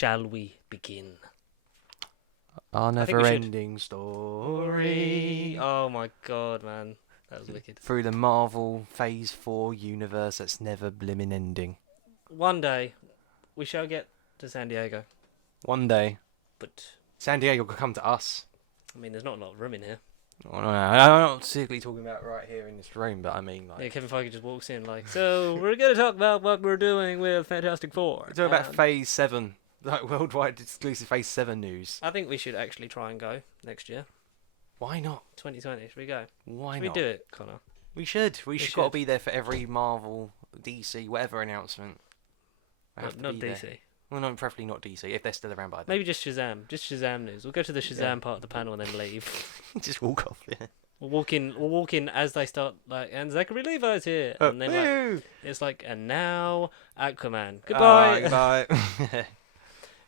shall we begin? Our I think we should. never-ending story. Oh my god, man. That was wicked. Through the Marvel Phase 4 universe that's never blimmin' ending. One day, we shall get to San Diego. One day, But, San Diego will come to us. I mean, there's not a lot of room in here. Oh, no, I'm not particularly talking about right here in this room, but I mean, like... Yeah, Kevin Feige just walks in like, so, we're going to talk about what we're doing with Fantastic Four. We're talking about Phase 7. Like, worldwide exclusive Phase 7 news. I think we should actually try and go next year. Why not? 2020, should we go? Why Should not? we do it, Connor? We should. We should. got to be there for every Marvel, DC, whatever announcement. I have to Not be DC. there. Well, no, preferably not DC, if they're still around by then. Maybe just Shazam. Just Shazam news. We'll go to the Shazam part of the panel and then leave. Just walk off, yeah. We'll walk in as they start, like, and Zachary Levi's here. And then, like, it's like, and now, Aquaman. Goodbye. Goodbye.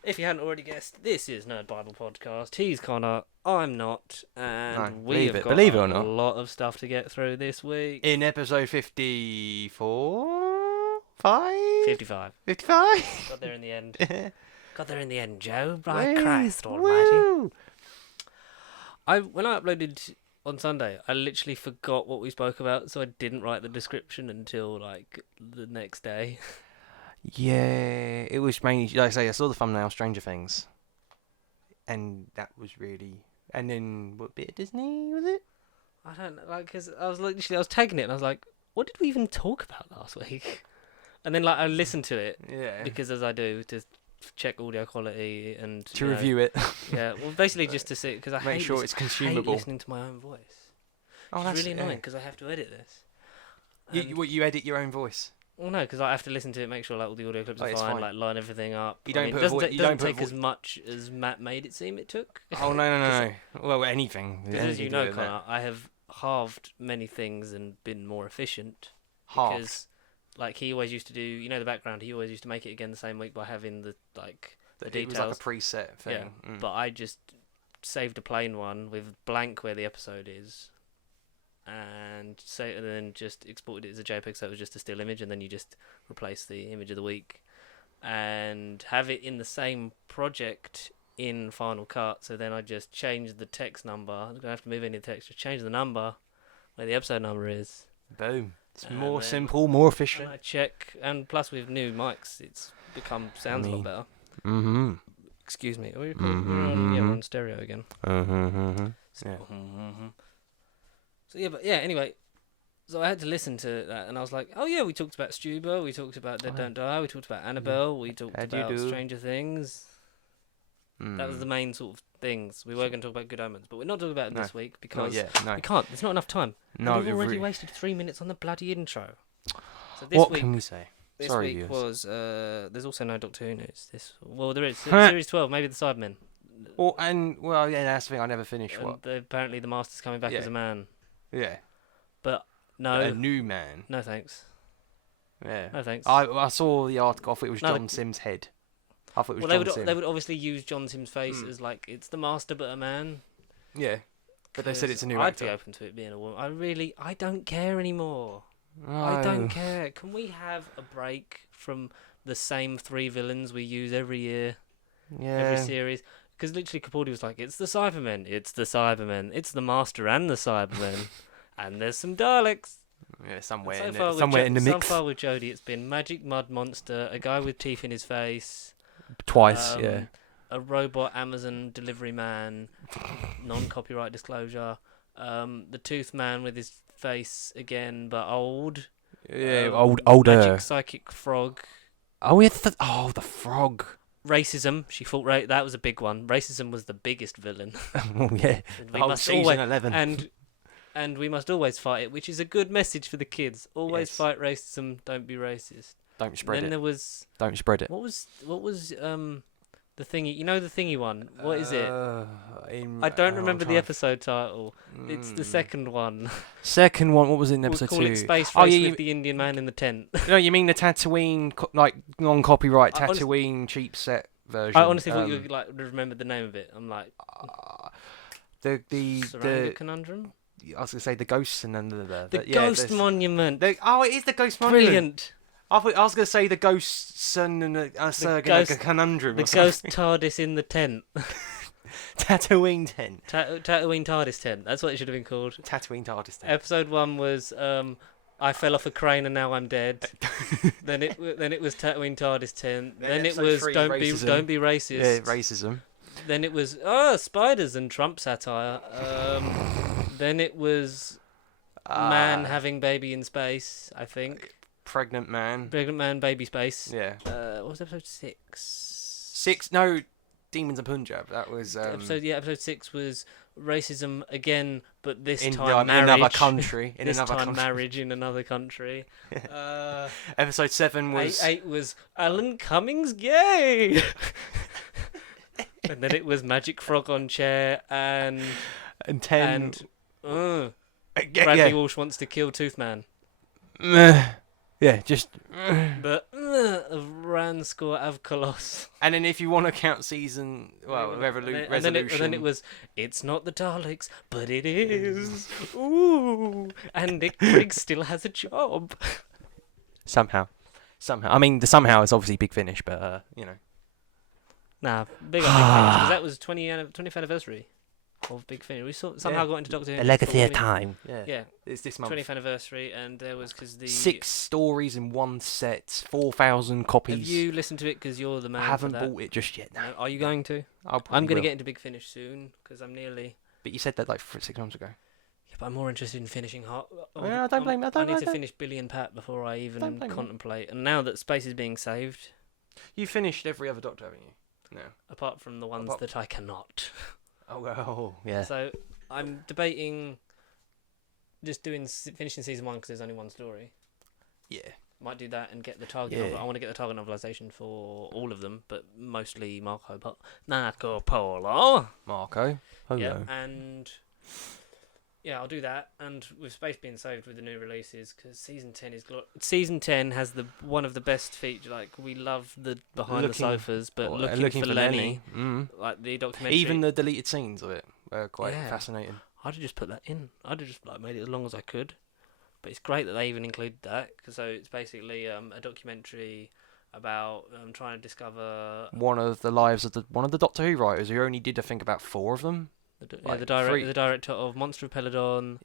If you hadn't already guessed, this is Nerd Bible Podcast. He's Connor, I'm not, and we have got believe it or a not. lot of stuff to get through this week. In episode 54? 5? 55. 55? Got there in the end. Got there in the end, Joe. By Woo, Christ almighty. woo. When I uploaded on Sunday, I literally forgot what we spoke about, so I didn't write the description until, like, the next day. Yeah, it was mainly, like I say, I saw the thumbnail, Stranger Things. And that was really... And then, what bit of Disney was it? I don't know, like, because I was tagging it, and I was like, what did we even talk about last week? And then, like, I listened to it, Yeah. because as I do, to check audio quality and... To review it. Yeah, well, basically just to see, because I Make sure it's I hate consumable. listening to my own voice. Oh, It's that's really annoying, yeah. because I have to edit this. You edit your own voice? Well, no, because I have to listen to it, make sure like all the audio clips Oh, are it's fine, fine. like line everything up. You don't I mean, put it doesn't, you don't doesn't put take as much as Matt made it seem it took. Oh, no. Well, anything. Because as Anything you to know, do with that. Connor, I have halved many things and been more efficient. Half. Because, like, he always used to do, you know, the background, he always used to make it again the same week by having the, like, the details. It was like a preset thing. Yeah, but I just saved a plain one with blank where the episode is. And then just exported it as a JPEG, so it was just a still image, and then you just replace the image of the week and have it in the same project in Final Cut. So then I just change the text number. I don't have to move any of the text, just change the number where the episode number is. Boom. It's And more then- simple, more And efficient. I check, and plus with new mics, it's sounds a lot better. Mm-hmm. Excuse me. We're on stereo again. Mm-hmm. So, Yeah. So anyway, so I had to listen to that, and I was like, oh yeah, we talked about Stuber, we talked about Dead Don't Die, we talked about Annabelle, we talked How'd you about do? Stranger Things. That was the main sort of things. We were going to talk about Good Omens, but we're not talking about it this week because No. we can't. There's not enough time. No, And we've already really. wasted 3 minutes on the bloody intro. So this What week, can we say? this Sorry, week viewers. was there's also no Doctor Who news. There is Series 12, maybe the Cybermen. That's the thing. I never finished. And What? apparently the Master's coming back Yeah. as a man. Yeah. But no, A new man. no thanks. Yeah. No thanks. I saw the article. I thought it was No, John Sims' head. I thought it was Well, John Sims. they would obviously use John Sims' face as like it's the Master but a man. Yeah. But they said it's a new I'd actor. be open to it being a woman. I don't care anymore. No. I don't care. Can we have a break from the same 3 villains we use every year, every Yeah. series? Because literally Capaldi was like, it's the Cybermen, it's the Cybermen, it's the Master and the Cybermen, and there's some Daleks. Yeah, somewhere So in far it. with Somewhere in the mix. So far with Jodie, it's been Magic Mud Monster, a guy with teeth in his face. Twice, yeah. A robot Amazon delivery man, non-copyright disclosure. The Tooth Man with his face again, but old. Yeah, Magic older. Psychic Frog. Oh, yeah, the frog. Racism. She thought that was a big one. Racism was the biggest villain. Oh, yeah. And The whole season 11. And we must always fight it, which is a good message for the kids. Always Yes. fight racism. Don't be racist. Don't spread Then it. there was Don't spread it. what was the thingy? You know the thingy one. What is it? I don't remember the episode title. It's the second one. Second one. What was it in episode We'll call 2? it Space Race Oh, yeah, with the Indian man in the tent. No, you mean the Tatooine, like non-copyright I honest- Tatooine cheap set version? I honestly thought you would like remember the name of it. I'm like, the Saranga Conundrum. I was gonna say the ghosts and then The Ghost Monument. it is the Ghost Monument. Brilliant. I was gonna say the ghosts and a ghost- conundrum. The or ghost something. TARDIS in the tent. Tatooine tent. Tatooine TARDIS tent. That's what it should have been called. Tatooine TARDIS tent. Episode 1 was I fell off a crane and now I'm dead. then it was Tatooine TARDIS tent. Then it episode was 3, don't racism. be racist. Yeah, racism. Then it was spiders and Trump satire. Then it was man having baby in space, I think. Pregnant man. Pregnant man, baby space. Yeah. What was episode 6? 6. No, Demons of Punjab. That was Episode 6 was racism again, but this in time marriage. another country. In this another time country. marriage in another country. Episode 7 was 8 was Alan Cummings gay. And then it was Magic Frog on chair and 10. Bradley Walsh wants to kill Tooth Man. Yeah, just. But Ran score of Coloss. And then if you want to count season, Resolution. And then it was, it's not the Daleks, but it is. Ooh. And Nick Briggs still has a job. Somehow. I mean, the somehow is obviously Big Finish, but, you know. Nah, big on Big Finish, because that was 20th anniversary of Big Finish. We somehow got into Doctor Who. The Legacy of Time. Yeah. It's this month. 20th anniversary, and there was, because the... 6 stories in one set, 4,000 copies. Have you listened to it, because you're the man I haven't for that? bought it just yet. No. Are you going to? I'm going to get into Big Finish soon, because I'm nearly... But you said that like 6 months ago. Yeah, but I'm more interested in finishing Heart. I don't blame you. I need to finish Billy and Pat before I even contemplate. And now that space is being saved... You finished every other Doctor, haven't you? No. Apart from the ones that I cannot. Oh, yeah. So I'm debating just finishing season 1 because there's only one story. Yeah. Might do that and get the target. Yeah. I want to get the target novelisation for all of them, but mostly Marco Polo. Marco. Hello. Yeah, and yeah, I'll do that. And with space being saved with the new releases, because season 10 is season 10 has one of the best features. Like, we love the behind the sofas, but looking for Lenny, like the documentary, even the deleted scenes of it were quite fascinating. I'd have just put that in. I'd have just made it as long as I could. But it's great that they even included that, because so it's basically a documentary about trying to discover one of the lives of one of the Doctor Who writers who only did, I think, about 4 of them. The director of Monster of Peladon,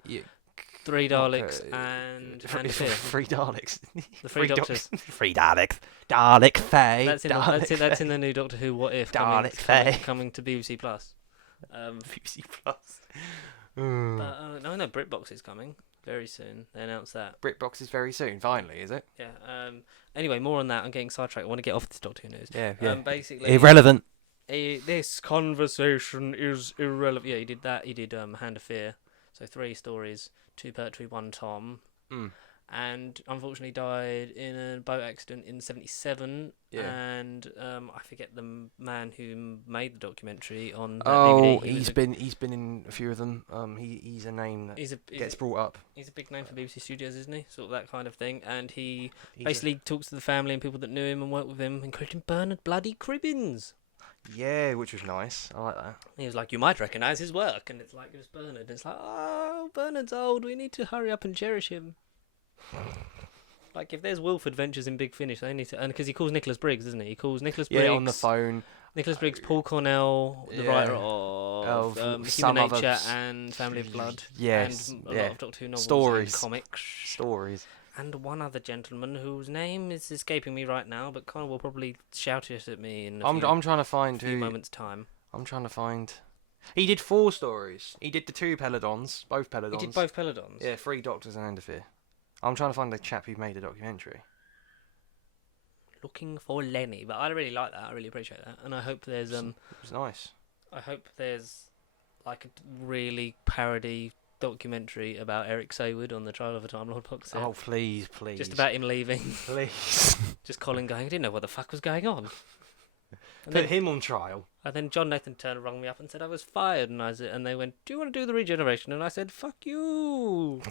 3 Daleks, and 3 Daleks. The 3 Doctors. 3 Daleks. Dalek Faye. That's in the new Doctor Who What If Dalek Faye coming to BBC Plus. BBC Plus. No, BritBox is coming very soon. They announced that. BritBox is very soon. Finally, is it? Yeah. Anyway, more on that. I'm getting sidetracked. I want to get off this Doctor Who news. Yeah. Basically, irrelevant. This conversation is irrelevant. Yeah, he did that. He did Hand of Fear. So 3 stories, 2 poetry, 1 Tom. And unfortunately died in a boat accident in '77. Yeah. And I forget the man who made the documentary on that DVD. He's been in a few of them. He's a name that gets brought up. He's a big name for BBC Studios, isn't he? Sort of that kind of thing. And he basically talks to the family and people that knew him and worked with him, including Bernard Bloody Cribbins. Yeah, which was nice. I like that. He was like, you might recognise his work. And it's like, it was Bernard. And it's like, oh, Bernard's old. We need to hurry up and cherish him. Like, if there's Wolf Adventures in Big Finish, they need to... And because he calls Nicholas Briggs, doesn't he? He calls Nicholas Briggs... Yeah, on the phone. Nicholas Briggs, Paul Cornell, the writer of Human Nature and Family of Blood. Yes. And a lot of Doctor Who novels Stories. And comics. Stories. And one other gentleman whose name is escaping me right now, but Connor will probably shout it at me in I'm trying to find few moments' time. I'm trying to find... He did 4 stories. He did the 2 Peladons, both Peladons. He did both Peladons? Yeah, 3 Doctors and Hand of Fear. I'm trying to find the chap who made the documentary. Looking for Lenny, but I really like that. I really appreciate that, and I hope there's It was nice. I hope there's like a really parody documentary about Eric Saywood on the Trial of a Time Lord box set. Oh, please. Just about him leaving. Please. Just Colin going, I didn't know what the fuck was going on. Put him on trial. And then John Nathan Turner rang me up and said I was fired, and they went, do you want to do the regeneration? And I said, fuck you.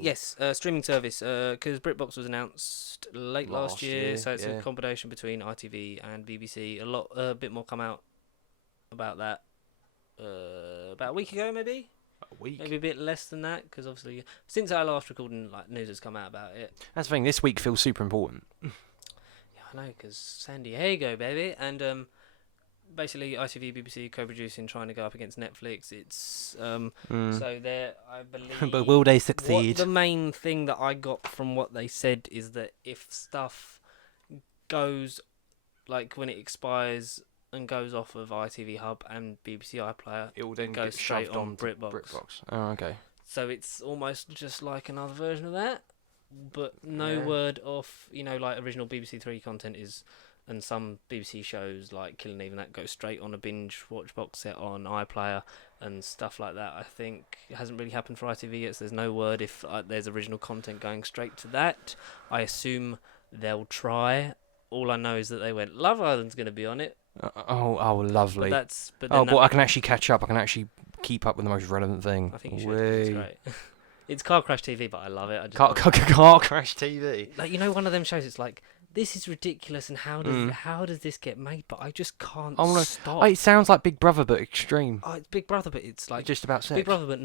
Yes, streaming service, because BritBox was announced late last year, so it's a combination between ITV and BBC. A bit more come out about that about a week ago, maybe. A week. maybe a bit less than that, because obviously since our last recording, like news has come out about it. That's the thing. This week feels super important. Yeah, I know, because San Diego, baby, and basically ITV, BBC co-producing, trying to go up against Netflix. It's so there, I believe. But will they What succeed? the main thing that I got from what they said is that if stuff goes, like when it expires and goes off of ITV Hub and BBC iPlayer, It will then goes get straight shoved on to BritBox. Oh, okay. So it's almost just like another version of that, but no Yeah. word off. Like original BBC Three content is, and some BBC shows like Killing Eve and that go straight on a binge watch box set on iPlayer and stuff like that. I think it hasn't really happened for ITV yet, so there's no word if there's original content going straight to that. I assume they'll try. All I know is that they went, Love Island's going to be on it. Oh, lovely. But I can actually catch up. I can actually keep up with the most relevant thing. I think you should. 'Cause it's great. It's Car Crash TV, but I love it. I just Car Crash TV. like, one of them shows. It's like, this is ridiculous, and how does this get made? But I just can't stop. It sounds like Big Brother, but extreme. Oh, it's Big Brother, but it's like Just about sex. Big Brother, but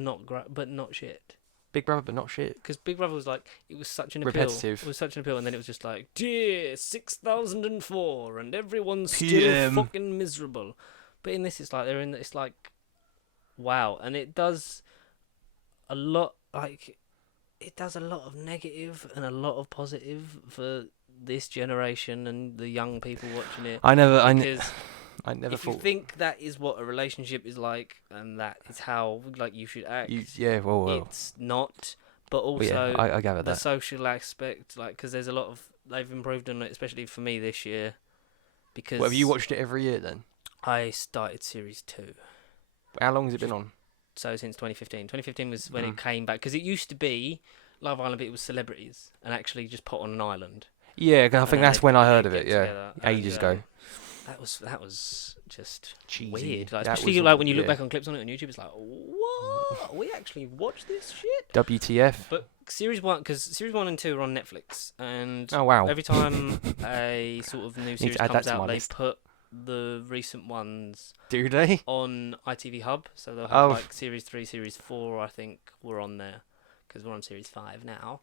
not shit. Big Brother, but not shit. Because Big Brother was like, it was such an Repetitive. appeal. It was such an appeal, and then it was just like, dear 6004, and everyone's still PM. fucking miserable. But in this, it's like it's like, wow, and it does a lot. Like, it does a lot of negative and a lot of positive for this generation and the young people watching it. I never If you thought. think that is what a relationship is like, and that is how like you should act, Well. it's not. But Well, also, yeah, I gather the that. social aspect, like, because there's a lot of they've improved on it, especially for me this year. Because Well, have you watched it every year then? I started series 2, How long has it been on? so since 2015. 2015 was when it came back, because it used to be Love Island, but it was celebrities and actually just put on an island. Yeah, 'cause I think that's when I heard of it. Yeah, Together. ages ago. That was just Cheesy. weird. Like, That especially was like when you look yeah. back on clips on it on YouTube, it's like, what? We actually watched this shit. WTF? But series 1, because series 1 and 2 are on Netflix, and Oh wow. every time a sort of new series to add comes that to out, my they list. put the recent ones Do they? on ITV Hub. So they'll have Oh. like series 3, series 4, I think, were on there, because we're on series 5 now.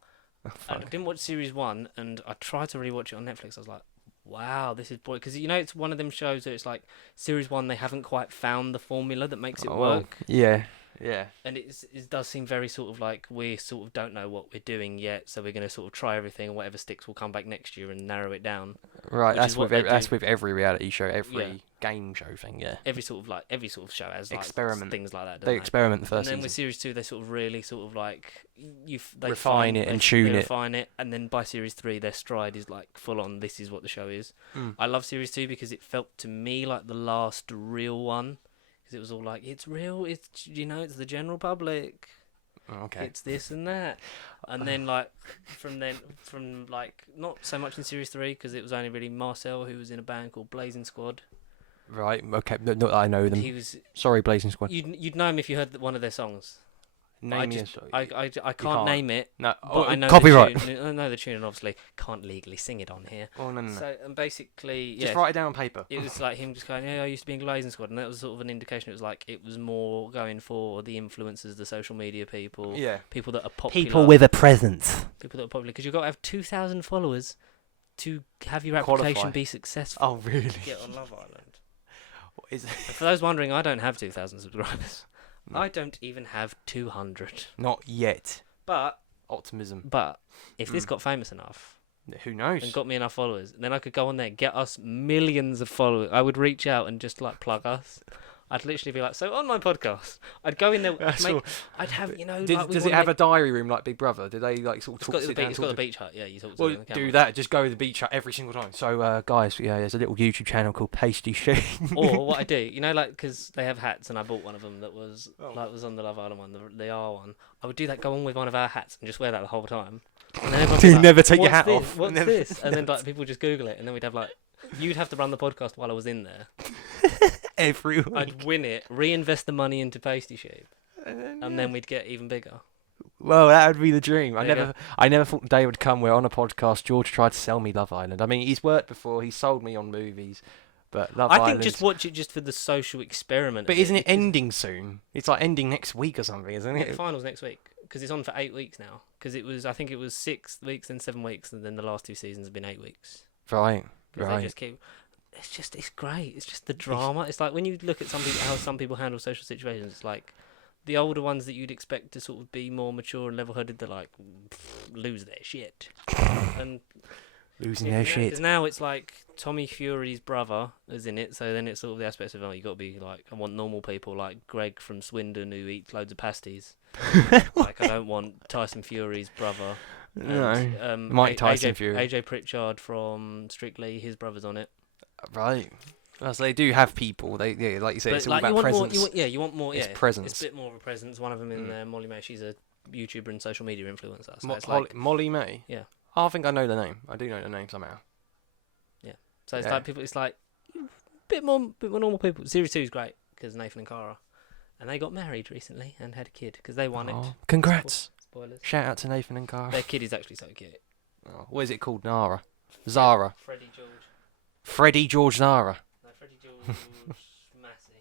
I didn't watch series 1, and I tried to rewatch it on Netflix. I was like, wow, this is boring. Because it's one of them shows that it's like series 1, they haven't quite found the formula that makes it work. Yeah. And it does seem very sort of like, we sort of don't know what we're doing yet, so we're going to sort of try everything, and whatever sticks will come back next year and narrow it down. Right. Which is what That's they with every reality show, every Yeah. game show thing. Yeah. Every sort of show has like Experiment. things like that. They Don't experiment the and first then with season. series 2, they sort of really sort of like they Refine it and tune it. refine it, and then by series 3, their stride is like full on. This is what the show is. I love series 2 because it felt to me like the last real one, because it was all like, it's real. It's it's the general public. Okay. It's this and that, and then like from like not so much in series 3, because it was only really Marcel, who was in a band called Blazing Squad. Right. Okay. No, I know them. He was. Sorry, Blazing Squad. You'd know him if you heard one of their songs. Name me a just, song. I can't can't. name it, No. but I know copyright. The tune. I know the tune, and obviously can't legally sing it on here. Oh no. So, and basically, Just yeah, write it down on paper. it was like him just going, yeah, I used to be in Glazing Squad, and that was sort of an indication. It was like, it was more going for the influencers, the social media people, Yeah. people that are popular, People with a presence. people that are popular, because you've got to have 2,000 followers to have your application Qualify. be successful. Oh really? To get on Love Island. What is it? And for those wondering, I don't have 2,000 subscribers. No. I don't even have 200. Not yet. But Optimism. if this got famous enough Who knows? and got me enough followers, then I could go on there, get us millions of followers. I would reach out and just like plug us. I'd literally be like, so on my podcast, I'd go in there. I'd have, Does it have a diary room like Big Brother? Do they like sort of talk? It's got the beach hut. Yeah, you talk to Well, them on the do camera. that. Just go to the beach hut every single time. So, guys, yeah, there's a little YouTube channel called Pasty Shoe. Or what I do, like, because they have hats, and I bought one of them that was was on the Love Island one, the R one. I would do that, go on with one of our hats, and just wear that the whole time. And then everyone would be like, never take your "What's hat this? off. What's Never- this? And then like people would just Google it, and then we'd have like, you'd have to run the podcast while I was in there. Every week. I'd win it, reinvest the money into Pasty Shape, and then we'd get even bigger. Well, that would be the dream. I There you never thought the day would come where on a podcast George tried to sell me Love Island. I mean, he's worked before. He's sold me on movies, But Love I Island. think just watch it just for the social experiment. But of isn't it because ending soon? It's like ending next week or something, isn't Yeah, the it? finals next week because it's on for 8 weeks now. Because I think it was 6 weeks, then 7 weeks, and then the last 2 seasons have been 8 weeks. Right. Because Right. they just keep. It's great. It's just the drama. It's like when you look at how some people handle social situations. It's like the older ones that you'd expect to sort of be more mature and level-headed. They're like lose their shit, and Losing their shit. Because now it's like Tommy Fury's brother is in it, so then it's sort of the aspects of you got to be like, I want normal people like Greg from Swindon who eats loads of pasties. Like I don't want Tyson Fury's brother. No. Mike Tyson Fury. AJ Pritchard from Strictly, his brother's on it. Right. Well, so they do have people. Like you say, But it's all like, about presence. You want more. It's Yeah, presence. It's a bit more of a presence. One of them in there, Molly May. She's a YouTuber and social media influencer. So it's like, Molly May. yeah. Oh, I think I know the name. I do know the name somehow. Yeah. So it's like people. It's like bit more normal people. Series 2 is great because Nathan and Cara, and they got married recently and had a kid because they won it. Congrats! Spoilers. Shout out to Nathan and Cara. Their kid is actually so cute. Oh, what is it called? Nara. Zara. Freddie George. Freddie George Zara. No, Freddie George. Massey.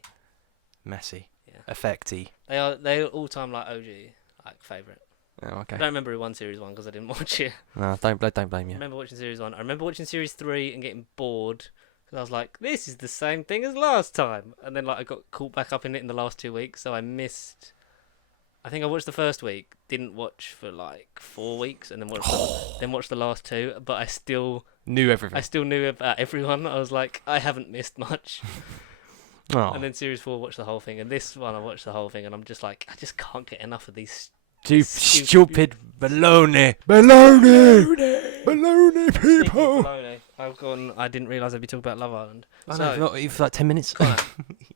Messy. Yeah. Effecty. They're all time like OG favourite. Oh, okay. I don't remember who won Series 1 because I didn't watch it. No, don't blame I you. remember watching Series 1. I remember watching Series 3 and getting bored because I was like, this is the same thing as last time. And then like I got caught back up in it in the last 2 weeks, so I missed. I think I watched the first week, didn't watch for like 4 weeks, and then watched the last 2. But I still Knew everything. I still knew about everyone. I was like, I haven't missed much. Oh. And then Series 4 watched the whole thing, and this one I watched the whole thing, and I'm just like, I just can't get enough of these. Stupid baloney people. Baloney. I didn't realise I'd be talking about Love Island. I know, not even for like 10 minutes. Connor,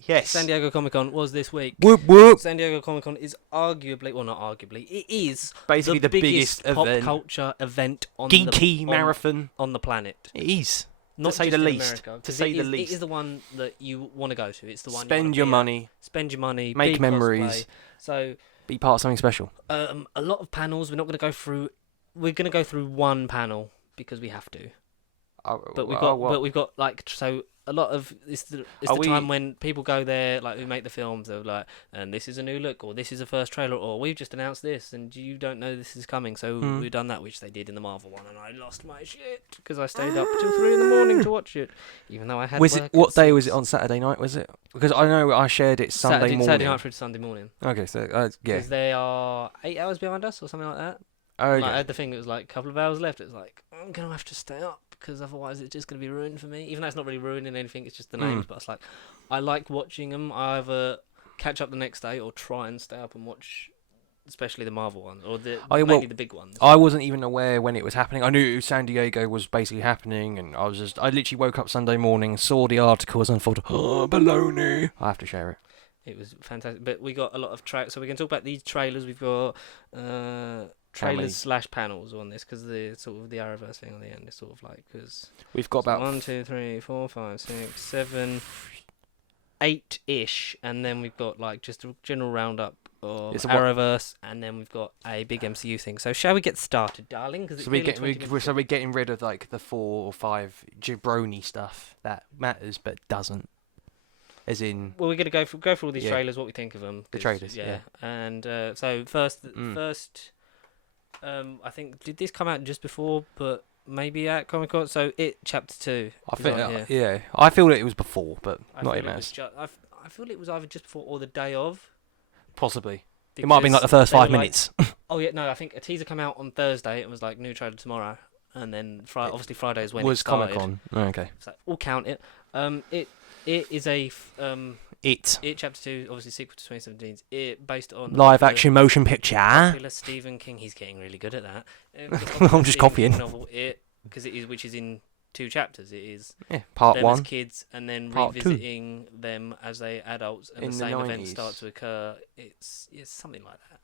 Yes. San Diego Comic Con was this week. Whoop whoop. San Diego Comic Con is arguably, well, not arguably, it is Basically the biggest pop event. culture event on Geeky the, marathon. on the planet. It is. Not say just the in least. America, To say the It least. is the one that you want to go to. It's the one. Spend your money. Spend your money. Make big memories. cosplay. So Be part of something special. a lot of panels. We're not going to go through. We're going to go through one panel because we have to. But we've got like so a lot of it's the time when people go there, like who make the films, they're like, and this is a new look, or this is a first trailer, or we've just announced this and you don't know this is coming, so we've done that, which they did in the Marvel one, and I lost my shit because I stayed up till 3 a.m. to watch it, even though I had what day was it? On Saturday night, was it? Because I know I shared it Sunday morning. Saturday night through to Sunday morning. Okay, so yeah. Because they are 8 hours behind us or something like that. Okay. Like, I had the thing, it was like a couple of hours left. It was like, I'm going to have to stay up because otherwise it's just going to be ruined for me. Even though it's not really ruining anything, it's just the names. But it's like, I like watching them. I either catch up the next day or try and stay up and watch, especially the Marvel ones, or mainly the big ones. I wasn't even aware when it was happening. I knew San Diego was basically happening, and I literally woke up Sunday morning, saw the articles, and thought, oh, baloney. I have to share it. It was fantastic. But we got a lot of trailers. So we can talk about these trailers. We've got trailers / panels on this because the sort of the Arrowverse thing on the end is sort of like because we've got about 1, 2, 3, 4, 5, 6, 7, 8-ish, and then we've got like just a general roundup of Arrowverse, and then we've got a big MCU thing. So shall we get started, darling? So we're getting rid of like the 4 or 5 jabroni stuff that matters but doesn't. As in, well, we're gonna go through all these trailers, what we think of them. The trailers, yeah. And so first. I think did this come out just before, but maybe at Comic Con. So It Chapter 2. I feel that it was before, but not it matters. I feel it was either just before or the day of. Possibly. It might have been like the first 5 minutes. Oh yeah, no, I think a teaser came out on Thursday. It was like new trailer tomorrow, and then obviously Friday is when it started. Comic Con. Oh, okay. So we'll count it. It is a It Chapter 2, obviously sequel to 2017's It, based on live action motion picture. Popular Stephen King. He's getting really good at that. I'm just copying. Novel It, because it is, which is in 2 chapters. It is part them 1 as kids, and then part revisiting them as they adults, and in the same the events 90s. start to occur. It's something like that.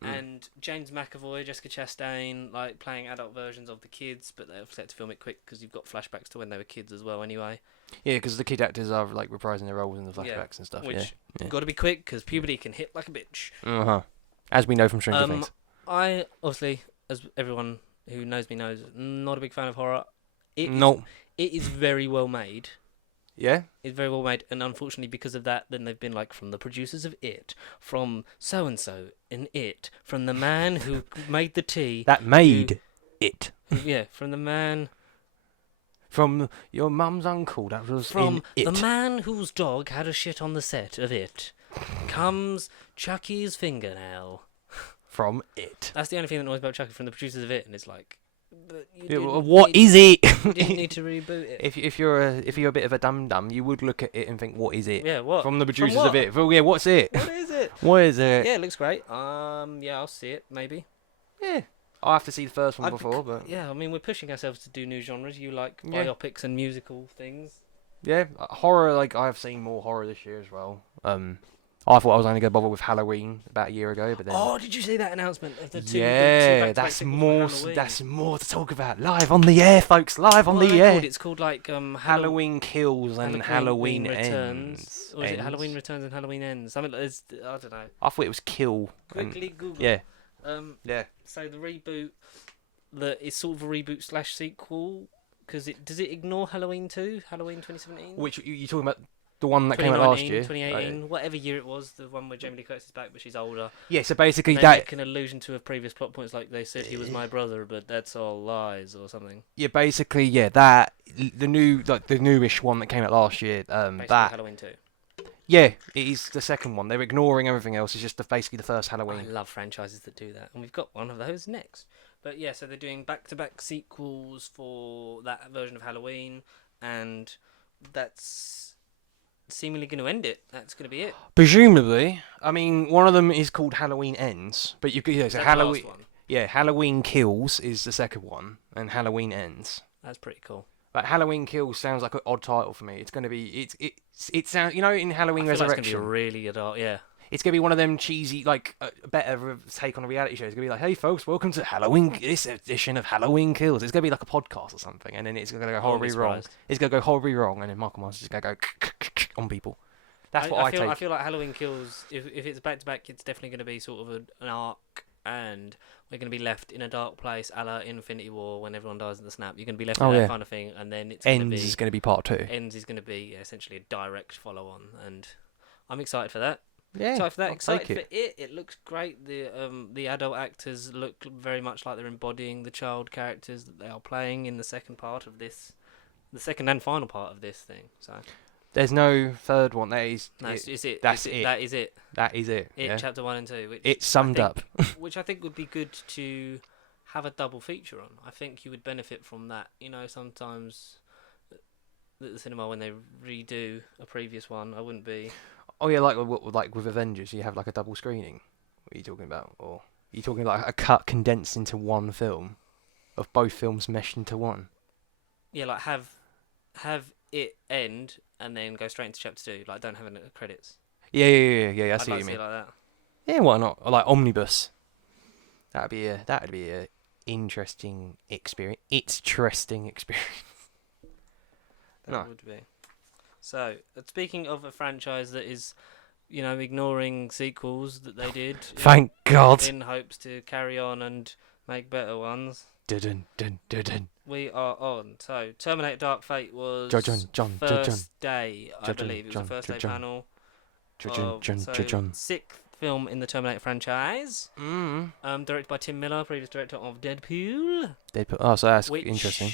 And James McAvoy, Jessica Chastain, like playing adult versions of the kids, but they've set to film it quick because you've got flashbacks to when they were kids as well. Anyway. Yeah, because the kid actors are like reprising their roles in the flashbacks and stuff. Which got to be quick because puberty can hit like a bitch. As we know from Stranger Things. I obviously, as everyone who knows me knows, not a big fan of horror. It is very well made. Yeah. It's very well made, and unfortunately, because of that, then they've been like, from the producers of It, from so and so in It, from the man who made the tea, That made it. yeah, from the man, From your mum's uncle that was from in the It. man whose dog had a shit on the set of It, comes Chucky's fingernail. From It. That's the only thing that annoys about Chucky, from the producers of It, and it's like, but you Yeah, didn't what need- is it? You didn't need to reboot it. If you're a bit of a dum dum, you would look at it and think, what is it? Yeah, what? From the producers what? of It. Well, yeah, what's it? What is it? What is it? Yeah, it looks great. Yeah, I'll see it, maybe. Yeah. I'll have to see the first one I've before, but Yeah, I mean, we're pushing ourselves to do new genres. You like Yeah. biopics and musical things. yeah, horror. Like I've seen more horror this year as well. I thought I was only gonna bother with Halloween about a year ago, but then Oh, did you see that announcement of the two? yeah, the two that's sequels for more. Halloween? That's more to talk about. Live on the air, folks. Live on What are the they air. called? It's called like Halloween kills and Halloween Returns. ends. Or is it Ends? Halloween Returns and Halloween Ends? Something like this. I don't know. I thought it was kill. and- Quickly Google. Yeah. Yeah. So the reboot, it's sort of a reboot slash sequel, because does it ignore Halloween 2? Halloween 2017? Which you talking about? The one that came out last year. 2018, whatever year it was, the one where Jamie Lee Curtis is back, but she's older. Yeah. So basically And they that. make an allusion to a previous plot points, like they said he was my brother, but that's all lies or something. Yeah. Basically, yeah. That the newish one that came out last year. Basically That. Halloween 2. Yeah, it is the second one. They're ignoring everything else. It's just basically the first I Halloween. love franchises that do that, and we've got one of those next. But yeah, so they're doing back-to-back sequels for that version of Halloween, and that's seemingly going to end it. That's going to be it. Presumably, I mean, one of them is called Halloween Ends, but you could Is so that the Halloween. last one? Yeah, Halloween Kills is the second one, and Halloween Ends. That's pretty cool. But Halloween Kills sounds like an odd title for me. It's going to be it sounds in Halloween I feel like Resurrection. it's going to be really adult, yeah. It's going to be one of them cheesy, like better take on a reality show. It's going to be like, hey folks, welcome to Halloween, this edition of Halloween Kills. It's going to be like a podcast or something, and then it's going to go horribly wrong. It's going to go horribly wrong, and then Michael Myers is going to go on people. That's what I feel, take. I feel like Halloween Kills, if it's back to back, it's definitely going to be sort of an arc, and we're going to be left in a dark place, a la Infinity War, when everyone dies in the snap. You're going to be left in that kind of thing, and then it's going to be... Ends is going to be part 2. Ends is going to be essentially a direct follow-on, and I'm excited for that. Yeah, Excited for that. I'll Excited take for it. It looks great. The adult actors look very much like they're embodying the child characters that they are playing in the second part of this, the second and final part of this thing. So There's no third one. That is no, is it? That's is it. That is it. That is it. It Yeah. chapter 1 and 2. Which It's summed up. Which I think would be good to have a double feature on. I think you would benefit from that. You know, sometimes at the cinema when they redo a previous one, I wouldn't be. Oh yeah, like with Avengers, you have like a double screening. What are you talking about? Or are you talking like a cut condensed into one film, of both films meshed into one? Yeah, like have it end and then go straight into chapter 2. Like don't have any credits. Yeah. I see I'd what like you to see mean. it like that. Yeah, why not? Or like omnibus. That'd be a interesting experience. It's interesting experience. That No. would be. So, speaking of a franchise that is, ignoring sequels that they did Thank God. in hopes to carry on and make better ones, Dun dun dun dun. we are on. So, Terminator Dark Fate was John. first day, I John, believe. It was John, the first day John. panel. John. Sixth film in the Terminator franchise. Directed by Tim Miller, previous director of Deadpool. Deadpool. Oh, so that's Which interesting.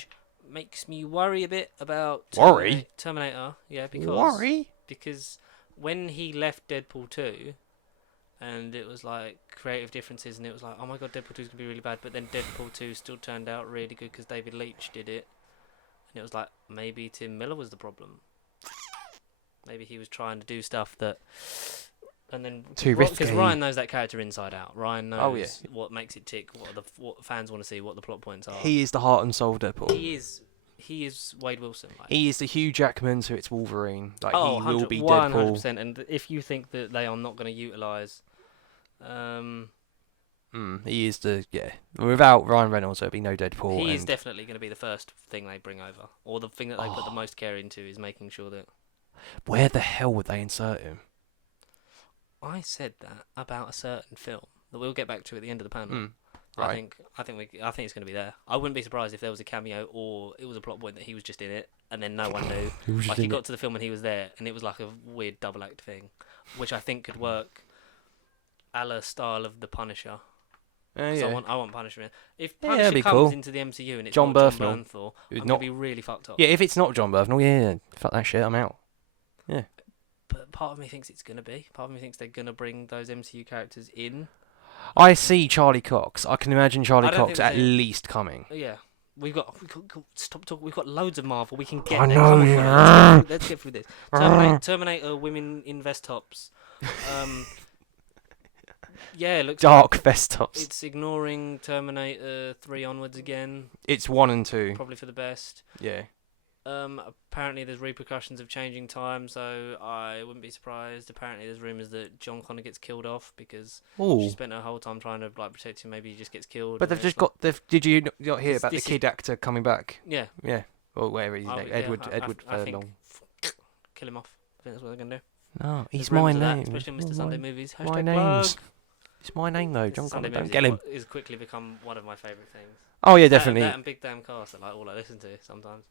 makes me worry a bit about Worry? Terminator. Yeah, because when he left Deadpool 2, and it was like creative differences, and it was like, oh my god, Deadpool 2 is going to be really bad, but then Deadpool 2 still turned out really good because David Leitch did it, and it was like, maybe Tim Miller was the problem. Maybe he was trying to do stuff that... And then Too because risky. Ryan knows that character inside out. Ryan knows Oh, yeah. what makes it tick, what fans want to see, what the plot points are. He is the heart and soul of Deadpool. He is Wade Wilson. Like. He is the Hugh Jackman to its Wolverine. Like Oh, he will be 100%. Deadpool. And if you think that they are not going to utilise, He is Without Ryan Reynolds, there'd be no Deadpool. he is definitely going to be the first thing they bring over, or the thing that they put the most care into is making sure that. Where the hell would they insert him? I said that about a certain film that we'll get back to at the end of the panel. Right. I think it's going to be there. I wouldn't be surprised if there was a cameo or it was a plot point that he was just in it, and then no one knew. He was Like just he in got it. to the film and he was there, and it was like a weird double act thing, which I think could work, a la style of the Punisher. Yeah. I want Punisher. If Yeah, Punisher that'd be comes cool. into the MCU and it's John not John Bernthal. Bernthal, It was I'm not- gonna be really fucked up. Yeah, if it's not John Bernthal, yeah, fuck that shit, I'm out. But part of me thinks it's gonna be. Part of me thinks they're gonna bring those MCU characters in. I see Charlie Cox. I can imagine Charlie I don't Cox think at they- least coming. Yeah. Stop talking. We've got loads of Marvel. We can get I there. know, Come on, yeah. let's get through this. Terminator women in vest tops. Yeah, it looks Dark vest tops. It's ignoring Terminator 3 onwards again. It's 1 and 2. Probably for the best. Yeah. Apparently there's repercussions of changing time, so I wouldn't be surprised. Apparently there's rumours that John Connor gets killed off because she spent her whole time trying to protect him. Maybe he just gets killed. But they've just got. Did you not hear about the this kid actor coming back? Yeah. Yeah. Or whatever he's name. Edward I think Furlong. kill him off. I think that's what they're gonna do. No, he's There's my rumours of name. that, especially in Mr. Sunday movies. My Hashtag name's. plug. It's my name though, Mr. John Connor. Sunday Don't movies get him. is quickly become one of my favourite things. Oh yeah, definitely. That and Big Damn Cast are like all I listen to sometimes.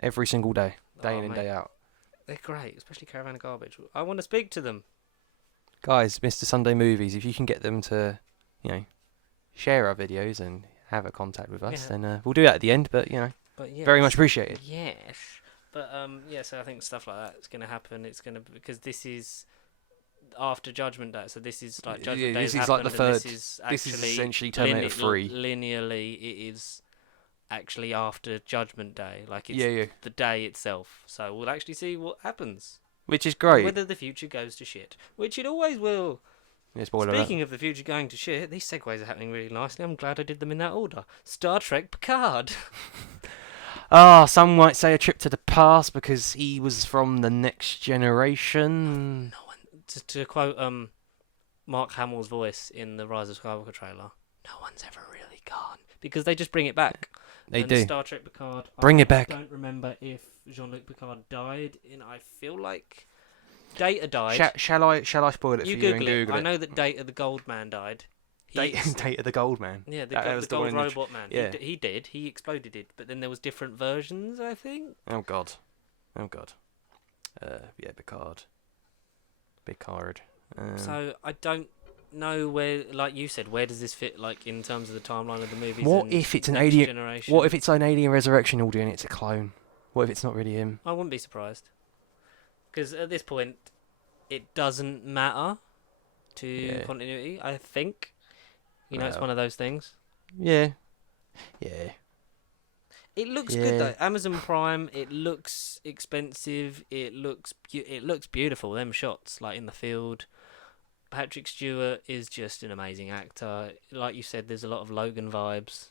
Every single day, day Oh, in and mate. day out. They're great, especially Caravan of Garbage. I want to speak to them. Guys, Mr. Sunday Movies, if you can get them to, share our videos and have a contact with us, Yeah. then we'll do that at the end. But But yeah, very much appreciated. Yes, but so I think stuff like that is going to happen. It's going to because this is after Judgment Day, so this is like Judgment Day. This has is like the happened, and third. This This is actually essentially Terminator 3. Linearly, it is actually after Judgment Day. Like it's Yeah. the day itself. So we'll actually see what happens. Which is great. Whether the future goes to shit, which it always will. Yeah, spoiler alert. Speaking of the future going to shit, these segues are happening really nicely. I'm glad I did them in that order. Star Trek Picard. Some might say a trip to the past because he was from the next generation. No one, to quote Mark Hamill's voice in the Rise of Skywalker trailer, no one's ever really gone because they just bring it back. They and do. Star Trek Picard. Bring it back. I don't remember if Jean-Luc Picard died, and I feel like Data died. Shall I spoil it You for you and Google it. Google I it? know that Data the Gold Man died. He's- Data the Gold Man. Yeah, That was the the one gold in the robot man. yeah. He did. He exploded it, but then there was different versions, I think. Oh God. Yeah, Picard. So I don't know where, like you said, where does this fit, like in terms of the timeline of the movies? What and if it's an Next alien? Generation? What if it's an alien resurrection audio and it's a clone? What if it's not really him? I wouldn't be surprised, because at this point, it doesn't matter to Yeah. continuity. I think, it's Well. one of those things. Yeah. It looks Yeah. good though. Amazon Prime. It looks expensive. It looks beautiful. Them shots, like in the field. Patrick Stewart is just an amazing actor. Like you said, there's a lot of Logan vibes.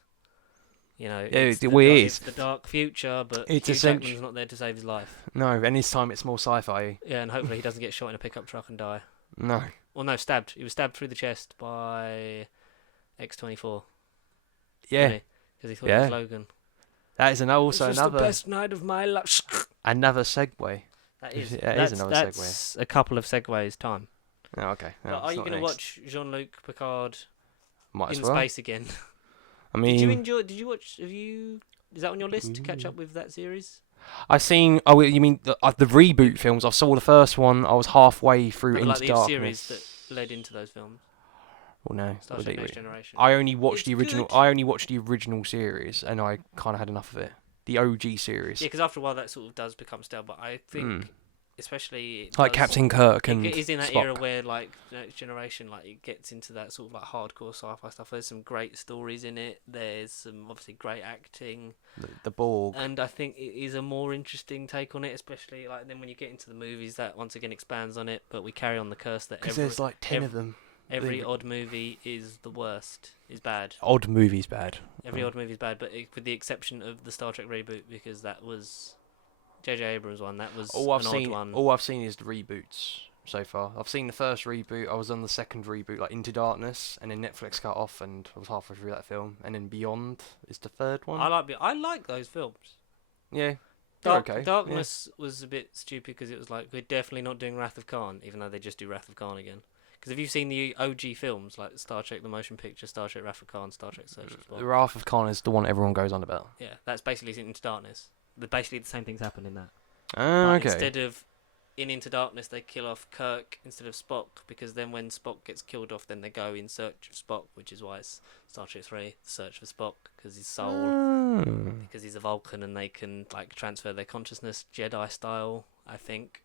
It's is. the dark future, but It's Hugh essential. Jackman's not there to save his life. No, and this time it's more sci-fi. Yeah, and hopefully he doesn't get shot in a pickup truck and die. No. Well, no, stabbed. He was stabbed through the chest by X-24. Yeah. Because he thought it was Yeah. Logan. That is also This was another the best night of my life. another segue. That is. Yeah, it is another That's a couple of segues time. Oh, okay. No, But are it's you not going to next. watch Jean-Luc Picard Might as in well. space again? I mean, Did you watch? Is that on your list to catch up with that series? I've seen. Oh, you mean the reboot films? I saw the first one. I was halfway through No, Into like the Darkness. series that led into those films. Well, no. Star well, Trek they- Next Generation. I only watched It's the original. good. I only watched the original series, and I kind of had enough of it. The OG series, Yeah, because after a while that sort of does become stale. But I think, Mm. especially it like does- Captain Kirk and it is in that Spock. era where like Next Generation, like it gets into that sort of like hardcore sci-fi stuff. There's some great stories in it. There's some obviously great acting. The Borg. And I think it is a more interesting take on it, especially like then when you get into the movies, that once again expands on it. But we carry on the curse that Because there's like 10 of them. every the- odd movie is the worst, is bad. Odd movies bad. Every odd movie is bad, but with the exception of the Star Trek reboot, because that was J.J. Abrams' one. That was All I've an seen. odd one. All I've seen is the reboots so far. I've seen the first reboot. I was on the second reboot, like Into Darkness, and then Netflix cut off, and I was halfway through that film. And then Beyond is the third one. I like those films. Yeah. They're okay. Darkness was a bit stupid because it was like we're definitely not doing Wrath of Khan, even though they just do Wrath of Khan again. Because if you've seen the OG films like Star Trek: The Motion Picture, Star Trek: Wrath of Khan, Star Trek: Search for The Spock, Wrath of Khan is the one everyone goes on about. yeah, that's basically Into Darkness. basically the same things happen in that. Ah, But okay. instead of in Into Darkness, they kill off Kirk instead of Spock, because then when Spock gets killed off, then they go in search of Spock, which is why it's Star Trek 3, the search for Spock, because his soul, because he's a Vulcan and they can like transfer their consciousness Jedi style, I think.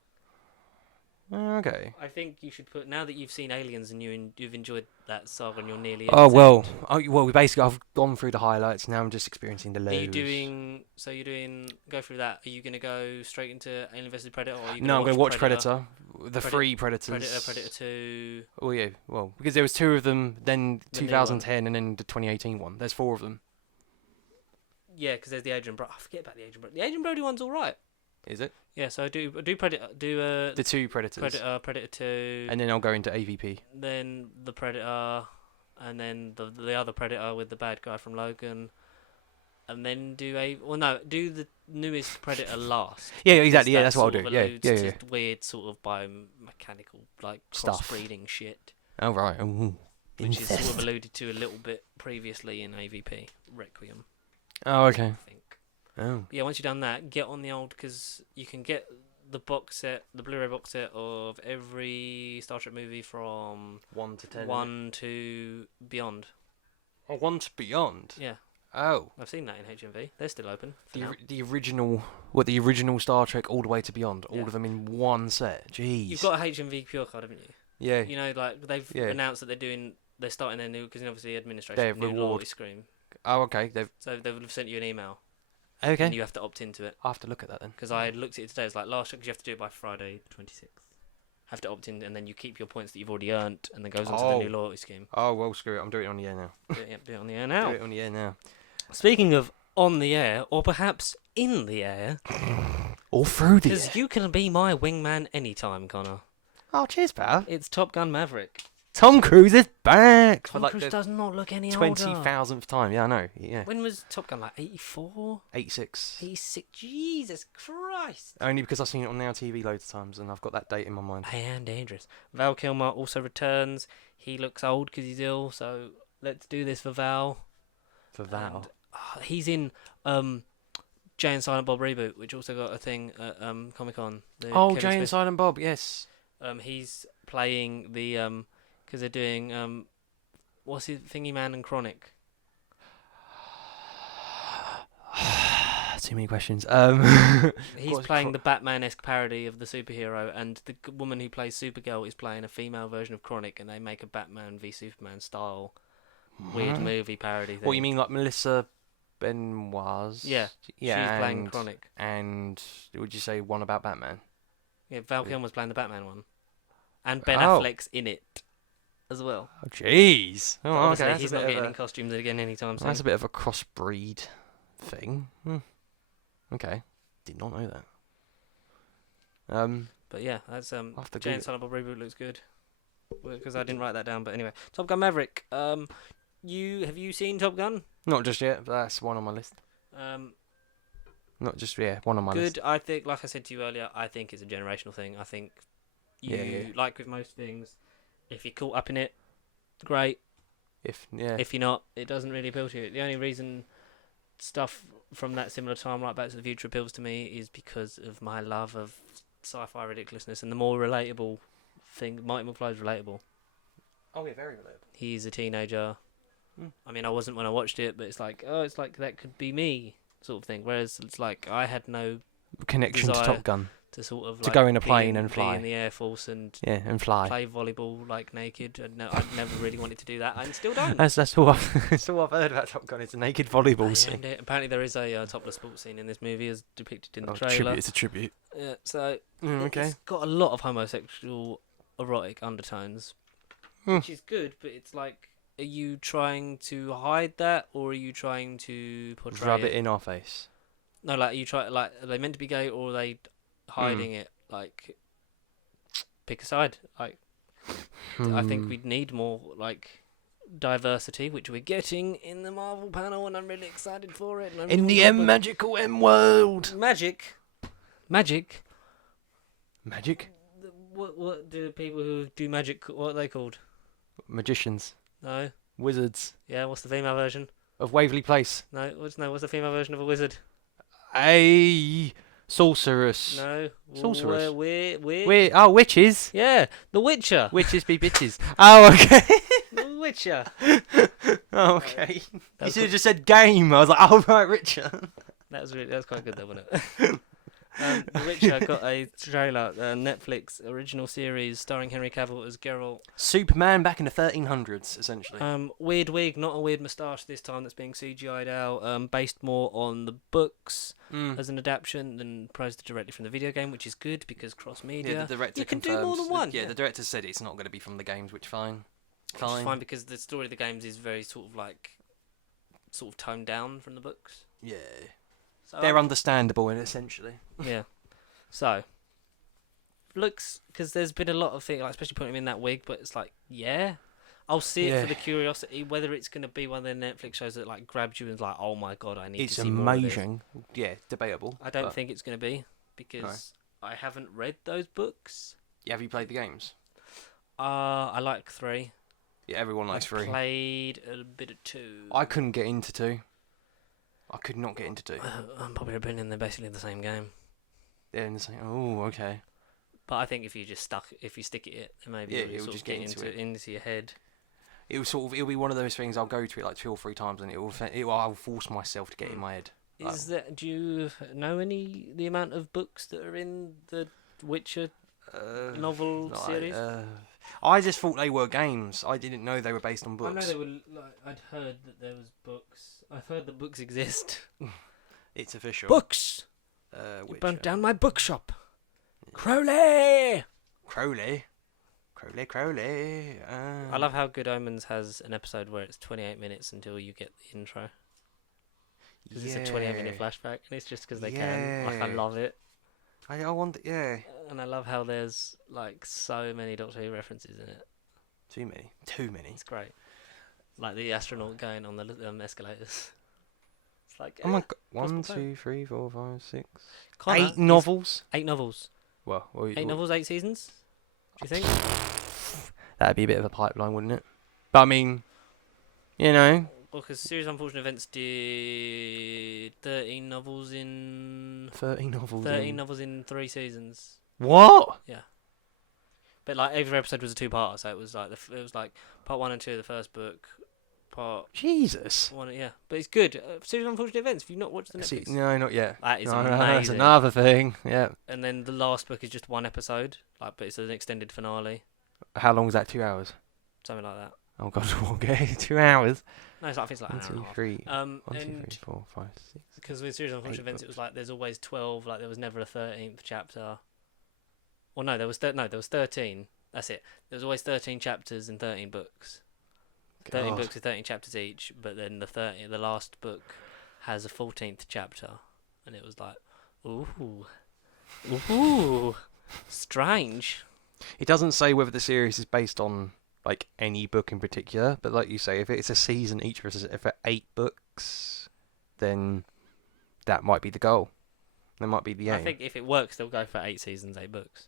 Okay. I think you should put, now that you've seen Aliens and you've enjoyed that saga and you're nearly at Oh its well. end, We basically I've gone through the highlights. Now I'm just experiencing the lows. are you doing, so you're doing, go through that, are you going to go straight into Alien vs Predator, or are you No, I'm going going to to watch Predator. The three Predators. Predator 2? Oh yeah. Well, because there was 2 of them, then The new 2010, and then the 2018 one. There's 4 of them. Yeah, because there's the Adrian Brody. I forget about the Adrian Brody. The Adrian Brody one's all right. Is it? Yeah, so I do Predator, The 2 Predators. Predator 2, And then I'll go into AVP. then the Predator, and then the other Predator with the bad guy from Logan, and then do the newest Predator last. Yeah, exactly. Yeah, That that's what I'll sort do. of Yeah, alludes yeah, to yeah. weird sort of biomechanical like Stuff. crossbreeding shit, Oh right. Ooh. which is sort of Incest. alluded to a little bit previously in AVP Requiem, Oh okay. I think. Oh. Yeah, once you've done that, get on the old, because you can get the box set, the Blu-ray box set of every Star Trek movie from 1 to 10. 1 to beyond. Oh, 1 to Beyond. Yeah, Oh. I've seen that in HMV. They're still open. For now. The original, the original Star Trek all the way to Beyond, all Yeah. of them in one set. Jeez. You've got a HMV Pure card, haven't you? Yeah. You know, like they've Yeah. announced that they're starting their new, because obviously administration, Their new reward. loyalty scheme. Oh, okay. So they would have sent you an email, Okay. and you have to opt into it. I'll have to look at that then. Because I looked at it today, it's like last year, because you have to do it by Friday 26th. Have to opt in, and then you keep your points that you've already earned, and then goes on to the new loyalty scheme. Oh well, screw it. I'm doing it on the air now. Do it on the air now. Do it on the air now. Speaking of on the air, or perhaps in the air, All through the air. because you can be my wingman anytime, Connor. Oh, cheers, pal. It's Top Gun Maverick. Tom Cruise is back for Tom like Cruise the does not look any 20,000th time. Yeah, I know. Yeah. When was Top Gun, like 84? 86. 86? Jesus Christ. Only because I've seen it on Now TV loads of times and I've got that date in my mind. I am dangerous. Val Kilmer also returns. He looks old because he's ill, so let's do this for Val. For Val. And, he's in Jay and Silent Bob reboot, which also got a thing at Comic Con. Oh, Jay and Silent Bob, yes. He's playing the because they're doing what's his Thingy Man and Chronic. Too many questions. He's playing the Batman-esque parody of the superhero, and the woman who plays Supergirl is playing a female version of Chronic, and they make a Batman v Superman style weird movie parody thing. What you mean, like Melissa Benoist? Yeah, yeah. she's playing Chronic. And would you say one about Batman? Yeah, Val Kilmer's playing the Batman one, and Ben Oh. Affleck's in it as well. Oh, jeez. But Oh, obviously okay. he's not getting in costumes again anytime soon. That's a bit of a crossbreed thing. Okay. Did not know that. But yeah, that's I'll have to Jay and Google Silent Bob reboot looks good. Because I didn't write that down, but anyway, Top Gun Maverick. Have you seen Top Gun? Not just yet, but that's one on my list. Not just one on my list. Good. I think, like I said to you earlier, I think it's a generational thing. I think like with most things, if you're caught up in it, great. If If you're not, it doesn't really appeal to you. The only reason stuff from that similar time, like Back to the Future, appeals to me is because of my love of sci-fi ridiculousness, and the more relatable thing. Marty McFly's relatable. Oh yeah, very relatable. He's a teenager. I mean, I wasn't when I watched it, but it's like that could be me, sort of thing. Whereas it's like I had no Connection to desire Top Gun. to sort of To like go in a be plane and be fly. in the Air Force and And fly. play volleyball like naked. I'd never really wanted to do that, and still don't. That's all that's all I've heard about Top Gun. It's a naked volleyball scene. And apparently there is a topless sports scene in this movie, as depicted in the trailer. Tribute. It's a tribute. Yeah, so Okay. it's got a lot of homosexual erotic undertones, which is good. But it's like, are you trying to hide that, or are you trying to portray Rub it in our face. No, like are they meant to be gay, or are they hiding it? Like, pick a side. Like, I think we'd need more like diversity, which we're getting in the Marvel panel, and I'm really excited for it. In the magical M world. Magic. Magic. What do people who do magic? What are they called? Magicians. No. Wizards Yeah. What's the female version? of Waverley Place. No. What's the female version of a wizard? A sorceress. No. Sorceress. We're Witches. yeah, The Witcher. Witches be bitches. Oh, okay. The Witcher. Oh, okay. You That's should have just said game. I was like, oh, right, Richard. That was quite good though, wasn't it? The Witcher got a trailer, Netflix original series starring Henry Cavill as Geralt. Superman back in the 1300s, essentially. Weird wig, not a weird moustache this time that's being CGI'd out. Based more on the books as an adaptation than priced directly from the video game, which is good because cross media. Yeah, the director you can confirmed, do more than one. The director said it's not going to be from the games, which fine. Which is fine because the story of the games is very sort of toned down from the books. Yeah. So they're understandable, essentially. Yeah. So, looks, because there's been a lot of things, like especially putting him in that wig, but it's like, yeah, I'll see it for the curiosity. Whether it's going to be one of the Netflix shows that like grabs you and is like, oh my god, I need to see more of this. It's amazing. Yeah, debatable. I don't think it's going to be because I haven't read those books. Yeah, have you played the games? I like 3. Yeah, everyone likes 3. Played a bit of 2. I couldn't get into 2. I could not get into 2. Unpopular opinion, they're basically the same game. They're in the same. Oh, okay. But I think if you stick it, then maybe it'll just get into your head. It'll be one of those things. I'll go to it like 2 or 3 times, and I'll force myself to get in my head. Do you know the amount of books that are in the Witcher novel series? I just thought they were games. I didn't know they were based on books. I know they were. I'd heard that there was books. I've heard that books exist. It's official. Books. You burnt down my bookshop. Crowley. Crowley. I love how Good Omens has an episode where it's 28 minutes until you get the intro. Because it's a 28-minute flashback, and it's just because they can. Like, I love it. I want, And I love how there's like so many Doctor Who references in it. Too many. It's great. Like the astronaut going on the escalators. It's like oh my god! 1, 2, 3, 4, 5, 6, Connor 8 novels. 8 novels. Well, 8 novels, 8 seasons. Do you think? That'd be a bit of a pipeline, wouldn't it? But I mean, you know. Well, because Series of Unfortunate Events did 13 novels in 13 novels in 3 seasons. What? Yeah. But like every episode was a 2-parter, so it was like part 1 and 2 of the first book, part Jesus. 1, yeah. But it's good. Series of Unfortunate Events. Have you not watched the Netflix? No, not yet. That is amazing. amazing. That's another thing. Yeah. And then the last book is just 1 episode, but it's an extended finale. How long is that? 2 hours. Something like that. Oh god, okay, 2 hours. No, I think it's like 1, an 2, hour and a half. 3. 1, 2, 3, And 4, 5, 6. because with Series of Unfortunate Events, it was like there's always 12. Like there was never a 13th chapter. Well, no, there was 13. That's it. There was always 13 chapters in 13 books. 13 books with 13 chapters each. But then the last book has a 14th chapter, and it was like, ooh, strange. It doesn't say whether the series is based on like any book in particular, but like you say, if it's a season each for 8 books, then that might be the goal. That might be the aim. I think if it works, they'll go for 8 seasons, 8 books,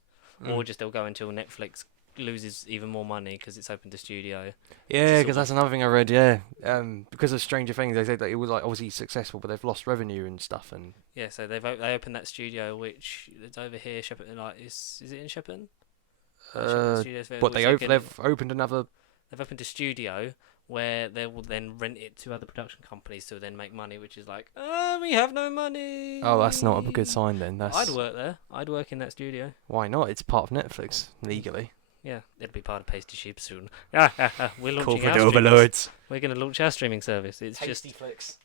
or just they'll go until Netflix loses even more money because it's opened a studio. Yeah, because that's another thing I read. Yeah, because of Stranger Things, they said that it was like obviously successful, but they've lost revenue and stuff. And yeah, so they opened that studio, which is over here, Shepperton. Like, is it in Shepperton? But they've opened another. They've opened a studio where they will then rent it to other production companies to then make money, which is like, we have no money. Oh, that's not a good sign then. I'd work there. I'd work in that studio. Why not? It's part of Netflix legally. Yeah, it'll be part of Pasty Sheep soon. We're launching Corporate our overlords. We're going to launch our streaming service. It's Pasty just Flicks.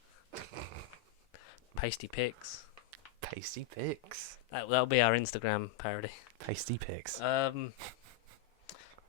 Pasty Pics. Pasty Pics. That'll be our Instagram parody. Pasty Pics.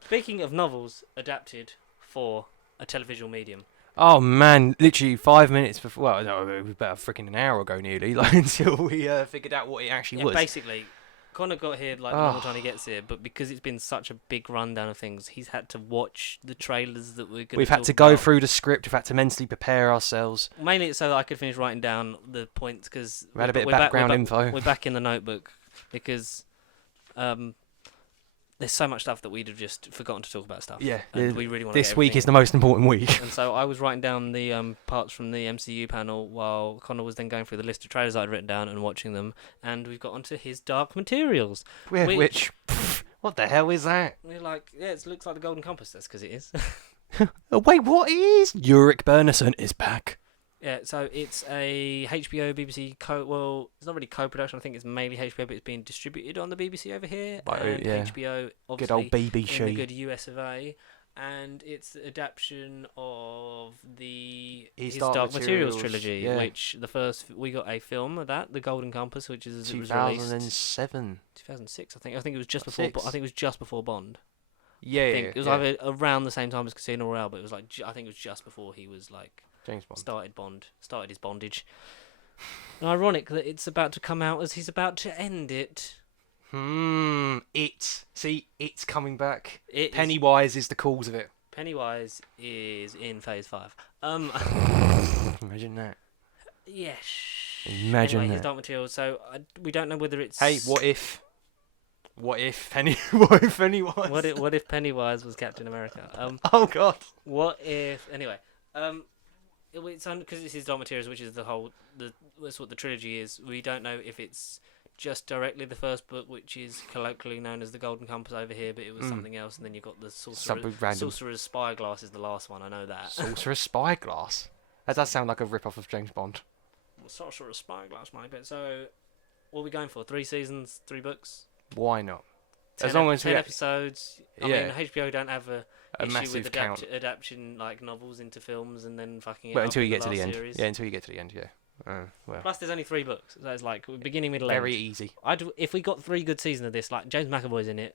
Speaking of novels adapted for a televisual medium. Oh man, literally 5 minutes before. Well, no, it was about freaking an hour ago, nearly. Like until we figured out what it actually was. Basically, Connor got here like the normal time he gets here, but because it's been such a big rundown of things, he's had to watch the trailers that we're going to. We've had to go through the script. We've had to mentally prepare ourselves. Mainly so that I could finish writing down the points because we had a bit of background info. We're back in the notebook because there's so much stuff that we'd have just forgotten to talk about stuff. Yeah, and we really want to this week is the most important week. And so I was writing down the parts from the MCU panel while Connor was then going through the list of trailers I'd written down and watching them, and we've got onto his Dark Materials. Which what the hell is that? We're like, yeah, it looks like the Golden Compass. That's because it is. Oh, wait, what is? Ulrich Bernison is back. Yeah, so it's a HBO BBC well, it's not really co-production. I think it's mainly HBO, but it's being distributed on the BBC over here. Right, and yeah. HBO, obviously, Good old BBC. in the good US of A. And it's the adaptation of his Dark Materials trilogy, yeah. which we got a film of that, The Golden Compass, which is 2007, 2006. I think it was just before. I think it was just before Bond. Yeah, I think it was either around the same time as Casino Royale, but it was like I think it was just before he was like James Bond started his bondage. And ironic that it's about to come out as he's about to end it. It's coming back. Pennywise is the cause of it. Pennywise is in Phase 5. Imagine that. Yes. Imagine anyway, that. His Dark Materials. So we don't know whether it's. Hey, what if Pennywise? What if Pennywise was Captain America? Oh God. What if anyway? It's because it's his Dark Materials, which is that's what the trilogy is. We don't know if it's just directly the first book, which is colloquially known as the Golden Compass over here, but it was something else. And then you've got the Sorcerer's Spyglass is the last one. I know that. Sorcerer's Spyglass. That does sound like a rip-off of James Bond. Sorcerer's Spyglass, mate. But so, what are we going for? 3 seasons, 3 books? Why not? 10 as long as 10 episodes. I mean, HBO don't have a issue massive with adapting like novels into films and then fucking. Well, until you get to the end. Series. Yeah, until you get to the end. Yeah. Well. Plus, there's only 3 books, so it's like beginning, middle, very end. easy. If we got 3 good seasons of this, like James McAvoy's in it,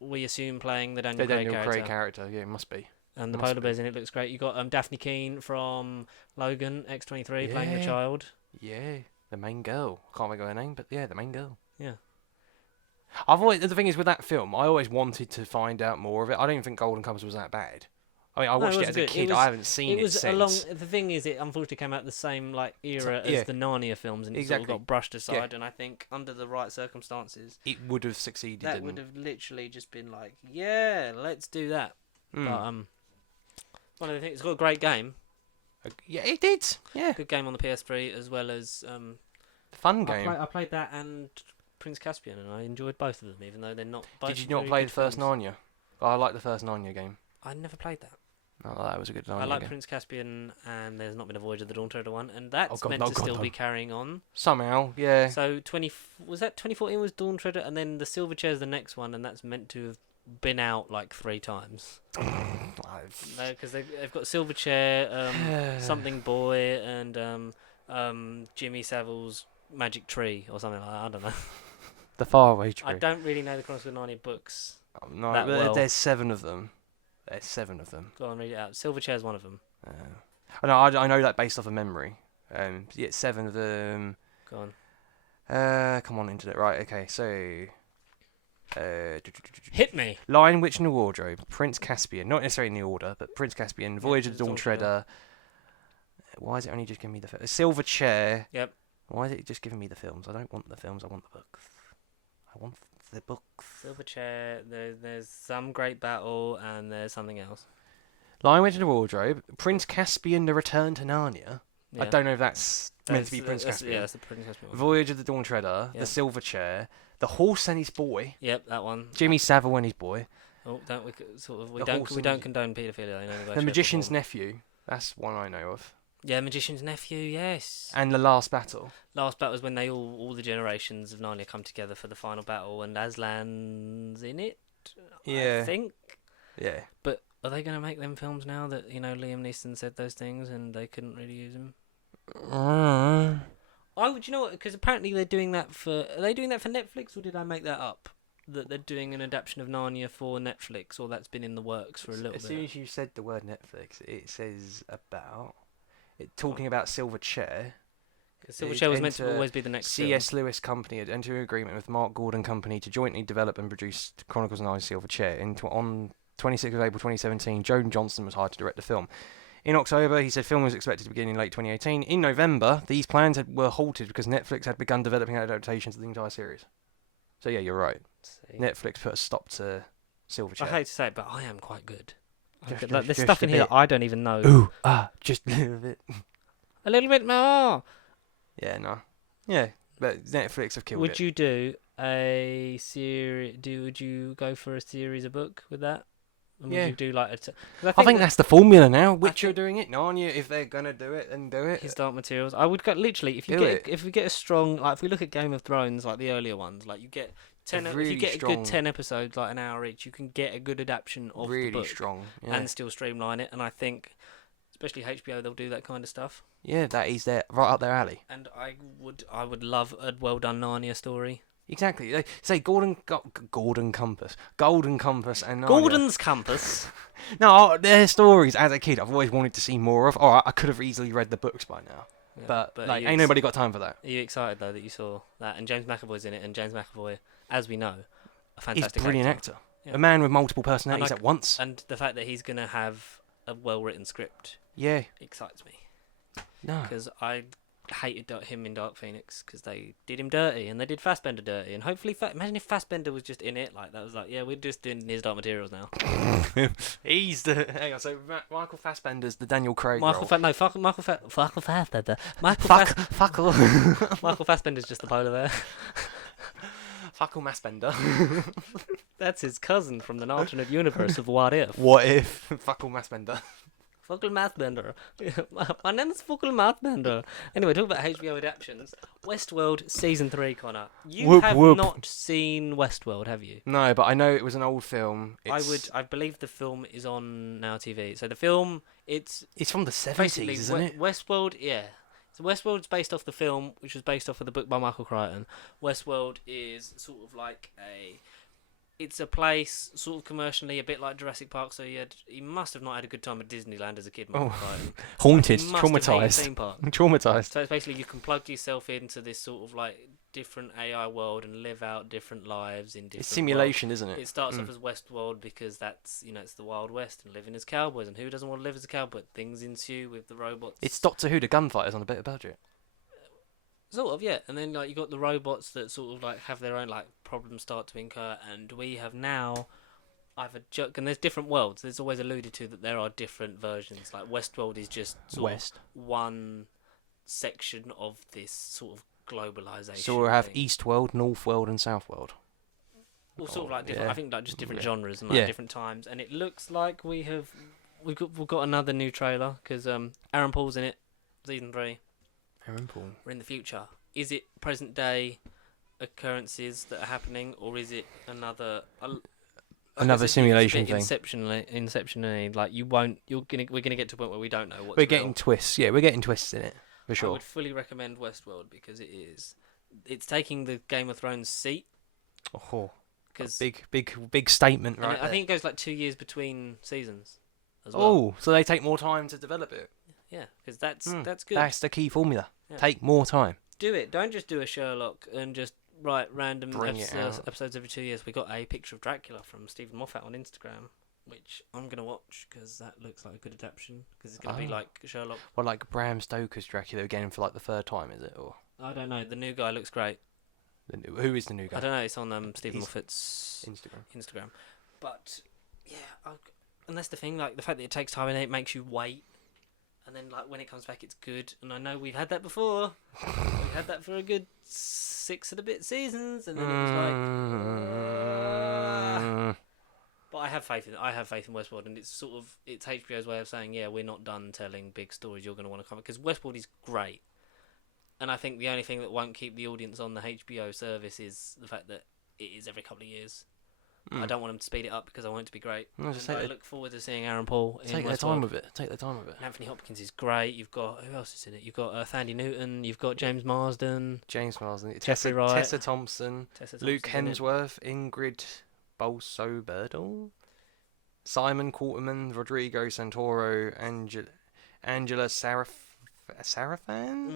we assume playing the Daniel Craig character. Yeah, it must be. And the polar bears in it looks great. You got Daphne Keane from Logan X-23 playing the child. Yeah, the main girl. Can't remember her name, but yeah, the main girl. Yeah. The thing is with that film, I always wanted to find out more of it. I don't even think Golden Compass was that bad. I mean, I watched it as a kid. I haven't seen it since. The thing is, it unfortunately came out the same era as the Narnia films, and it sort of got brushed aside. Yeah. And I think under the right circumstances, it would have succeeded. That would have literally just been like, yeah, let's do that. But one of the things, it's got a great game. Yeah, it did. Yeah, good game on the PS3 as well as fun game. I played that and Prince Caspian, and I enjoyed both of them, even though they're not. Both Did you not play the first Narnia? I like the first Narnia game. I never played that. Oh, that was a good Narnia I like game. Prince Caspian, and there's not been a Voyage of the Dawn Treader one, and that's meant to still be carrying on. Somehow, yeah. So 2014 was Dawn Treader, and then the Silver Chair's the next one, and that's meant to have been out like 3 times. Because they've got Silver Chair, Something Boy, and Jimmy Savile's Magic Tree or something like that. I don't know. The Faraway Tree. I don't really know the Chronicles of Narnia books. No, but there's 7 of them. There's 7 of them. Go on, read it out. Silver Chair's one of them. I know that based off of memory. Yeah, 7 of them. Go on. Come on, internet. Right, okay, so... Hit me! Lion, Witch and the Wardrobe, Prince Caspian, not necessarily in the order, but Prince Caspian, Voyage of the Dawn Treader. Why is it only just giving me the Silver Chair? Yep. Why is it just giving me the films? I don't want the films, I want the books. I want the books. Silver Chair, there's some great battle, and there's something else. Lion, Witch and the Wardrobe, Prince Caspian, The Return to Narnia. Yeah. I don't know if that's meant to be Prince Caspian. Yeah, that's the Prince Caspian one. Voyage of the Dawn Treader, The Silver Chair, The Horse and His Boy. Yep, that one. Jimmy Savile and His Boy. Oh, we don't condone paedophilia. The Magician's Nephew. That's one I know of. Yeah, Magician's Nephew, yes. And The Last Battle. Last Battle is when they all the generations of Narnia come together for the final battle, and Aslan's in it. Yeah. I think. Yeah. But are they going to make them films now that Liam Neeson said those things and they couldn't really use them? Would you know what? Because apparently they're doing that for. Are they doing that for Netflix, or did I make that up? That they're doing an adaptation of Narnia for Netflix, or that's been in the works for a little bit. As soon as you said the word Netflix, it says about talking about Silver Chair. Silver Chair was meant to always be the next. C.S. Lewis Company had entered an agreement with Mark Gordon Company to jointly develop and produce Chronicles of Narnia Silver Chair. On 26th of April 2017, Joan Johnston was hired to direct the film. In October, he said film was expected to begin in late 2018. In November, these plans were halted because Netflix had begun developing adaptations of the entire series. So yeah, you're right. See. Netflix put a stop to Silverchair. I hate to say it, but I am quite good. Just There's stuff a in here bit. that I don't even know. Ooh, just a little bit. A little bit more. Yeah, no. Yeah, but Netflix have killed Would it. you do a series? Would you go for a series of book with that? And would Yeah. you do like a? I think that's the formula now. Witcher are doing it, Narnia. If they're gonna do it, then do it. His Dark Materials. I would go literally if we get a strong, like if we look at Game of Thrones, like the earlier ones, like you get 10. If you get a good 10 episodes, like an hour each, you can get a good adaptation of the book strong, and still streamline it. And I think, especially HBO, they'll do that kind of stuff. Yeah, that is right up their alley. And I would love a well done Narnia story. Exactly. They say Golden Compass, and Narnia. Gordon's Compass. No, their stories as a kid, I've always wanted to see more of. Alright, I could have easily read the books by now, Yeah, but like, ain't nobody got time for that. Are you excited though that you saw that? And James McAvoy's in it, and James McAvoy, as we know, a fantastic He's a brilliant actor. Yeah. A man with multiple personalities at once. And the fact that he's gonna have a well written script, excites me. No. Because I hated him in Dark Phoenix because they did him dirty and they did Fassbender dirty, and hopefully imagine if Fassbender was just in it, like that was like, yeah, we're just doing his Dark Materials now. He's the hang on, so Michael Fassbender's the Daniel Craig Michael role. Michael Fassbender. Michael Fassbender's just the polar bear. Fuckle Massbender. That's his cousin from the alternate universe of What If. What if Fuckle Massbender? Fuckle Mathbender. My name is Fuckle Mathbender. Anyway, talk about HBO adaptations. Westworld Season 3, Connor. You have not seen Westworld, have you? No, but I know it was an old film. I believe the film is on Now TV. So the film, it's from the 70s, isn't it? Westworld, yeah. So Westworld's based off the film, which was based off of the book by Michael Crichton. Westworld is sort of like it's a place, sort of commercially, a bit like Jurassic Park. So he must have not had a good time at Disneyland as a kid. Haunted, he must have hated traumatized, theme park. traumatized. So it's basically you can plug yourself into this sort of like different AI world and live out different lives in different. It's simulation, worlds. Isn't it? It starts off as Westworld because that's it's the Wild West and living as cowboys, and who doesn't want to live as a cowboy? Things ensue with the robots. It's Doctor Who, the gunfighters on a better budget. Sort of, yeah. And then like you got the robots that sort of like have their own like problems start to incur, and we have now and there's different worlds. There's always alluded to that there are different versions. Like Westworld is just sort of one section of this sort of globalization. So we'll have East World, North World, and South World. Well, sort of like different. I think like just different genres and like different times. And it looks like we've got another new trailer because Aaron Paul's in it, Season 3. Aaron Paul. We're in the future. Is it present day occurrences that are happening, or is it another simulation thing? Inceptionally, like we're gonna get to a point where we don't know what's We're getting twists. Yeah, we're getting twists in it for sure. I would fully recommend Westworld because it's taking the Game of Thrones seat. Oh, because big statement, right? I think it goes like 2 years between seasons. As well. Oh, so they take more time to develop it. Yeah, because that's good. That's the key formula. Yeah. Take more time. Do it. Don't just do a Sherlock and just write random episodes every 2 years. We got a picture of Dracula from Stephen Moffat on Instagram, which I'm going to watch because that looks like a good adaptation. Because it's going to be like Sherlock. Well, like Bram Stoker's Dracula again for like the third time, is it? Or I don't know. The new guy looks great. Who is the new guy? I don't know. It's on Stephen Moffat's Instagram. But yeah, and that's the thing. Like the fact that it takes time and it makes you wait. And then, like, when it comes back, it's good. And I know we've had that before. We've had that for a good 6 and a bit seasons. And then it was like... But I have faith in Westworld. And it's HBO's way of saying, yeah, we're not done telling big stories. You're going to want to come. Because Westworld is great. And I think the only thing that won't keep the audience on the HBO service is the fact that it is every couple of years. I don't want them to speed it up because I want it to be great. I look forward to seeing Aaron Paul in Westworld. Take their time with it. Take their time with it. Anthony Hopkins is great. You've got who else is in it? You've got Thandie Newton. You've got James Marsden. Tessa Thompson. Luke Hemsworth. Ingrid Bolso-Berdal. Simon Quarterman. Rodrigo Santoro. Angela Sarafan.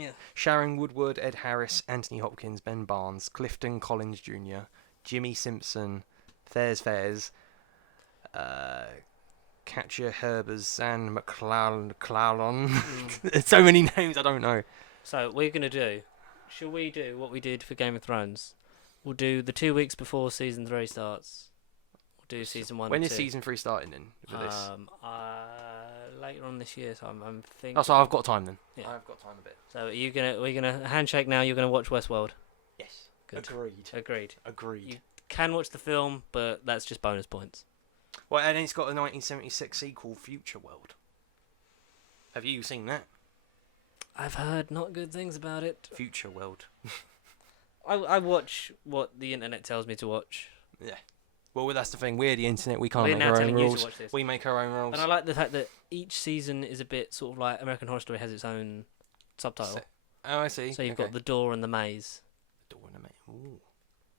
Yeah. Sharon Woodward. Ed Harris. Anthony Hopkins. Ben Barnes. Clifton Collins Jr. Jimmy Simpson. Fairs, Katja Herbers and McClellan. So many names I don't know. So we're going to do... Shall we do what we did for Game of Thrones? We'll do the 2 weeks before season 3 starts. We'll do season 1 When and is 2. season 3 starting then for this? Later on this year, so I'm thinking. Oh, so I've got time then. Yeah. I've got time a bit. So we're gonna handshake now. You're gonna watch Westworld. Yes. Good. Agreed. Agreed. You can watch the film, but that's just bonus points. Well, and it's got a 1976 sequel, Future World. Have you seen that? I've heard not good things about it. Future World. I watch what the internet tells me to watch. Yeah. Well, that's the thing. We're the internet. We can't We're make now our own telling you to rules. watch this. We make our own rules. And I like the fact that each season is a bit sort of like American Horror Story has its own subtitle. Oh, I see. So you've got The Door and The Maze. The Door and the Maze. Ooh.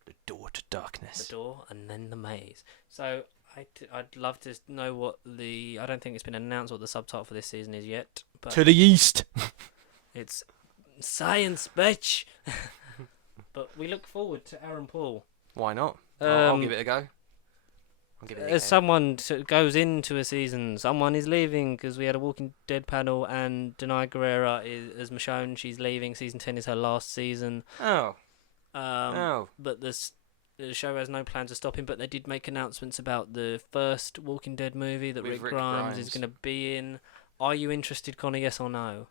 The Door to Darkness. The Door and then The Maze. So I'd love to know what I don't think it's been announced what the subtitle for this season is yet. But To the East. it's science, bitch. But we look forward to Aaron Paul. Why not? I'll give it a go. As someone goes into a season, someone is leaving because we had a Walking Dead panel, and Denai Guerrera is Michonne. She's leaving. Season 10 is her last season. Oh. But the show has no plans of stopping. But they did make announcements about the first Walking Dead movie that With Rick Grimes is going to be in. Are you interested, Connor? Yes or no?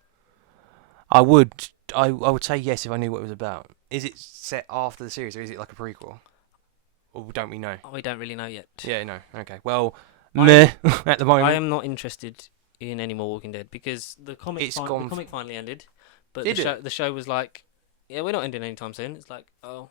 I would say yes if I knew what it was about. Is it set after the series, or is it like a prequel? Or don't we know? We don't really know yet. Yeah, no. Okay. Well, meh at the moment. I am not interested in any more Walking Dead because the comic finally ended, but the show was like, yeah, we're not ending anytime soon. It's like, oh.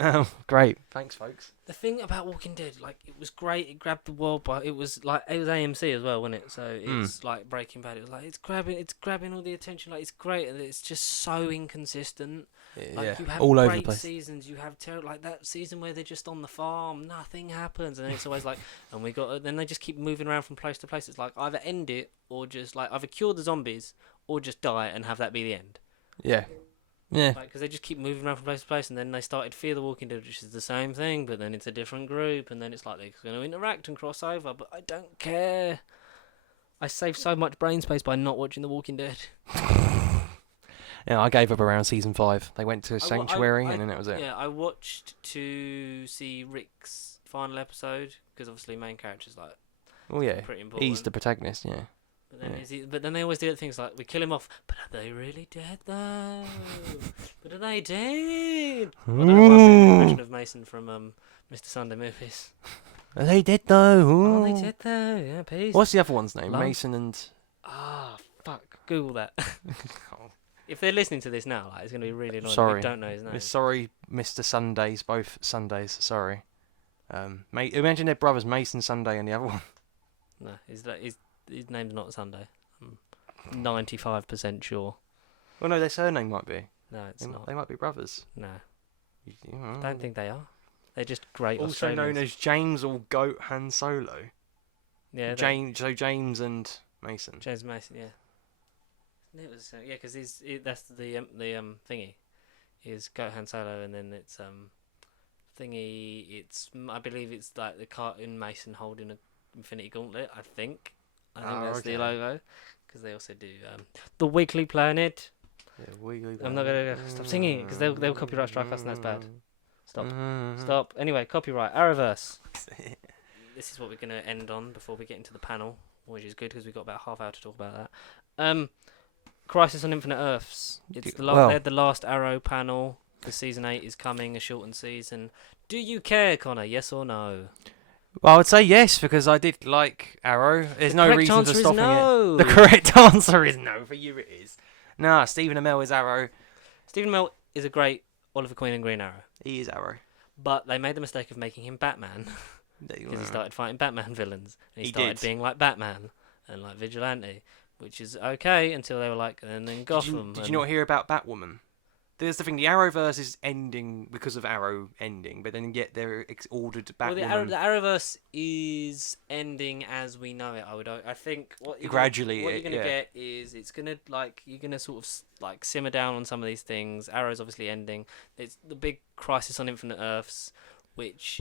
Oh, great. Thanks, folks. The thing about Walking Dead, like, it was great. It grabbed the world, but it was AMC as well, wasn't it? So it's like Breaking Bad. It was like it's grabbing all the attention. Like, it's great, and it's just so inconsistent. Like, you have all great over the place. seasons. You have like that season where they're just on the farm, nothing happens, and then it's always like, and then they just keep moving around from place to place. It's like either end it or just like either cure the zombies or just die and have that be the end. Yeah. Yeah. Because they just keep moving around from place to place, and then they started Fear the Walking Dead, which is the same thing, but then it's a different group, and then it's like they're going to interact and cross over, but I don't care. I saved so much brain space by not watching The Walking Dead. Yeah, I gave up around season 5. They went to Sanctuary, and then that was it. Yeah, I watched to see Rick's final episode, because obviously main character's like pretty important. He's the protagonist, yeah. But then they always do things like, we kill him off, but are they really dead though? But are they dead? Well, that was my impression of Mason from Mr. Sunday Movies. Are they dead though? Are they dead though? Yeah, peace. What's the other one's name? Love. Mason and... Fuck. Google that. If they're listening to this now, like, it's going to be really annoying. Sorry. If we don't know his name. Sorry, Mr. Sundays. Both Sundays, sorry. Imagine they're brothers, Mason Sunday and the other one. No, his name's not Sunday. I'm 95% sure. Well, no, their surname might be. No, it's not. They might be brothers. No. I don't think they are. They're just great also Australians. known as James or Goat Han Solo. Yeah. James and Mason. James Mason, yeah. It was because that's the thingy is Goat Han Solo, and then it's thingy. It's I believe it's like the cartoon Mason holding a Infinity Gauntlet. I think that's the logo, because they also do the Weekly Planet. Yeah, Weekly Planet. I'm not gonna stop singing because they'll copyright strike us, and that's bad. Stop. Anyway, copyright. Arrowverse. This is what we're gonna end on before we get into the panel, which is good because we've got about half hour to talk about that. Crisis on Infinite Earths. It's they had the last Arrow panel. The season 8 is coming, a shortened season. Do you care, Connor? Yes or no? Well, I would say yes, because I did like Arrow. There's no reason for stopping no. it. The correct answer is no. For you, it is. Nah, Stephen Amell is Arrow. Stephen Amell is a great Oliver Queen and Green Arrow. He is Arrow. But they made the mistake of making him Batman. Because he started fighting Batman villains. And he started being like Batman and like Vigilante, which is okay until they were like, and then Gotham. Did you not hear about Batwoman? There's the thing, the Arrowverse is ending because of Arrow ending, but then yet they're ordered Batwoman. Well, the Arrowverse is ending as we know it. I think what you're gonna get is it's gonna you're gonna sort of like simmer down on some of these things. Arrow's obviously ending. It's the big Crisis on Infinite Earths, which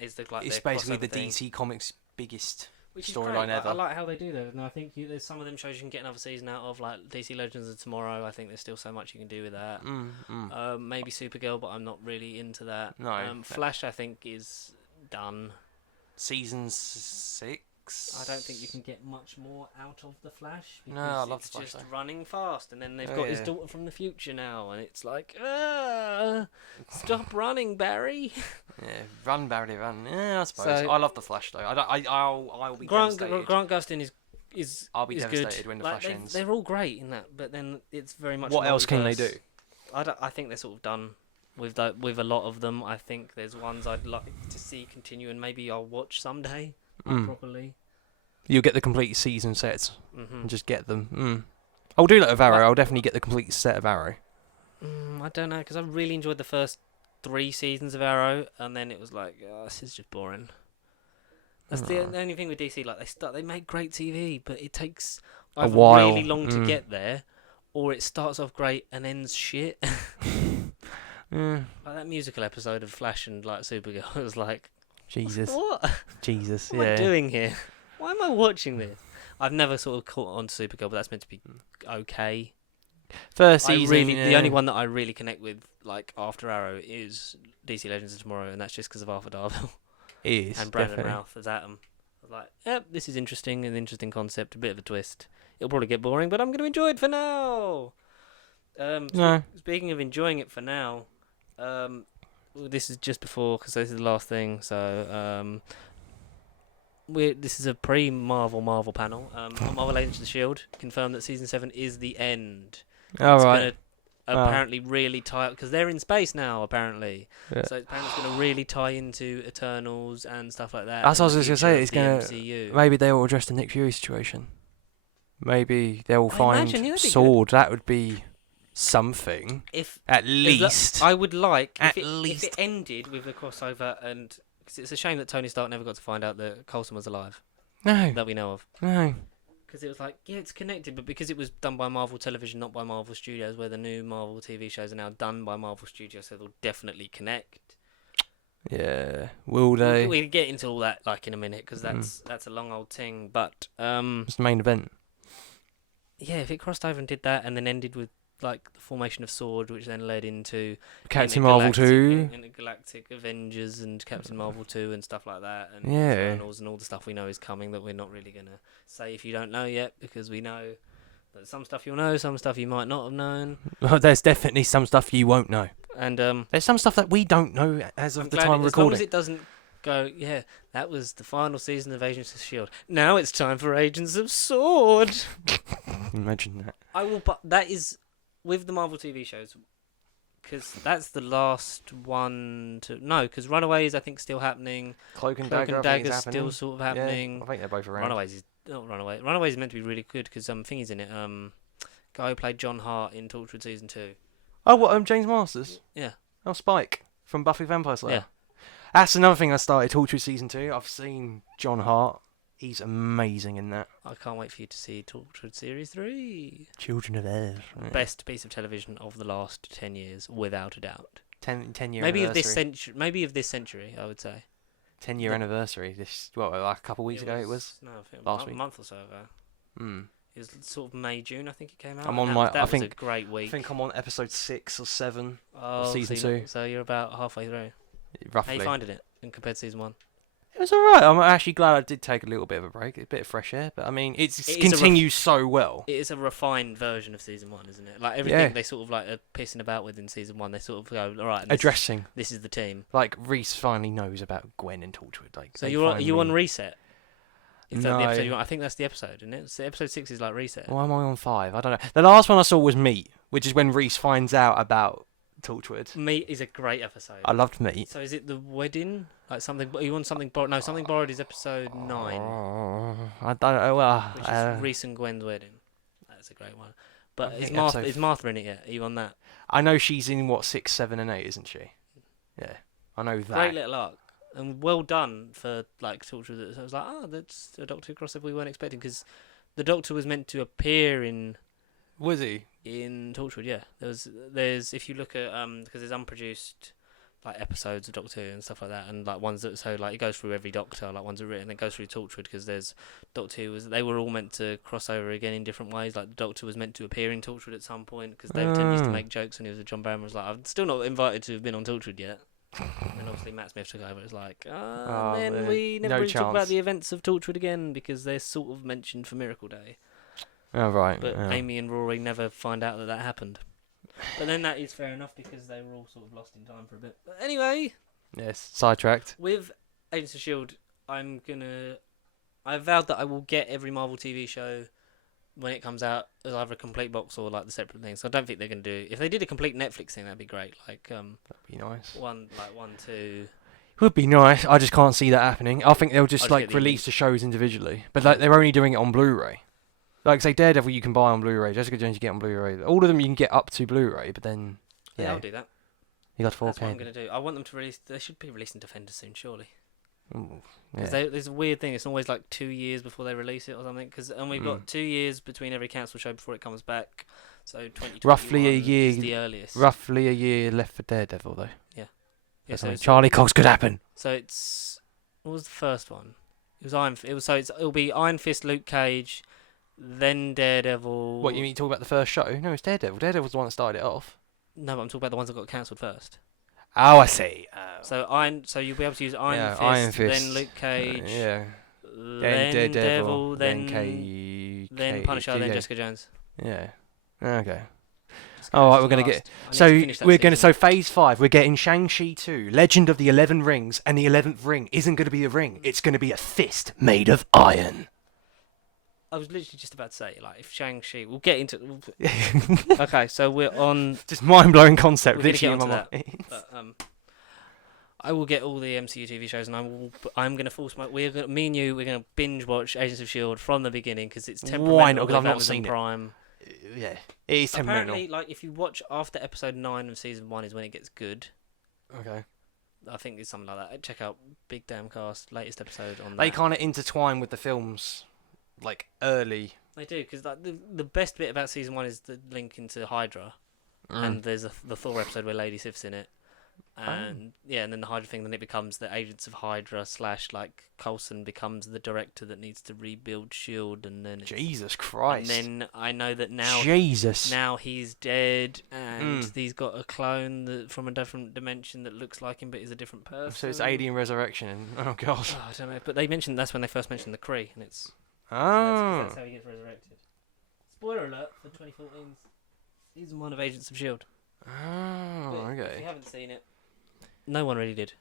is it's basically the DC Comics biggest. storyline ever. I like how they do that, and I think there's some of them shows you can get another season out of, like DC Legends of Tomorrow. I think there's still so much you can do with that. Maybe Supergirl, but I'm not really into that. No. Flash, I think, is done. Season 6. I don't think you can get much more out of the Flash. No, I love it's the Flash, just though. running fast, and then they've got his daughter from the future now, and it's like, stop running, Barry. Yeah, run, Barry, run. Yeah, I suppose. So- I love the Flash though. I'll be devastated. Grant Gustin is I'll be is devastated good. when the Like, Flash ends. They're all great in that, but then it's very much. What else can they multiverse. do? I think they're sort of done with a lot of them. I think there's ones I'd like to see continue, and maybe I'll watch someday properly. You'll get the complete season sets Mm-hmm. and just get them. I'll do that with Arrow. I'll definitely get the complete set of Arrow. I don't know, because I really enjoyed the first 3 seasons of Arrow, and then it was like, this is just boring. That's the only thing with DC. Like they make great TV, but it takes either while. really long to get there, or it starts off great and ends shit. Like that musical episode of Flash and like Supergirl was like, Jesus. what? Jesus. What am I doing here? Why am I watching this? I've never sort of caught on to Supergirl, but that's meant to be okay. First season. The only one that I really connect with, like after Arrow, is DC Legends of Tomorrow, and that's just because of Arthur Darvill is and Brandon definitely. Routh as Atom. I was like, yep, this is interesting, an interesting concept, a bit of a twist. It'll probably get boring, but I'm going to enjoy it for now. No. Speaking of enjoying it for now, this is just before, because this is the last thing. So this is a pre-Marvel panel. Marvel Agents of the Shield confirmed that season 7 is the end. All It's right. gonna apparently really tie, because they're in space now apparently. Yeah. So apparently it's going to really tie into Eternals and stuff like that. That's what I in was the just gonna say. future It's of the gonna MCU. maybe they will address the Nick Fury situation. Maybe they'll I find imagine, yeah, that'd be Sword. That would be something. If At least. I would like At if it least. ended with a crossover, and because it's a shame that Tony Stark never got to find out that Coulson was alive No. that we know of. No. Because it was like, yeah, it's connected, but because it was done by Marvel Television, not by Marvel Studios, where the new Marvel TV shows are now done by Marvel Studios, so they'll definitely connect. Yeah. Will they? We'll get into all that like in a minute, because that's a long old thing. But It's the main event. yeah, if it crossed over and did that, and then ended with like the formation of Sword, which then led into Captain Marvel 2. Intergalactic Avengers and Captain Marvel 2 and stuff like that, and Yeah. Eternals and all the stuff we know is coming that we're not really gonna say if you don't know yet, because we know that some stuff you'll know, some stuff you might not have known, There's definitely some stuff you won't know. and There's some stuff that we don't know as of I'm the glad time as long as recording. it doesn't go, yeah, that was the final season of Agents of S.H.I.E.L.D. Now it's time for Agents of Sword. Imagine that. I will, but that is with the Marvel TV shows, because that's the last one to because Runaways I think still happening. Cloak and Cloak Dagger. and I think is Dagger's still happening. sort of Yeah, happening. I think they're both around. Runaways is not Runaway. Runaways is meant to be really good because Thingy's in it. Guy who played John Hart in Torchwood season 2. Oh, what? James Masters. Yeah. Oh, Spike from Buffy Vampire Slayer. Yeah. That's another thing I started Torchwood season 2. I've seen John Hart. He's amazing in that. I can't wait for you to see Torchwood series 3. Children of Earth. Right. Best piece of television of the last 10 years, without a doubt. 10-year Maybe of anniversary. this century. Maybe of this century, I would say. 10-year anniversary. This like a couple weeks ago it was. No, I think last a week. month or so ago. Hmm. It was sort of May, June, I think it came out. I'm and on that was a think- great week. I think I'm on episode 6 or 7, oh, season so you- 2. So you're about halfway through. How roughly. you finding it in compared to season 1? It was alright. I'm actually glad I did take a little bit of a break, a bit of fresh air. But I mean, it is a continues so well. It is a refined version of season 1, isn't it? Like everything Yeah. they sort of like are pissing about with in season 1, they sort of go, all right, Addressing, this is the team. like Reese finally knows about Gwen and Torchwood. Like, So they are you on finally- reset? Is that the No. episode you want? I think that's the episode, isn't it? So episode 6 is like reset. Why am I on 5? I don't know. The last one I saw was Meat, which is when Reese finds out about Torchwood. Meat is a great episode. I loved Meat. So is it the wedding? Like something? You want something borrowed? No, something borrowed is episode 9, I don't know. Well, which is Reese and Gwen's wedding. That's a great one. But I is think Martha, episode- is Martha in it yet? Are you on that? I know she's in what 6, 7, and 8, isn't she? Yeah, I know that. Great little arc. And well done for like Torchwood. So I was like, oh, that's a Doctor Who crossover we weren't expecting, because the Doctor was meant to appear in Was he? Torchwood. Yeah, there's if you look at because there's unproduced like episodes of Doctor Who and stuff like that, and like ones that it goes through every Doctor, like ones that are written, it goes through Torchwood because there's Doctor Who they were all meant to cross over again in different ways. Like the Doctor was meant to appear in Torchwood at some point because David Tennant used to make jokes when he was with John Barrowman. Was like, I'm still not invited to have been on Torchwood yet. And then obviously Matt Smith took over. It's like, and then we never really talk about the events of Torchwood again because they're sort of mentioned for Miracle Day. Oh right. But Amy and Rory never find out that happened. But then that is fair enough because they were all sort of lost in time for a bit. But anyway. Yes, sidetracked. With Agents of S.H.I.E.L.D., I vowed that I will get every Marvel TV show when it comes out as either a complete box or like the separate things. So I don't think they're going to do... If they did a complete Netflix thing, that'd be great. Like, that'd be nice. One, two... It would be nice. I just can't see that happening. I think they'll just release the shows individually. But like they're only doing it on Blu-ray. Like, say, Daredevil you can buy on Blu-ray. Jessica Jones you get on Blu-ray. All of them you can get up to Blu-ray, but then... Yeah, I'll do that. You got 4K. That's what I'm going to do. I want them to release... They should be releasing Defenders soon, surely. Because Yeah. there's a weird thing. It's always like 2 years before they release it or something. And we've got 2 years between every cancelled show before it comes back. So 2021 roughly a year, is the earliest. Roughly a year left for Daredevil, though. Yeah, so Charlie Cox could happen. So it's... What was the first one? It was Iron... It'll be Iron Fist, Luke Cage, then Daredevil... What, you mean you talk about the first show? No, it's Daredevil. Daredevil's the one that started it off. No, but I'm talking about the ones that got cancelled first. Oh, I see. So you'll be able to use Iron Fist, then Luke Cage, then Daredevil, then Punisher, then Jessica Jones. Yeah. Okay. All right, we're gonna get. So Phase 5, we're getting Shang-Chi 2, Legend of the 11 Rings, and the 11th ring isn't gonna be a ring. It's gonna be a fist made of iron. I was literally just about to say, like, if Shang-Chi... We'll get into... Okay, so we're on... Just mind-blowing concept. We're literally get onto that. But, I will get all the MCU TV shows, and I'm going to force me and you, we're going to binge watch Agents of S.H.I.E.L.D. from the beginning, because it's temperamental. Why not? Because I've not Amazon seen Prime. Yeah, it is temperamental. Apparently, like, if you watch after episode 9 of season 1 is when it gets good. Okay. I think it's something like that. Check out Big Damn Cast, latest episode on that. They kind of intertwine with the films, like, early. They do, because like, the best bit about season 1 is the link into Hydra. And there's the Thor episode where Lady Sif's in it. And and then the Hydra thing, then it becomes the Agents of Hydra / like Coulson becomes the director that needs to rebuild S.H.I.E.L.D. and then Jesus Christ. And then I know that now he's dead and he's got a clone from a different dimension that looks like him but is a different person. So it's Alien Resurrection. Oh god. Oh, I don't know, but that's when they first mentioned the Kree, and it's that's how he gets resurrected. Spoiler alert for 2014's season 1 of Agents of S.H.I.E.L.D. Oh, But okay. If you haven't seen it, no one really did.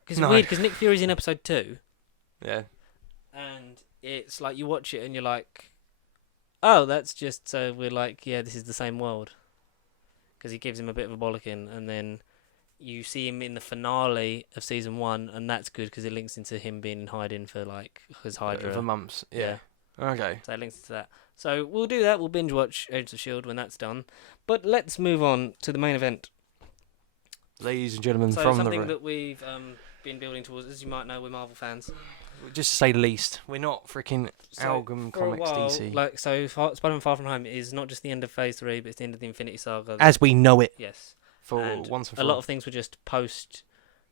Because it's weird, because Nick Fury's in episode 2. Yeah. And it's like you watch it and you're like, oh, that's just so we're like, yeah, this is the same world. Because he gives him a bit of a bollocking, and then you see him in the finale of season 1, and that's good because it links into him being in hiding for like his Hydra. For months, yeah. Okay. So it links to that. So we'll do that. We'll binge watch Agents of S.H.I.E.L.D. when that's done. But let's move on to the main event. Ladies and gentlemen, so from the something that we've been building towards, as you might know, we're Marvel fans. Just to say the least, we're not freaking Algam Comics DC. Like, Spider-Man Far From Home is not just the end of Phase 3, but it's the end of the Infinity Saga. As we know it. Yes. For and once and for a lot of things were just post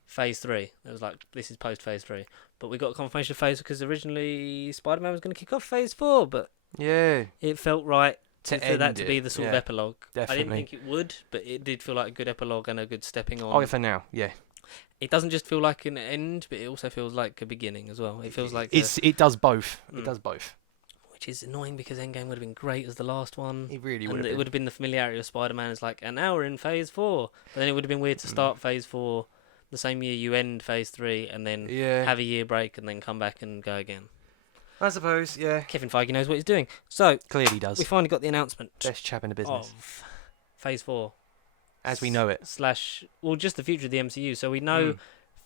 Phase 3. It was like, this is post Phase 3. But we got confirmation of Phase because originally Spider-Man was going to kick off Phase 4, but it felt right for that to be the sort of epilogue. Definitely. I didn't think it would, but it did feel like a good epilogue and a good stepping on. Oh, for now, yeah. It doesn't just feel like an end, but it also feels like a beginning as well. It feels like it does both. It does both. Which is annoying because Endgame would have been great as the last one. It really would have been. It would have been the familiarity of Spider-Man as like, an hour in Phase 4. But then it would have been weird to start Phase 4 the same year you end Phase 3 and then have a year break and then come back and go again. I suppose, yeah. Kevin Feige knows what he's doing. So clearly does. We finally got the announcement. Best chap in the business. Of Phase 4. As we know it. Just the future of the MCU. So we know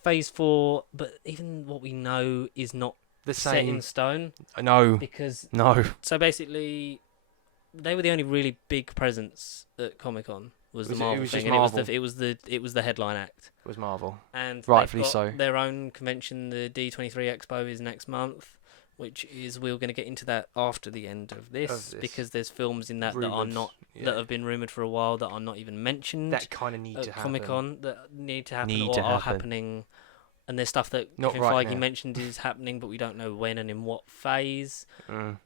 Phase 4, but even what we know is not the set same in stone. No. So basically, they were the only really big presence at Comic-Con. Was the Marvel thing, and it was the headline act. It was Marvel, and rightfully so. Their own convention, the D23 Expo, is next month, which is we're going to get into that after the end of this, because there's films in that Rumoured, that are not that have been rumored for a while that are not even mentioned that kind of need to happen. Comic-Con that need to happen Need or to are happen. happening, and there's stuff that Not Kevin right Feige now. mentioned is happening, but we don't know when and in what phase. Mm.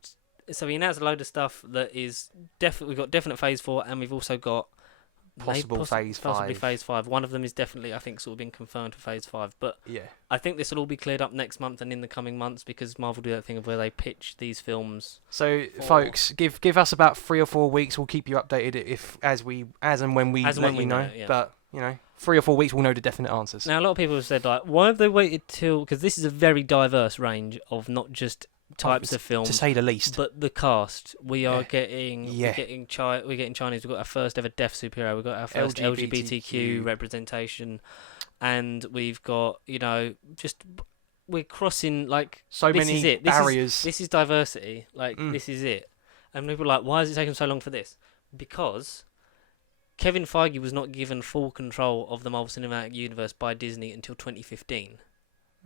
So he announced a load of stuff that is definitely, we've got definite phase 4, and we've also got Possibly phase 5. Possibly phase 5. One of them is definitely, I think, sort of been confirmed for phase 5. But Yeah. I think this will all be cleared up next month and in the coming months, because Marvel do that thing of where they pitch these films. So, folks, give us about 3 or 4 weeks. We'll keep you updated as and when we let you know. Yeah. But 3 or 4 weeks, we'll know the definite answers. Now, a lot of people have said, like, why have they waited till? Because this is a very diverse range of not just types of films, to say the least. but the cast. We are Yeah. getting we're getting Chinese. We've got our first ever deaf superhero. We've got our first LGBTQ representation, and we've got just we're crossing like So this many is it. barriers. This is diversity. Like this is it. And people are like, why is it taking so long for this? Because Kevin Feige was not given full control of the Marvel Cinematic Universe by Disney until 2015.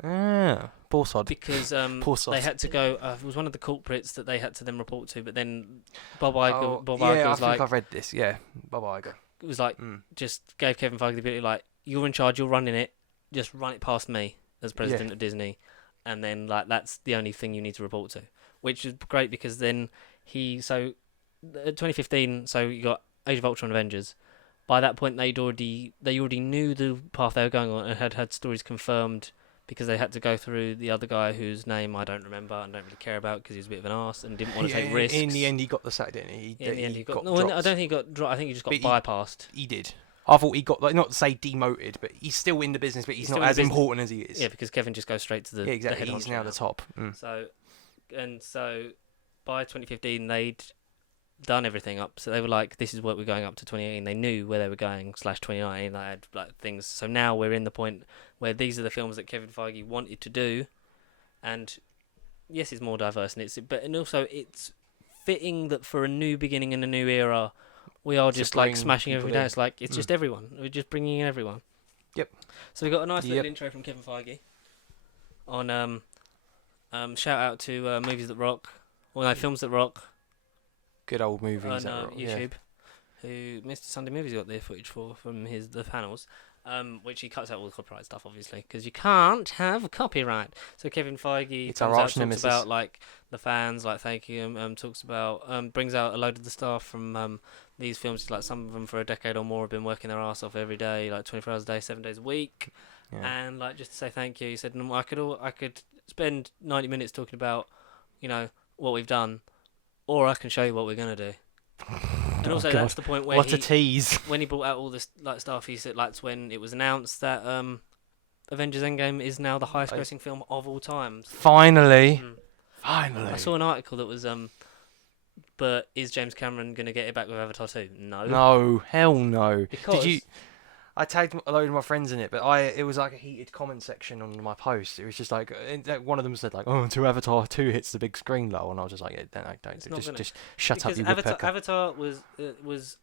Poor sod. Because Poor sod. they had to go. It was one of the culprits that they had to then report to. But then Bob Iger, I was think like, I've read this. Yeah, Bob Iger. it was like, just gave Kevin Feige the ability, like, you're in charge, you're running it, just run it past me as president of Disney, and then like that's the only thing you need to report to, which is great because then 2015. So you got Age of Ultron, Avengers. By that point, they already knew the path they were going on and had stories confirmed, because they had to go through the other guy whose name I don't remember and don't really care about because he was a bit of an arse and didn't want to take risks. In the end, he got the sack, didn't he? In the end, he got dropped. I don't think he got dropped. I think he just got bypassed. He did. I thought he got, like, not to say demoted, but he's still in the business, but he's not as important as he is. Yeah, because Kevin just goes straight to the exactly. The head he's now the top. So by 2015 they'd done everything up, so they were like, this is what we're going up to 2018. They knew where they were going /2019. They had like things. So now we're in the point where these are the films that Kevin Feige wanted to do, and yes, it's more diverse, and also it's fitting that for a new beginning and a new era, we are just like smashing everything down. It's like it's just everyone. We're just bringing in everyone. Yep. So we got a nice little intro from Kevin Feige on shout out to Movies That Rock, Films That Rock. Good old movies on YouTube, who Mr. Sunday Movies got their footage from the panels, which he cuts out all the copyright stuff, obviously, because you can't have copyright. So Kevin Feige talks about like the fans, like thanking him, talks about brings out a load of the staff from these films. Like some of them for a decade or more have been working their ass off every day, like 24 hours a day, 7 days a week, and like just to say thank you. He said, I could spend 90 minutes talking about what we've done, or I can show you what we're gonna do. And also, that's the point where what a tease. When he brought out all this like stuff, he said that's when it was announced that Avengers Endgame is now the highest grossing film of all time. Finally. Finally. I saw an article that was but is James Cameron gonna get it back with Avatar 2? No. No, hell no. Because I tagged a load of my friends in it, but it was like a heated comment section on my post. It was just like one of them said like, "Oh, Avatar 2 hits the big screen low," and I was just like, "Don't just shut up, you woodpecker." Avatar was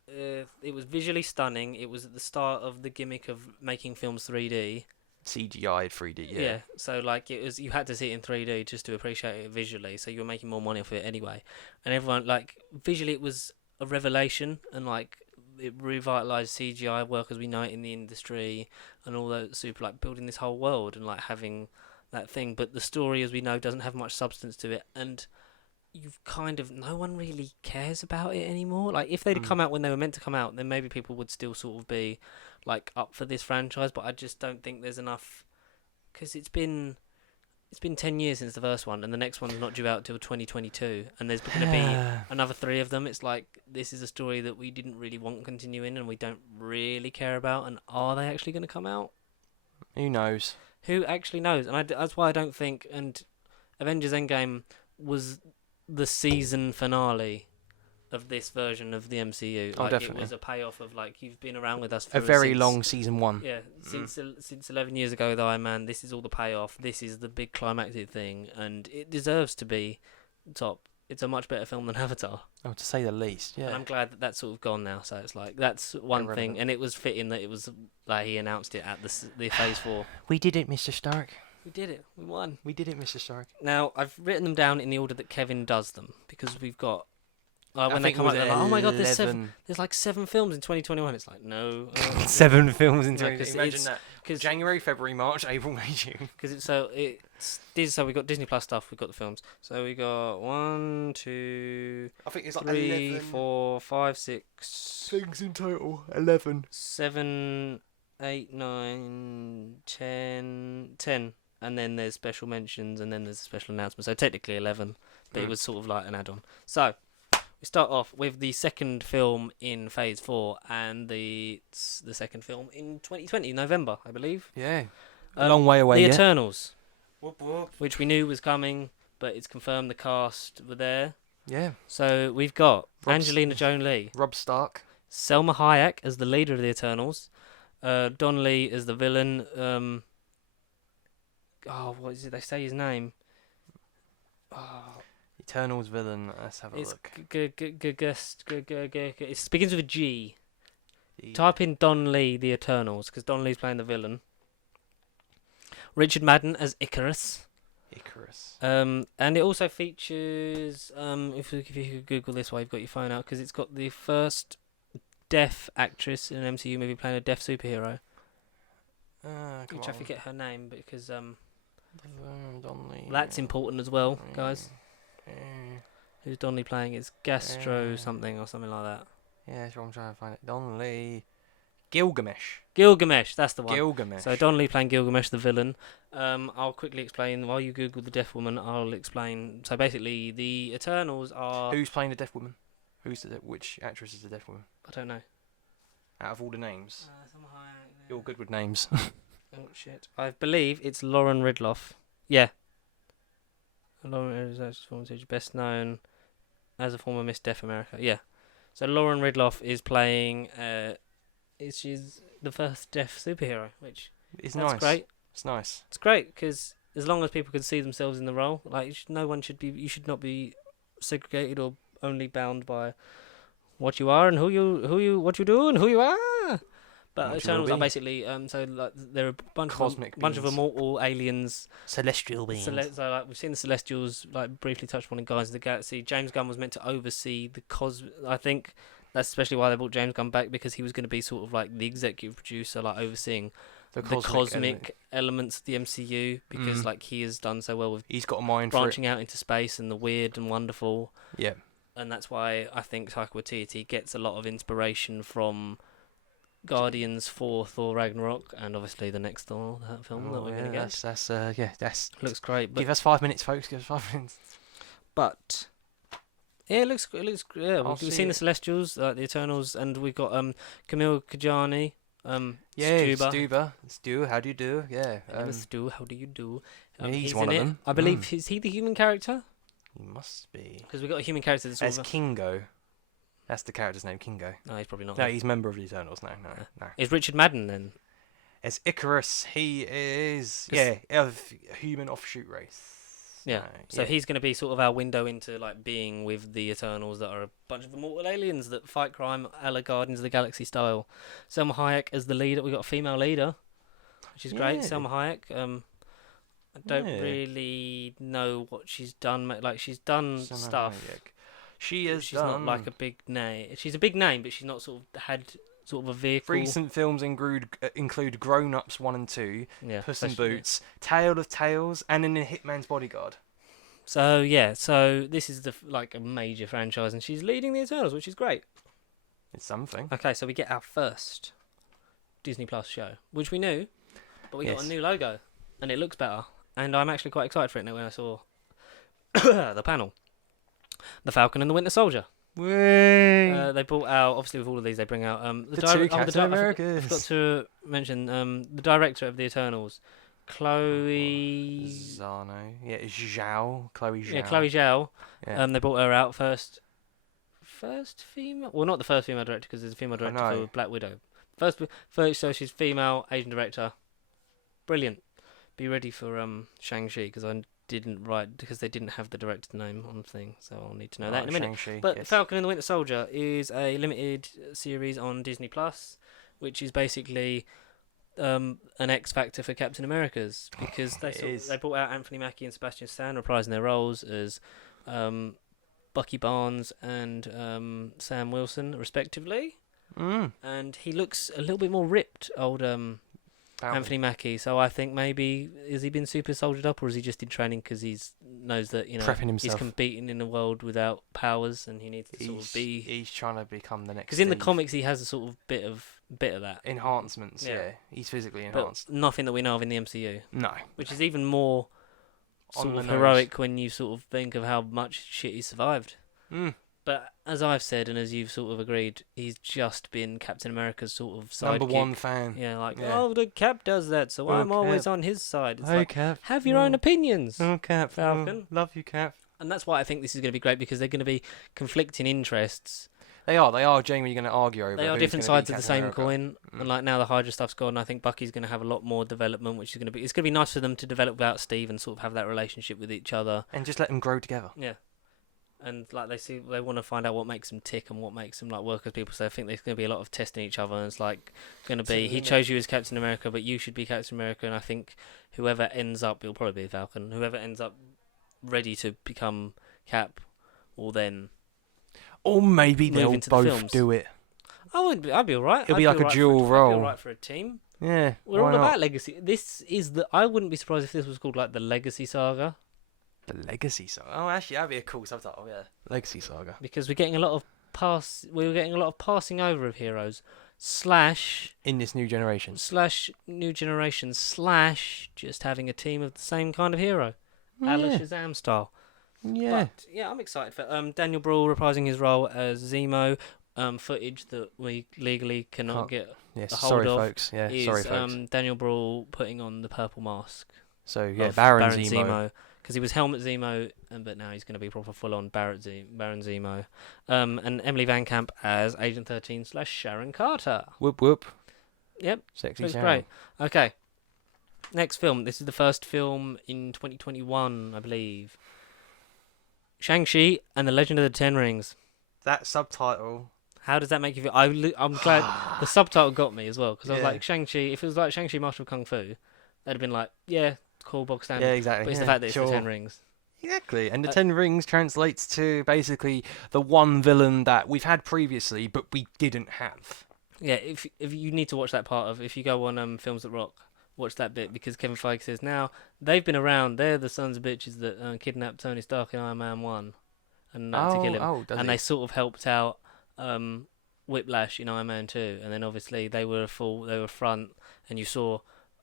visually stunning. It was at the start of the gimmick of making films 3D. CGI 3D, yeah. Yeah, so like you had to see it in 3D just to appreciate it visually. So you were making more money off it anyway, and everyone like visually it was a revelation, and like it revitalized CGI work as we know it in the industry, and all that super like building this whole world and like having that thing. But the story, as we know, doesn't have much substance to it, and you've no one really cares about it anymore. Like if they'd come out when they were meant to come out, then maybe people would still sort of be like up for this franchise. But I just don't think there's enough, because it's been 10 years since the first one, and the next one's not due out till 2022, and there's going to be another 3 of them. It's like, this is a story that we didn't really want continuing, and we don't really care about, and are they actually going to come out? Who knows? Who actually knows? And that's why I don't think, and Avengers Endgame was the season finale of this version of the MCU. Like, definitely. It was a payoff of like, you've been around with us for a very long season 1. Yeah, since 11 years ago, the Iron Man. This is all the payoff. This is the big climactic thing, and it deserves to be top. It's a much better film than Avatar. Oh, to say the least, yeah. And I'm glad that that's sort of gone now. So it's like that's one thing, and it was fitting that it was like he announced it at the Phase 4. We did it, Mr. Stark. We did it. We won. We did it, Mr. Stark. Now, I've written them down in the order that Kevin does them because we've got. I When they think come it out, was they're like, "Oh my god, 11. there's like 7 films in 2021." It's like, no, 7 films in No, 20. 'cause Imagine it's- that. 'cause- January, February, March, April, May, June. Because so we got Disney Plus stuff. We've got the films. So we got 1, 2, I think it's like 3, 11 4, 5, 6, things in total. 11. 7, 8, 9, 10, and then there's special mentions, and then there's a special announcement. So technically 11, but it was sort of like an add-on. So we start off with the second film in Phase 4, and it's the second film in 2020, November, I believe. Yeah. A long way away The yet. Eternals, Whoop, whoop. which we knew was coming, but it's confirmed the cast were there. Yeah. So we've got Rob's- Angelina Jolie, Rob Stark. Selma Hayek as the leader of the Eternals, Don Lee as the villain. What is it? They say his name. Eternals villain. Let's have a It's look. it begins with a G. The- Type in Don Lee, the Eternals, because Don Lee's playing the villain. Richard Madden as Icarus. Icarus. And it also features, if you could Google this while you've got your phone out, because it's got the first deaf actress in an MCU movie playing a deaf superhero. Come Which I on. forget her name, because Donnelly. that's important as well, guys. Yeah. Who's Don Lee playing? It's Gastro something or something like that. Yeah, that's what I'm trying to find it. Donnelly. Gilgamesh. Gilgamesh, that's the one. Gilgamesh. So Don Lee playing Gilgamesh, the villain. I'll quickly explain while you Google the deaf woman. I'll explain. So basically, the Eternals are. Who's playing the deaf woman? Which actress is the deaf woman? I don't know. Out of all the names, you're good with names. Oh shit! I believe it's Lauren Ridloff. Yeah. Lauren is best known as a former Miss Deaf America. Yeah. So Lauren Ridloff is playing. She's the first deaf superhero, which It's that's nice. great. It's nice. It's great because as long as people can see themselves in the role, like no one should be. You should not be segregated or only bound by what you are and what you do and who you are. But What you Eternals will are be. basically there are a bunch Cosmic of bunch of beings. immortal aliens. Celestial beings. So like we've seen the Celestials like briefly touched upon in Guardians of the Galaxy. James Gunn was meant to oversee the I think that's especially why they brought James Gunn back, because he was going to be sort of like the executive producer, like overseeing the cosmic elements of the MCU, because like he has done so well with He's got a mind for it. branching out into space and the weird and wonderful. Yeah. And that's why I think Taika Waititi gets a lot of inspiration from Guardians 4, Thor Ragnarok, and obviously the next Thor film that we're going to get. That's Looks great, but give us 5 minutes, folks. Give us 5 minutes. But yeah, it looks yeah. I'll We've see seen the it. Celestials, the Eternals, and we got Camille Kajani, Yeah, Stuba. Stu, how do you do? Yeah. Stu, how do you do? Yeah, he's in one of it. them. I believe is he the human character? He must be. Because we got a human character that's As sort of Kingo. That's the character's name, Kingo. no, he's probably not. No, he's member of the Eternals. No. Is Richard Madden then? As Icarus, he is of human offshoot race. Yeah. So he's going to be sort of our window into like being with the Eternals, that are a bunch of immortal aliens that fight crime a la Guardians of the Galaxy style. Selma Hayek as the leader. We got a female leader, which is great. Yeah. Selma Hayek. I don't Yeah. really know what she's done. Like she's done Selma stuff. Hayek. She is She's not like a big name. She's a big name, but she's not sort of had sort of a vehicle. Recent films include Grown Ups 1 and 2, Yeah. Puss in especially- Boots, Tale of Tales, and in A Hitman's Bodyguard. So yeah, so this is like a major franchise, and she's leading the Eternals, which is great. It's something. Okay, so we get our first Disney Plus show, which we knew, but we got Yes. a new logo, and it looks better. And I'm actually quite excited for it now when I saw the panel. The Falcon and the Winter Soldier. Way. They brought out, obviously with all of these, they bring out The two Captain Americas. I forgot to mention the director of the Eternals, Chloe. Zano. Yeah, Zhao. Chloe Zhao. Yeah, Chloe Zhao. Yeah. They brought her out first female. Well, not the first female director, because there's a female director know. for Black Widow. First, so she's female Asian director. Brilliant. Be ready for Shang-Chi, because I didn't write, because they didn't have the director's name on the thing, so I'll need to know that in a minute. Shang-Chi, But yes. Falcon and the Winter Soldier is a limited series on Disney Plus, which is basically an X factor for Captain America's because It they brought out Anthony Mackie and Sebastian Stan reprising their roles as Bucky Barnes and Sam Wilson, respectively. And he looks a little bit more ripped, old Anthony Mackie. So I think maybe has he been super soldiered up, or is he just in training because he knows that prepping himself. he's competing in a world without powers and he needs to sort of be. He's trying to become the next. Because in the comics he has a sort of bit of that enhancements. Yeah, he's physically enhanced. But nothing that we know of in the MCU. No, which is even more sort of heroic when you sort of think of how much shit he survived. But as I've said, and as you've sort of agreed, he's just been Captain America's sort of sidekick. Number one fan. Yeah, oh, the Cap does that, so I'm always on his side. It's like, Cap. Have your own opinions. Oh, Cap. Falcon. Love you, Cap. And that's why I think this is going to be great, because they're going to be conflicting interests. They are genuinely going to argue over. They are different sides of the same coin. And like now the Hydra stuff's gone, I think Bucky's going to have a lot more development, which is going to be. It's going to be nice for them to develop without Steve and sort of have that relationship with each other. And just let them grow together. Yeah. And like they want to find out what makes them tick and what makes them like work as people. So I think there's going to be a lot of testing each other. And it's like going to be he chose you as Captain America, but you should be Captain America. And I think whoever ends up, it'll probably be Falcon. Whoever ends up ready to become Cap, will then. Or maybe they'll both do it. I'd be alright. It'll be like a dual role. I'd be alright for a team. Yeah. We're all about legacy. This is I wouldn't be surprised if this was called like the Legacy Saga. The Legacy Saga. Oh, actually, that'd be a cool subtitle. Yeah. Legacy Saga. Because we're getting a lot of passing over of heroes in this new generation / just having a team of the same kind of hero, a la Shazam style. Yeah. But, yeah, I'm excited for Daniel Bruhl reprising his role as Zemo. Footage that we legally cannot get a hold of. Folks. Yeah, sorry, folks. Daniel Bruhl putting on the purple mask. So yeah, Baron Zemo. Because he was Helmet Zemo, but now he's going to be proper full-on Baron Zemo. And Emily Van Camp as Agent 13 / Sharon Carter. Whoop whoop. Yep. Sexy Sharon. Great. Okay. Next film. This is the first film in 2021, I believe. Shang-Chi and the Legend of the Ten Rings. That subtitle. How does that make you feel? I'm glad the subtitle got me as well, because I was like, Shang-Chi, if it was like Shang-Chi Master of Kung Fu, they'd have been like, yeah, cool, box standard. Yeah, exactly. But it's the fact that it's the Ten Rings. Exactly. And the Ten Rings translates to basically the one villain that we've had previously, but we didn't have. Yeah, if you need to watch that part of, if you go on Films That Rock, watch that bit, because Kevin Feige says now, they've been around, they're the sons of bitches that kidnapped Tony Stark in Iron Man 1 and to kill him. And they sort of helped out Whiplash in Iron Man 2, and then obviously they were front, and you saw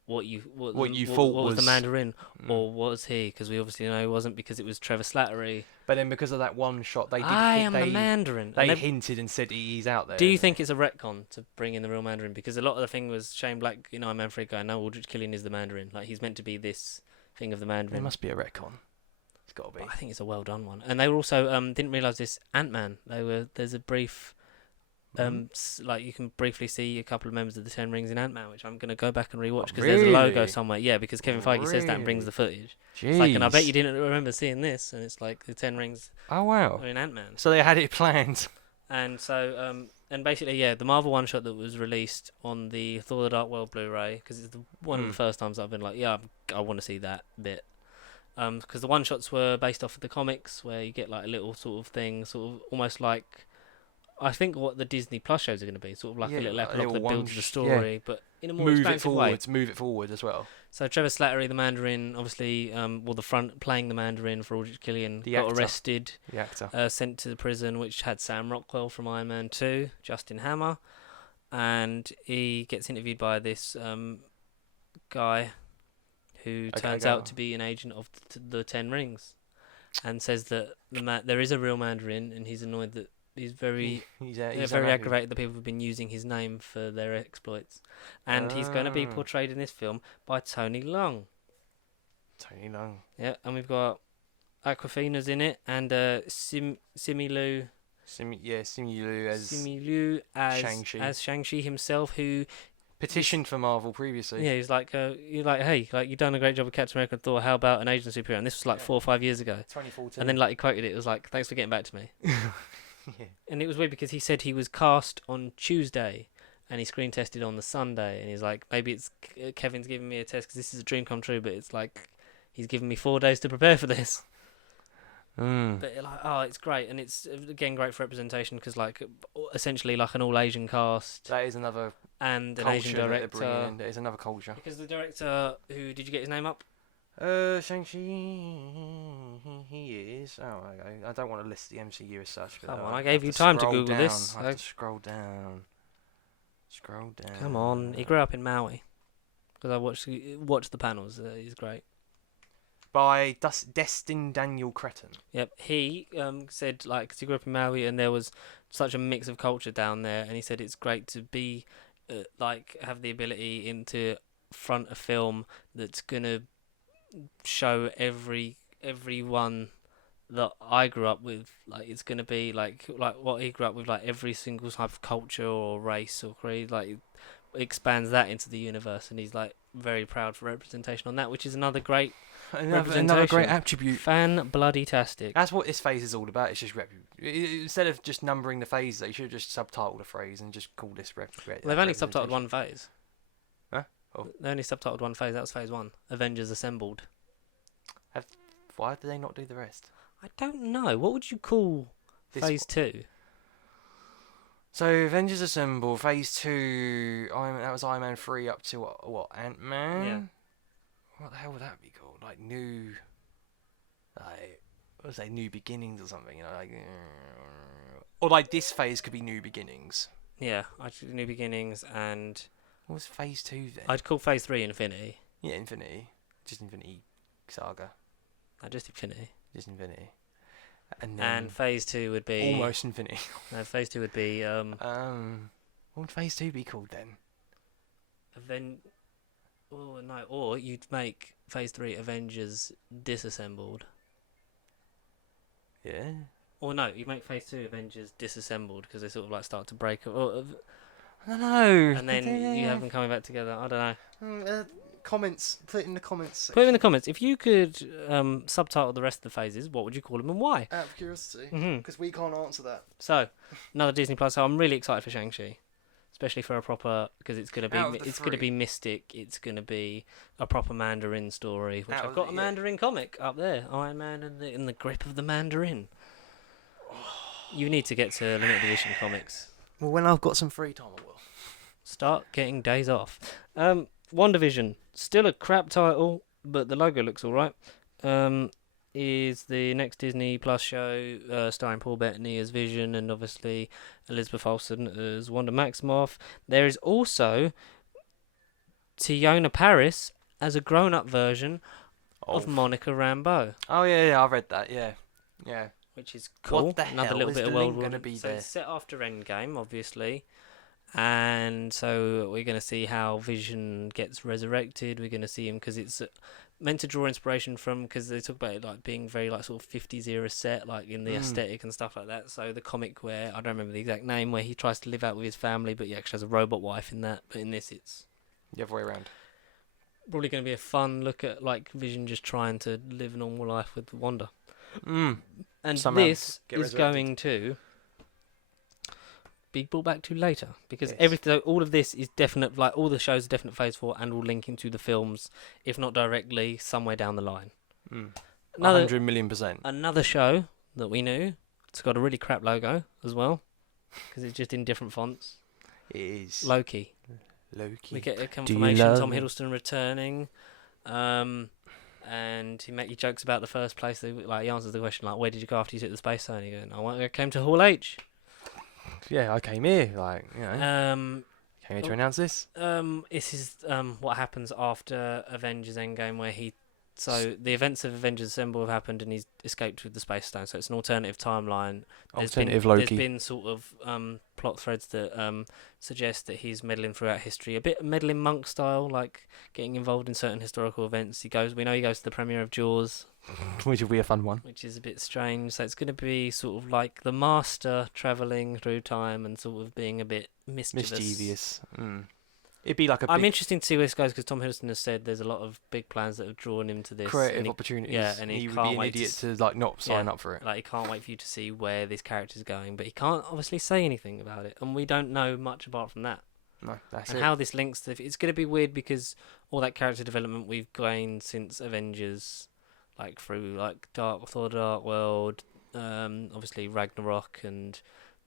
what was the Mandarin, or was he? Because we obviously know he wasn't, because it was Trevor Slattery. But then because of that one shot, they did. I am the Mandarin. They hinted and said he's out there. Do you think it's a retcon to bring in the real Mandarin? Because a lot of the thing was Shane Black in Iron Man 3 going, no, Aldrich Killian is the Mandarin. Like, he's meant to be this thing of the Mandarin. There must be a retcon. It's got to be. But I think it's a well done one. And they were also didn't realise this Ant-Man. There's a brief. Like you can briefly see a couple of members of the Ten Rings in Ant-Man, which I'm going to go back and rewatch, because there's a logo somewhere. Yeah, because Kevin Feige says that and brings the footage. It's like, and I bet you didn't remember seeing this, and it's like the Ten Rings. Oh wow! Are in Ant-Man. So they had it planned. And so and basically the Marvel one shot that was released on the Thor: The Dark World Blu-ray, because it's one of the first times I've been like, I want to see that bit. Because the one shots were based off of the comics, where you get like a little sort of thing, sort of almost like. I think what the Disney Plus shows are going to be, sort of like a little epilogue that builds the story, but in a more expansive way. Move it forward as well. So Trevor Slattery, the Mandarin, obviously, the front playing the Mandarin for Aldrich Killian, got arrested, the actor, sent to the prison, which had Sam Rockwell from Iron Man 2, Justin Hammer, and he gets interviewed by this guy who turns out to be an agent of the Ten Rings, and says that there is a real Mandarin, and he's annoyed that. He's very aggravated that people have been using his name for their exploits. And he's going to be portrayed in this film by Tony Leung. Tony Leung. Yeah, and we've got Awkwafina's in it, and Simu Liu as Shang-Chi. As Shang-Chi himself, who petitioned for Marvel previously. Yeah, he's like, hey, like you've done a great job with Captain America and Thor. How about an agent superhero? And this was like 4 or 5 years ago. 2014. And then like he quoted it. It was like, thanks for getting back to me. Yeah. And it was weird because he said he was cast on Tuesday, and he screen tested on the Sunday, and he's like, maybe it's Kevin's giving me a test because this is a dream come true, but it's like he's given me 4 days to prepare for this. But like, oh, it's great, and it's again great for representation because like essentially like an all Asian cast. That is another and an culture Asian that they're director. bringing in. That is another culture. Because the director, who did you get his name up? Shang-Chi, he is. Oh, I don't want to list the MCU as such. But Come on, I gave you time to Google down. this. I have to scroll down. Scroll down. Come on, he grew up in Maui. Because I watched the panels. He's great. By Destin Daniel Cretton. Yep, he said like 'cause he grew up in Maui and there was such a mix of culture down there, and he said it's great to be like have the ability into front a film that's gonna show everyone that I grew up with. Like it's gonna be like what he grew up with, like every single type of culture or race or creed. Like it expands that into the universe, and he's like very proud for representation on that, which is another great. Another great attribute. Fan bloody tastic. That's what this phase is all about. It's just instead of just numbering the phases, they should have just subtitled a phrase and just call this They've only subtitled one phase. Huh? Oh. They only subtitled one phase. That was phase 1. Avengers Assembled. Why did they not do the rest? I don't know. What would you call phase 2? So Avengers Assemble, phase 2. That was Iron Man 3 up to what Ant-Man? Yeah. What the hell would that be called? Like new, like what was new beginnings or something? You know, like or like this phase could be new beginnings. Yeah, New Beginnings, and what was phase 2 then? I'd call phase 3 Infinity. Yeah, Infinity, just Infinity Saga. No, just Infinity. Just Infinity. And phase 2 would be almost Infinity. No, phase 2 would be what would phase 2 be called then? Oh no, or you'd make phase 3 Avengers Disassembled. Yeah. Or no, you make phase 2 Avengers Disassembled because they sort of like start to break. I don't know. And then you have them coming back together. I don't know. Comments. Put it in the comments. Put it in the comments. If you could subtitle the rest of the phases, what would you call them and why? Out of curiosity, Mm-hmm. because we can't answer that. So, another Disney Plus. So I'm really excited for Shang-Chi, especially for a proper because it's gonna be mystic. It's gonna be a proper Mandarin story, which I've got a Mandarin comic up there. Iron Man in the grip of the Mandarin. You need to get to limited edition comics. Well, when I've got some free time, I will. Start getting days off. WandaVision, still a crap title, but the logo looks alright. Is the next Disney Plus show starring Paul Bettany as Vision and obviously Elizabeth Olsen as Wanda Maximoff. There is also Tiona Paris as a grown-up version of Monica Rambeau. Oh yeah, I read that. Yeah. Which is cool. What the Another hell little is bit the of world link gonna building. be So there? it's set after Endgame, obviously. And so we're going to see how Vision gets resurrected. We're going to see him because it's meant to draw inspiration from, because they talk about it like being very like sort of 50s era set, like in the aesthetic and stuff like that. So the comic where, I don't remember the exact name, where he tries to live out with his family, but he actually has a robot wife in that. But in this, it's The other way around. probably going to be a fun look at like Vision just trying to live a normal life with Wanda. And Somehow this get is resurrected. going to be brought back to later, because Yes. everything, all of this is definite. Like all the shows are definite phase 4, and will link into the films, if not directly, somewhere down the line. 100 million%. Another show that we knew. It's got a really crap logo as well, because it's just in different fonts. It is. Loki. Loki. We get a confirmation love Tom me? Hiddleston returning, and he make you jokes about the first place. Like he answers the question like, "Where did you go after you took the space zone?" He goes, "I came to Hall H." Yeah, I came here, like, you know. Came here to announce this. This is what happens after Avengers Endgame, where so the events of Avengers Assemble have happened, and he's escaped with the Space Stone. So it's an alternative timeline. Alternative Loki. There's been sort of plot threads that suggest that he's meddling throughout history, a bit meddling monk style, like getting involved in certain historical events. We know he goes to the premiere of Jaws, Which will be a fun one. which is a bit strange. So it's going to be sort of like the Master travelling through time and sort of being a bit mischievous. It'd be like a I'm big interested to see where this goes, because Tom Hiddleston has said there's a lot of big plans that have drawn him to this. creative opportunities. yeah, and he he would can't be an wait to idiot to like not sign up for it. Like, he can't wait for you to see where this character's going, but he can't obviously say anything about it, and we don't know much apart from that. No, that's And it. how this links to it's going to be weird because all that character development we've gained since Avengers, like through like Thor: Dark World, obviously Ragnarok and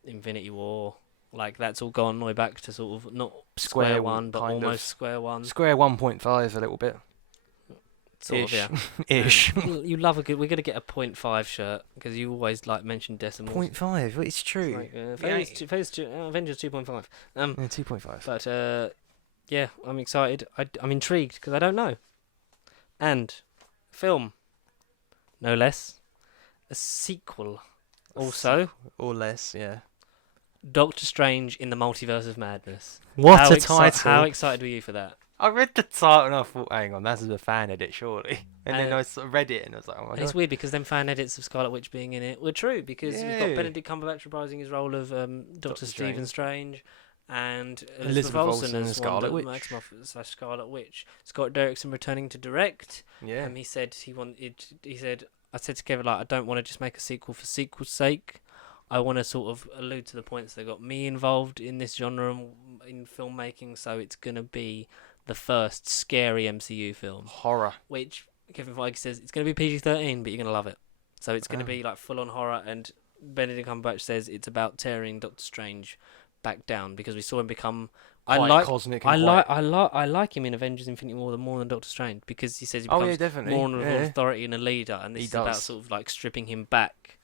Infinity War, like that's all gone all the way back to sort of not square one, but almost square one. Square 1.5 a little bit. Sort Ish. of, yeah. Ish. You love a good. We're gonna get a 0.5 shirt because you always like mention decimals. 0.5. It's true. It's like, Avengers 2.5. Yeah, 2.5. But yeah, I'm excited. I'm intrigued because I don't know. And film, no less, a sequel. Also, Or less, yeah. Doctor Strange in the Multiverse of Madness. What a title! How excited were you for that? I read the title and I thought, hang on, that's a fan edit, surely. And then I sort of read it and I was like, oh my god. It's weird because them fan edits of Scarlet Witch being in it were true because we've got Benedict Cumberbatch reprising his role of Doctor Stephen Strange and Elizabeth Olsen as Scarlet Witch. Maximoff / Scarlet Witch. Scott Derrickson returning to direct. Yeah. He said I said to Kevin, like, I don't want to just make a sequel for sequel's sake. I want to sort of allude to the points that got me involved in this genre in filmmaking, so it's going to be the first scary MCU film. Horror. Which Kevin Feige says it's going to be PG-13, but you're going to love it. So it's going to be like full-on horror, and Benedict Cumberbatch says it's about tearing Doctor Strange back down because we saw him become Cosmic. I like him in Avengers: Infinity War more than Doctor Strange because he says he becomes more of an authority and a leader, and this is about sort of like stripping him back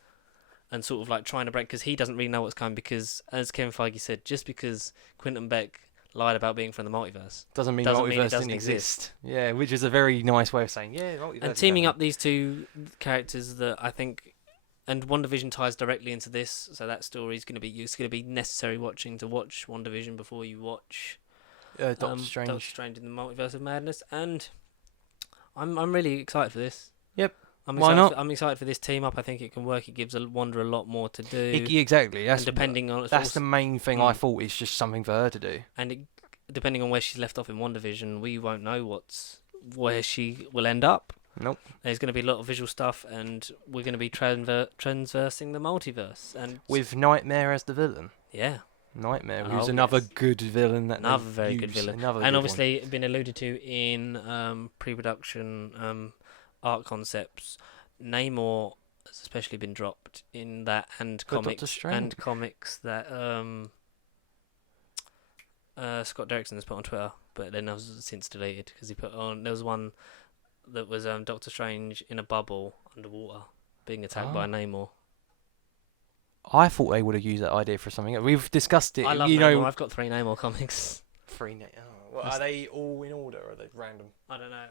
and sort of like trying to break because he doesn't really know what's coming because, as Kevin Feige said, just because Quentin Beck lied about being from the multiverse doesn't mean multiverse didn't exist. Yeah, which is a very nice way of saying multiverse. And teaming up these two characters that I think, and WandaVision ties directly into this, so that story is going to be necessary watching to watch WandaVision before you watch Doctor Strange. Doctor Strange in the Multiverse of Madness, and I'm really excited for this. Yep. Why not? I'm excited for this team up. I think it can work. It gives Wanda a lot more to do. Exactly. That's the main thing I thought is just something for her to do. And depending on where she's left off in WandaVision, we won't know where she will end up. Nope. There's going to be a lot of visual stuff, and we're going to be transversing the multiverse, and with Nightmare as the villain. Yeah. Nightmare, who's another good villain. Another very good villain. And obviously been alluded to in pre-production art concepts. Namor has especially been dropped in that, and comics that Scott Derrickson has put on Twitter, but then that was since deleted because he put on. There was one that was Doctor Strange in a bubble underwater being attacked by Namor. I thought they would have used that idea for something. We've discussed it. I love Namor. I've got 3 Namor comics. 3 Namor. Well, are they all in order or are they random? I don't know.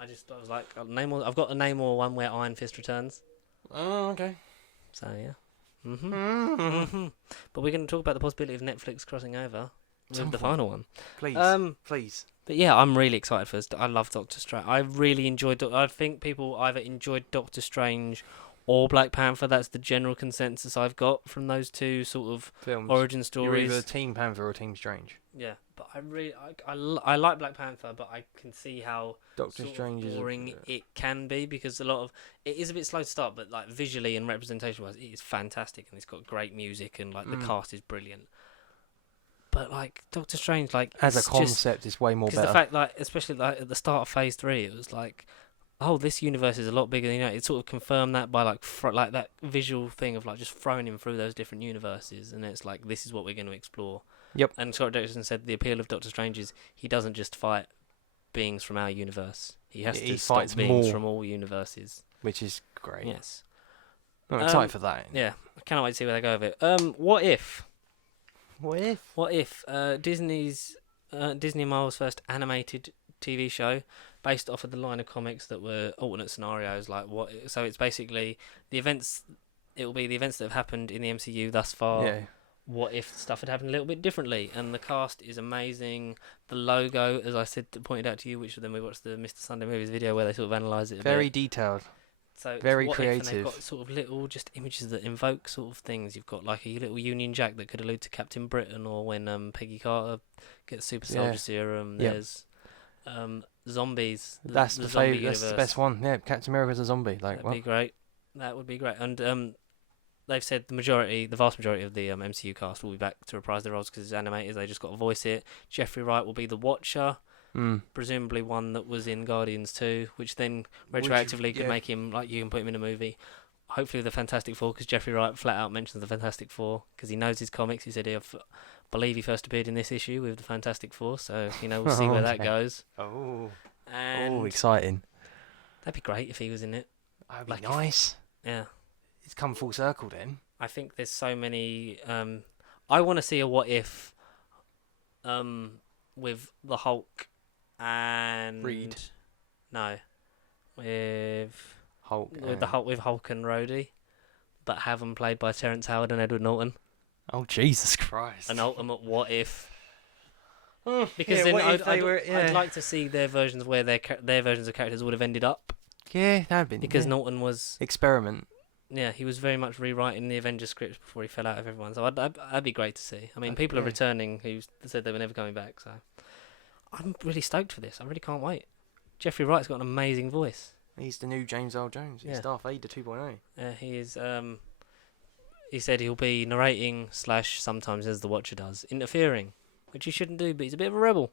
I was like, Namor. I've got a Namor one where Iron Fist returns. Oh, okay. So yeah. But we're going to talk about the possibility of Netflix crossing over with the final one. Please. Please. But yeah, I'm really excited for this. I love Doctor Strange. I really enjoyed. I think people either enjoyed Doctor Strange or Black Panther. That's the general consensus I've got from those two sort of films. Origin stories. You're either Team Panther or Team Strange. Yeah, but I like Black Panther, but I can see how Doctor Strange is boring it can be because it is a bit slow to start, but like visually and representation wise, it is fantastic and it's got great music and like the cast is brilliant. But like Doctor Strange, like as a concept, it's way more better. The fact, like especially like at the start of Phase 3, it was like, oh, this universe is a lot bigger than it sort of confirmed that by like like that visual thing of like just throwing him through those different universes, and it's like this is what we're going to explore. Yep. And Scott Derrickson said the appeal of Doctor Strange is he doesn't just fight beings from our universe; he has to stop beings from all universes, which is great. Yes, I'm excited for that. Yeah, I cannot wait to see where they go with it. What if Disney Marvel's first animated TV show, based off of the line of comics that were alternate scenarios, like what? So it's basically the events. It will be the events that have happened in the MCU thus far. Yeah. What if stuff had happened a little bit differently? And the cast is amazing. The logo, as I said, pointed out to you, which then we watched the Mr. Sunday Movies video where they sort of analyse it. Very detailed. So very creative. And they've got sort of little just images that invoke sort of things. You've got like a little Union Jack that could allude to Captain Britain, or when Peggy Carter gets Super Soldier Serum. There's zombies. That's the zombie universe. That's the best one. Yeah, Captain America's a zombie. Like, that'd be great. That would be great. And they've said the vast majority of the MCU cast will be back to reprise their roles because it's animators. They just got to voice it. Jeffrey Wright will be the Watcher, presumably one that was in Guardians 2, which then retroactively could make him like you can put him in a movie. Hopefully the Fantastic Four, because Jeffrey Wright flat out mentions the Fantastic Four because he knows his comics. He said I believe he first appeared in this issue with the Fantastic Four, so we'll see where that goes. And exciting. That'd be great if he was in it. That'd be nice. Yeah. It's come full circle then. I think there's so many. I want to see a what if with the Hulk and Reed. No, with Hulk. with Hulk and Rhodey, but have them played by Terrence Howard and Edward Norton. Oh Jesus Christ! An ultimate what if. Because then I'd like to see their versions of where their versions of characters would have ended up. Yeah, that'd been because Norton was experiment. Yeah, he was very much rewriting the Avengers scripts before he fell out of everyone. So that'd be great to see. I mean, people are returning who said they were never coming back. So I'm really stoked for this. I really can't wait. Jeffrey Wright's got an amazing voice. He's the new James Earl Jones. He's Darth Vader 2.0. Yeah, he is. He said he'll be narrating / sometimes, as the Watcher does, interfering, which he shouldn't do, but he's a bit of a rebel.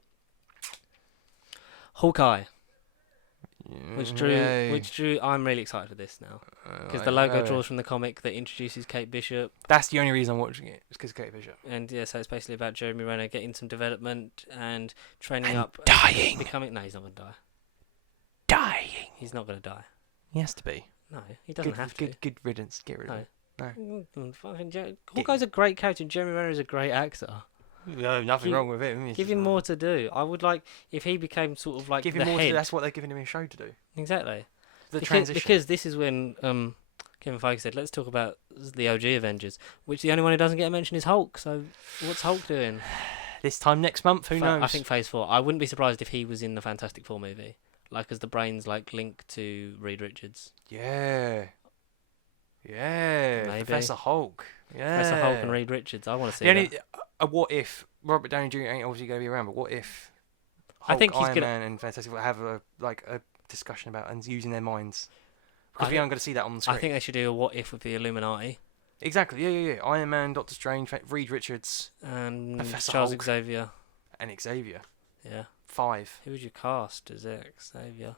Hawkeye. Which drew. I'm really excited for this now because the logo draws from the comic that introduces Kate Bishop. That's the only reason I'm watching it. It's because Kate Bishop. And so it's basically about Jeremy Renner getting some development and training up, dying. Becoming. No, he's not going to die. Dying. He's not going to die. He has to be. No, he doesn't have to. Good riddance. Get rid of it. No. Hawkeye's a great character. And Jeremy Renner is a great actor. No, nothing wrong with him. Give him more to do. I would like if he became sort of like give him more to do. That's what they're giving him a show to do. Exactly. Transition. Because this is when Kevin Feige said, "Let's talk about the OG Avengers," which the only one who doesn't get mentioned is Hulk. So what's Hulk doing? This time next month, who knows? I think Phase 4. I wouldn't be surprised if he was in the Fantastic Four movie, like as the brains link to Reed Richards. Yeah. Maybe. Professor Hulk. Yeah. Professor Hulk and Reed Richards. I want to see that. What if Robert Downey Jr. ain't obviously going to be around, but what if Hulk, I think he's Iron Man and Fantastic Four have a discussion about and using their minds? Because we aren't going to see that on the screen. I think they should do a what if with the Illuminati. Exactly, yeah. Iron Man, Doctor Strange, Reed Richards, and Professor Charles Hulk. Xavier. And Xavier. Yeah. 5. Who would you cast as Xavier?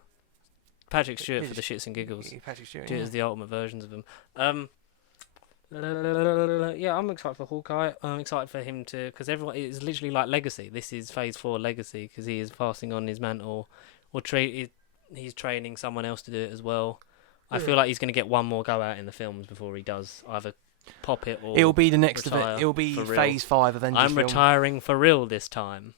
Patrick Stewart for the shits and giggles. Patrick Stewart. Do it as the ultimate versions of him. Yeah, I'm excited for Hawkeye. I'm excited for him to, because everyone it's literally like Legacy. This is Phase 4 Legacy because he is passing on his mantle, or he's training someone else to do it as well. I feel like he's going to get one more go out in the films before he does either pop it or. It'll be the next event. It'll be Phase 5 Avengers. I'm retiring for real this time.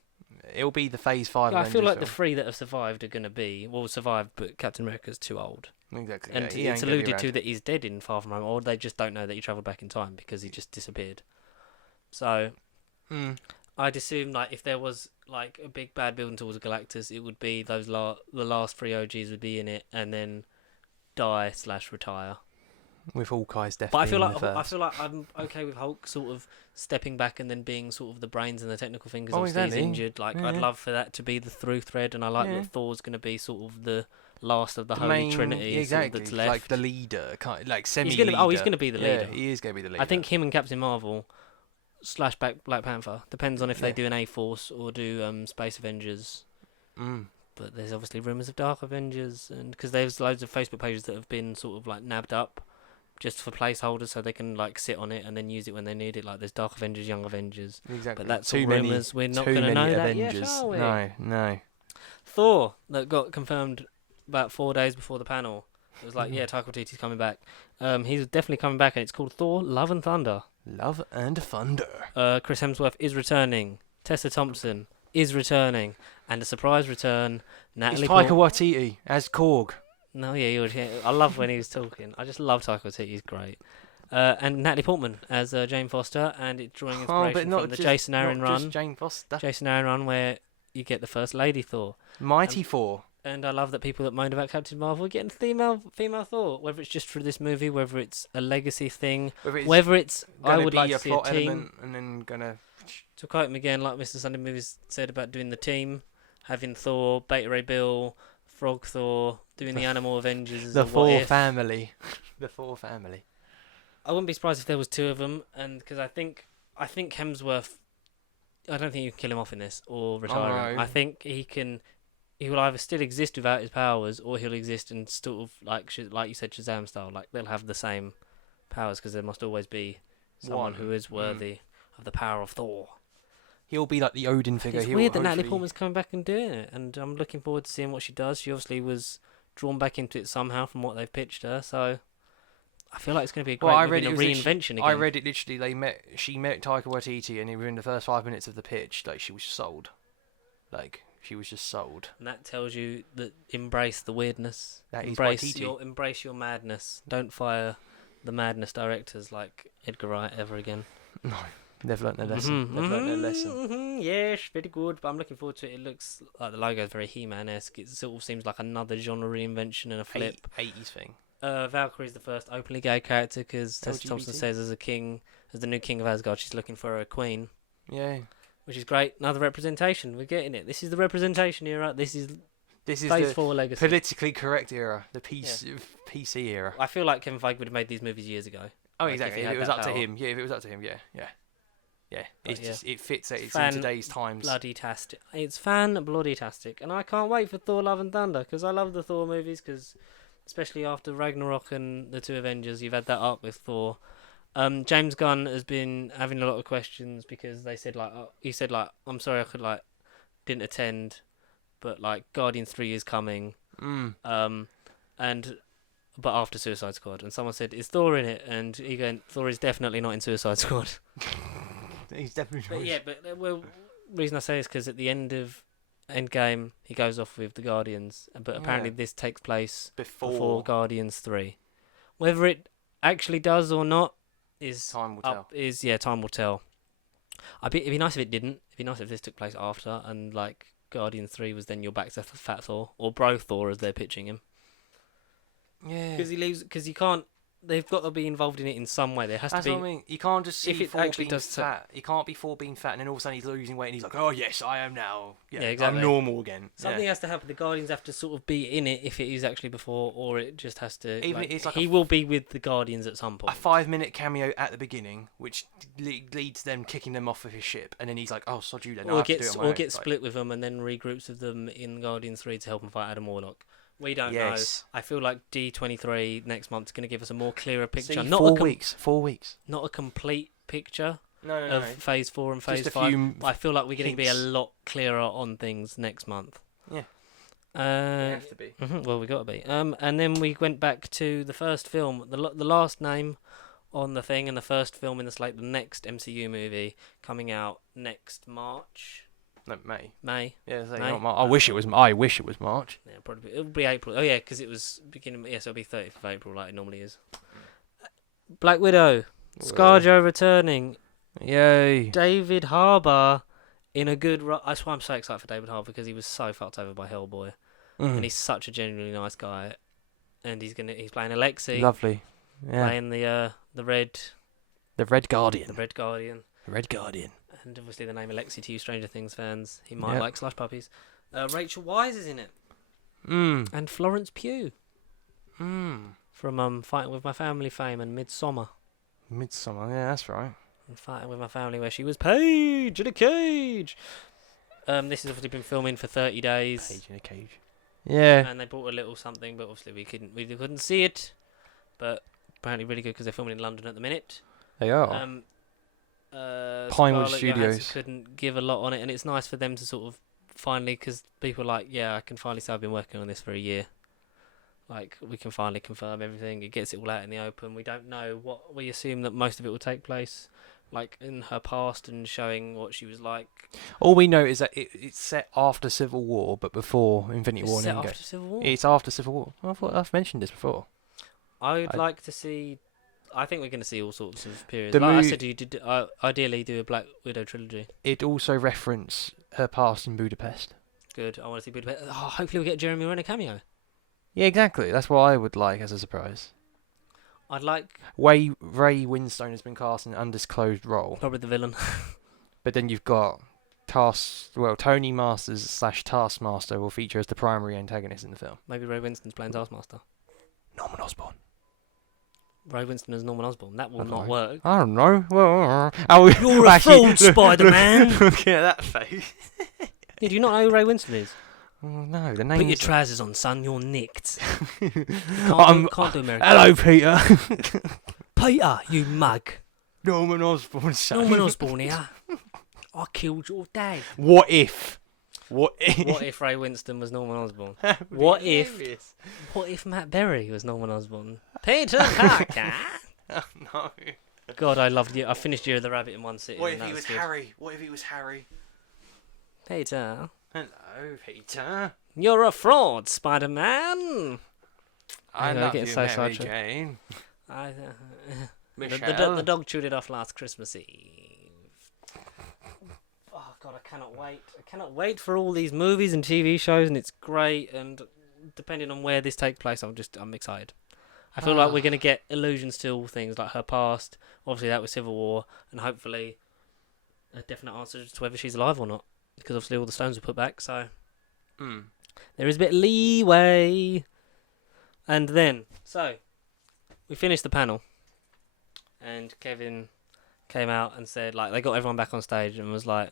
It'll be the Phase 5 Avengers. I feel like film. The 3 that have survived are going to be survived, but Captain America's too old. Exactly. And it's alluded to that he's dead in Far From Home, or they just don't know that he travelled back in time because he just disappeared. So, I'd assume like if there was like a big bad building towards Galactus, it would be those the last 3 OGs would be in it, and then die / retire. With Hawkeye's death. But I feel like I'm okay with Hulk sort of stepping back and then being sort of the brains and the technical thing because obviously he's injured. Like I'd love for that to be the through thread, and I like that Thor's going to be sort of the last of the Holy main, Trinity exactly, that's left. Like the leader, kind of, like semi-leader. He's going to be the leader. Yeah, he is going to be the leader. I think him and Captain Marvel / Black Panther depends on if they do an A-Force or do Space Avengers. But there's obviously rumours of Dark Avengers, and because there's loads of Facebook pages that have been sort of like nabbed up just for placeholders so they can like sit on it and then use it when they need it. Like there's Dark Avengers, Young Avengers. Exactly. But that's all rumours. We're not going to know that yet, shall we? No. Thor that got confirmed about 4 days before the panel. It was like, Taika Waititi's coming back. He's definitely coming back, and it's called Thor: Love and Thunder. Love and Thunder. Chris Hemsworth is returning. Tessa Thompson is returning, and a surprise return. Natalie. It's Taika Waititi as Korg. No, I love when he was talking. I just love Taika Waititi. He's great. And Natalie Portman as Jane Foster, and it's drawing inspiration from the Jason Aaron run. Jane Foster. Jason Aaron run, where you get the First Lady Thor. Mighty Thor. And I love that people that moaned about Captain Marvel are getting female Thor, whether it's just for this movie, whether it's a legacy thing, whether it's I would like to see a team. And then gonna to quote him again, like Mr. Sunday Movies said about doing the team, having Thor, Beta Ray Bill, Frog Thor, doing the Animal Avengers. The Thor family. The Thor family. I wouldn't be surprised if there was two of them, and because I think Hemsworth, I don't think you can kill him off in this or retire him. no. I think he will either still exist without his powers, or he'll exist and sort of like you said, Shazam style. Like they'll have the same powers because there must always be someone who is worthy of the power of Thor. He'll be like the Odin figure. It's weird that Natalie Portman's coming back and doing it, and I'm looking forward to seeing what she does. She obviously was drawn back into it somehow from what they've pitched her, so I feel like it's going to be a great movie, a reinvention again. I read it literally. She met Taika Waititi, and within the first 5 minutes of the pitch, like she was sold. Like she was just sold. And that tells you that embrace the weirdness. That embrace your madness. Don't fire the madness directors like Edgar Wright ever again. No. They've learnt their lesson. Yes, very good. But I'm looking forward to it. It looks like the logo is very He-Man-esque. It sort of seems like another genre reinvention and a flip. 80s thing. Valkyrie's the first openly gay character because Tessa Thompson says as the new king of Asgard, she's looking for a queen. Yeah. Which is great. Another representation. We're getting it. This is the representation era. This is Phase 4 legacy. Politically correct era. The PC era. I feel like Kevin Feige would have made these movies years ago. Oh, like exactly. If it was up to him. Yeah, if it was up to him, yeah. It's just it fits it. It's in today's times. Bloody-tastic. It's fan-bloody-tastic. And I can't wait for Thor Love and Thunder because I love the Thor movies because especially after Ragnarok and the two Avengers, you've had that arc with Thor. James Gunn has been having a lot of questions because they said he said I'm sorry I didn't attend, but Guardians 3 is coming. But after Suicide Squad, and someone said, "Is Thor in it?" And he went, "Thor is definitely not in Suicide Squad." He's definitely not. But yeah, the reason I say is because at the end of Endgame, he goes off with the Guardians, but apparently this takes place before Guardians 3. Whether it actually does or not is time will tell. Time will tell. It'd be nice if it didn't. It'd be nice if this took place after, and Guardians 3 was then you're back to Fat Thor or Bro Thor as they're pitching him. Yeah. Because you can't. They've got to be involved in it in some way. There has to be. That's what I mean. You can't just see if it Thor actually being does fat. He can't be Thor being fat, and then all of a sudden he's losing weight, and he's like, "Oh yes, I am now. Yeah, exactly. I'm normal again." Something has to happen. The Guardians have to sort of be in it if it is actually before, or it just has to. Even it's he will be with the Guardians at some point. A 5-minute cameo at the beginning, which leads them kicking them off of his ship, and then he's like, "Oh, sod you then." Or get split with them, and then regroups with them in Guardians 3 to help them fight Adam Warlock. We don't know. I feel like D23 next month is going to give us a more clearer picture. See, 4 weeks. Not a complete picture no. Phase 4 and Phase 5. But I feel like we're going to be a lot clearer on things next month. Yeah. We have to be. Well, we got to be. And then we went back to the first film, the last name on the thing, and the first film in the slate, the next MCU movie coming out next March. No, May. Yeah, May. I wish it was March. Yeah, probably it'll be April. Oh yeah, because it was beginning. Yes, it'll be 30th of April, like it normally is. Black Widow, ScarJo returning. Yay! David Harbour in a good. That's why I'm so excited for David Harbour because he was so fucked over by Hellboy, and he's such a genuinely nice guy. And he's playing Alexei. Lovely. Yeah. Playing the Red Guardian. The Red Guardian. Red Guardian. And obviously the name Alexei to you Stranger Things fans. He might like Slush Puppies. Rachel Weisz is in it. And Florence Pugh. From Fighting With My Family fame and Midsommar. Yeah, that's right. And Fighting With My Family where she was Paige in a cage. This has obviously been filming for 30 days. Paige in a cage. Yeah. And they brought a little something, but obviously we couldn't see it. But apparently really good because they're filming in London at the minute. They are. Pinewood Studios couldn't give a lot on it, and it's nice for them to sort of finally, because people are like, I can finally say I've been working on this for a year. We can finally confirm everything. It gets it all out in the open. We don't know what we assume that most of it will take place, in her past and showing what she was like. All we know is that it's set after Civil War, but before Infinity War. It's set after Civil War. It's after Civil War. I thought I've mentioned this before. I'd like to see. I think we're going to see all sorts of periods. I said, you did ideally do a Black Widow trilogy. It also referenced her past in Budapest. Good. I want to see Budapest. Oh, hopefully we get Jeremy Renner cameo. Yeah, exactly. That's what I would like as a surprise. I'd like... Ray Winstone has been cast in an undisclosed role. Probably the villain. But then you've got Tony Masters / Taskmaster will feature as the primary antagonist in the film. Maybe Ray Winstone's playing Taskmaster. Norman Osborn. Ray Winston as Norman Osborn. That will I don't not know. work. I don't know. Well, You're a fraud, Spider-Man. Look at that face. Did you not know who Ray Winston is? Oh, no, the Put name. your trousers on, son. You're nicked. Can't do American. Hello, Peter. Peter, you mug. Norman Osborn. Norman Osborn here. I killed your dad. What if? What if Ray Winston was Norman Osborn? What if Matt Berry was Norman Osborn? Peter Parker. Oh, no. God, I loved you. I finished Year of the Rabbit in one sitting. What and if he that was good. Harry? What if he was Harry? Peter, Hello, Peter. you're a fraud, Spider-Man. I know, love getting you, so Mary sidetracked. Jane. The dog chewed it off last Christmas Eve. Oh God, I cannot wait. I cannot wait for all these movies and TV shows, and it's great. And depending on where this takes place, I'm excited. I feel like we're going to get allusions to all things, like her past. Obviously, that was Civil War, and hopefully a definite answer to whether she's alive or not, because obviously all the stones were put back. So there is a bit of leeway. And then, so we finished the panel, and Kevin came out and said, like, they got everyone back on stage and was like,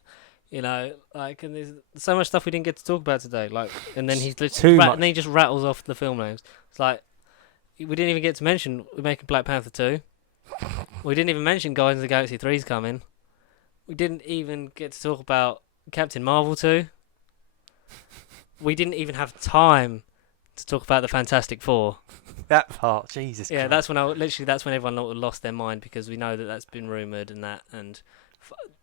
you know, like, and there's so much stuff we didn't get to talk about today, like, and then he's Too much. and then he just rattles off the film names. It's like, we didn't even get to mention we're making Black Panther 2. We didn't even mention Guardians of the Galaxy 3's coming. We didn't even get to talk about Captain Marvel 2. We didn't even have time to talk about the Fantastic Four. That part, Jesus. Yeah, Christ. that's when everyone lost their mind, because we know that that's been rumoured and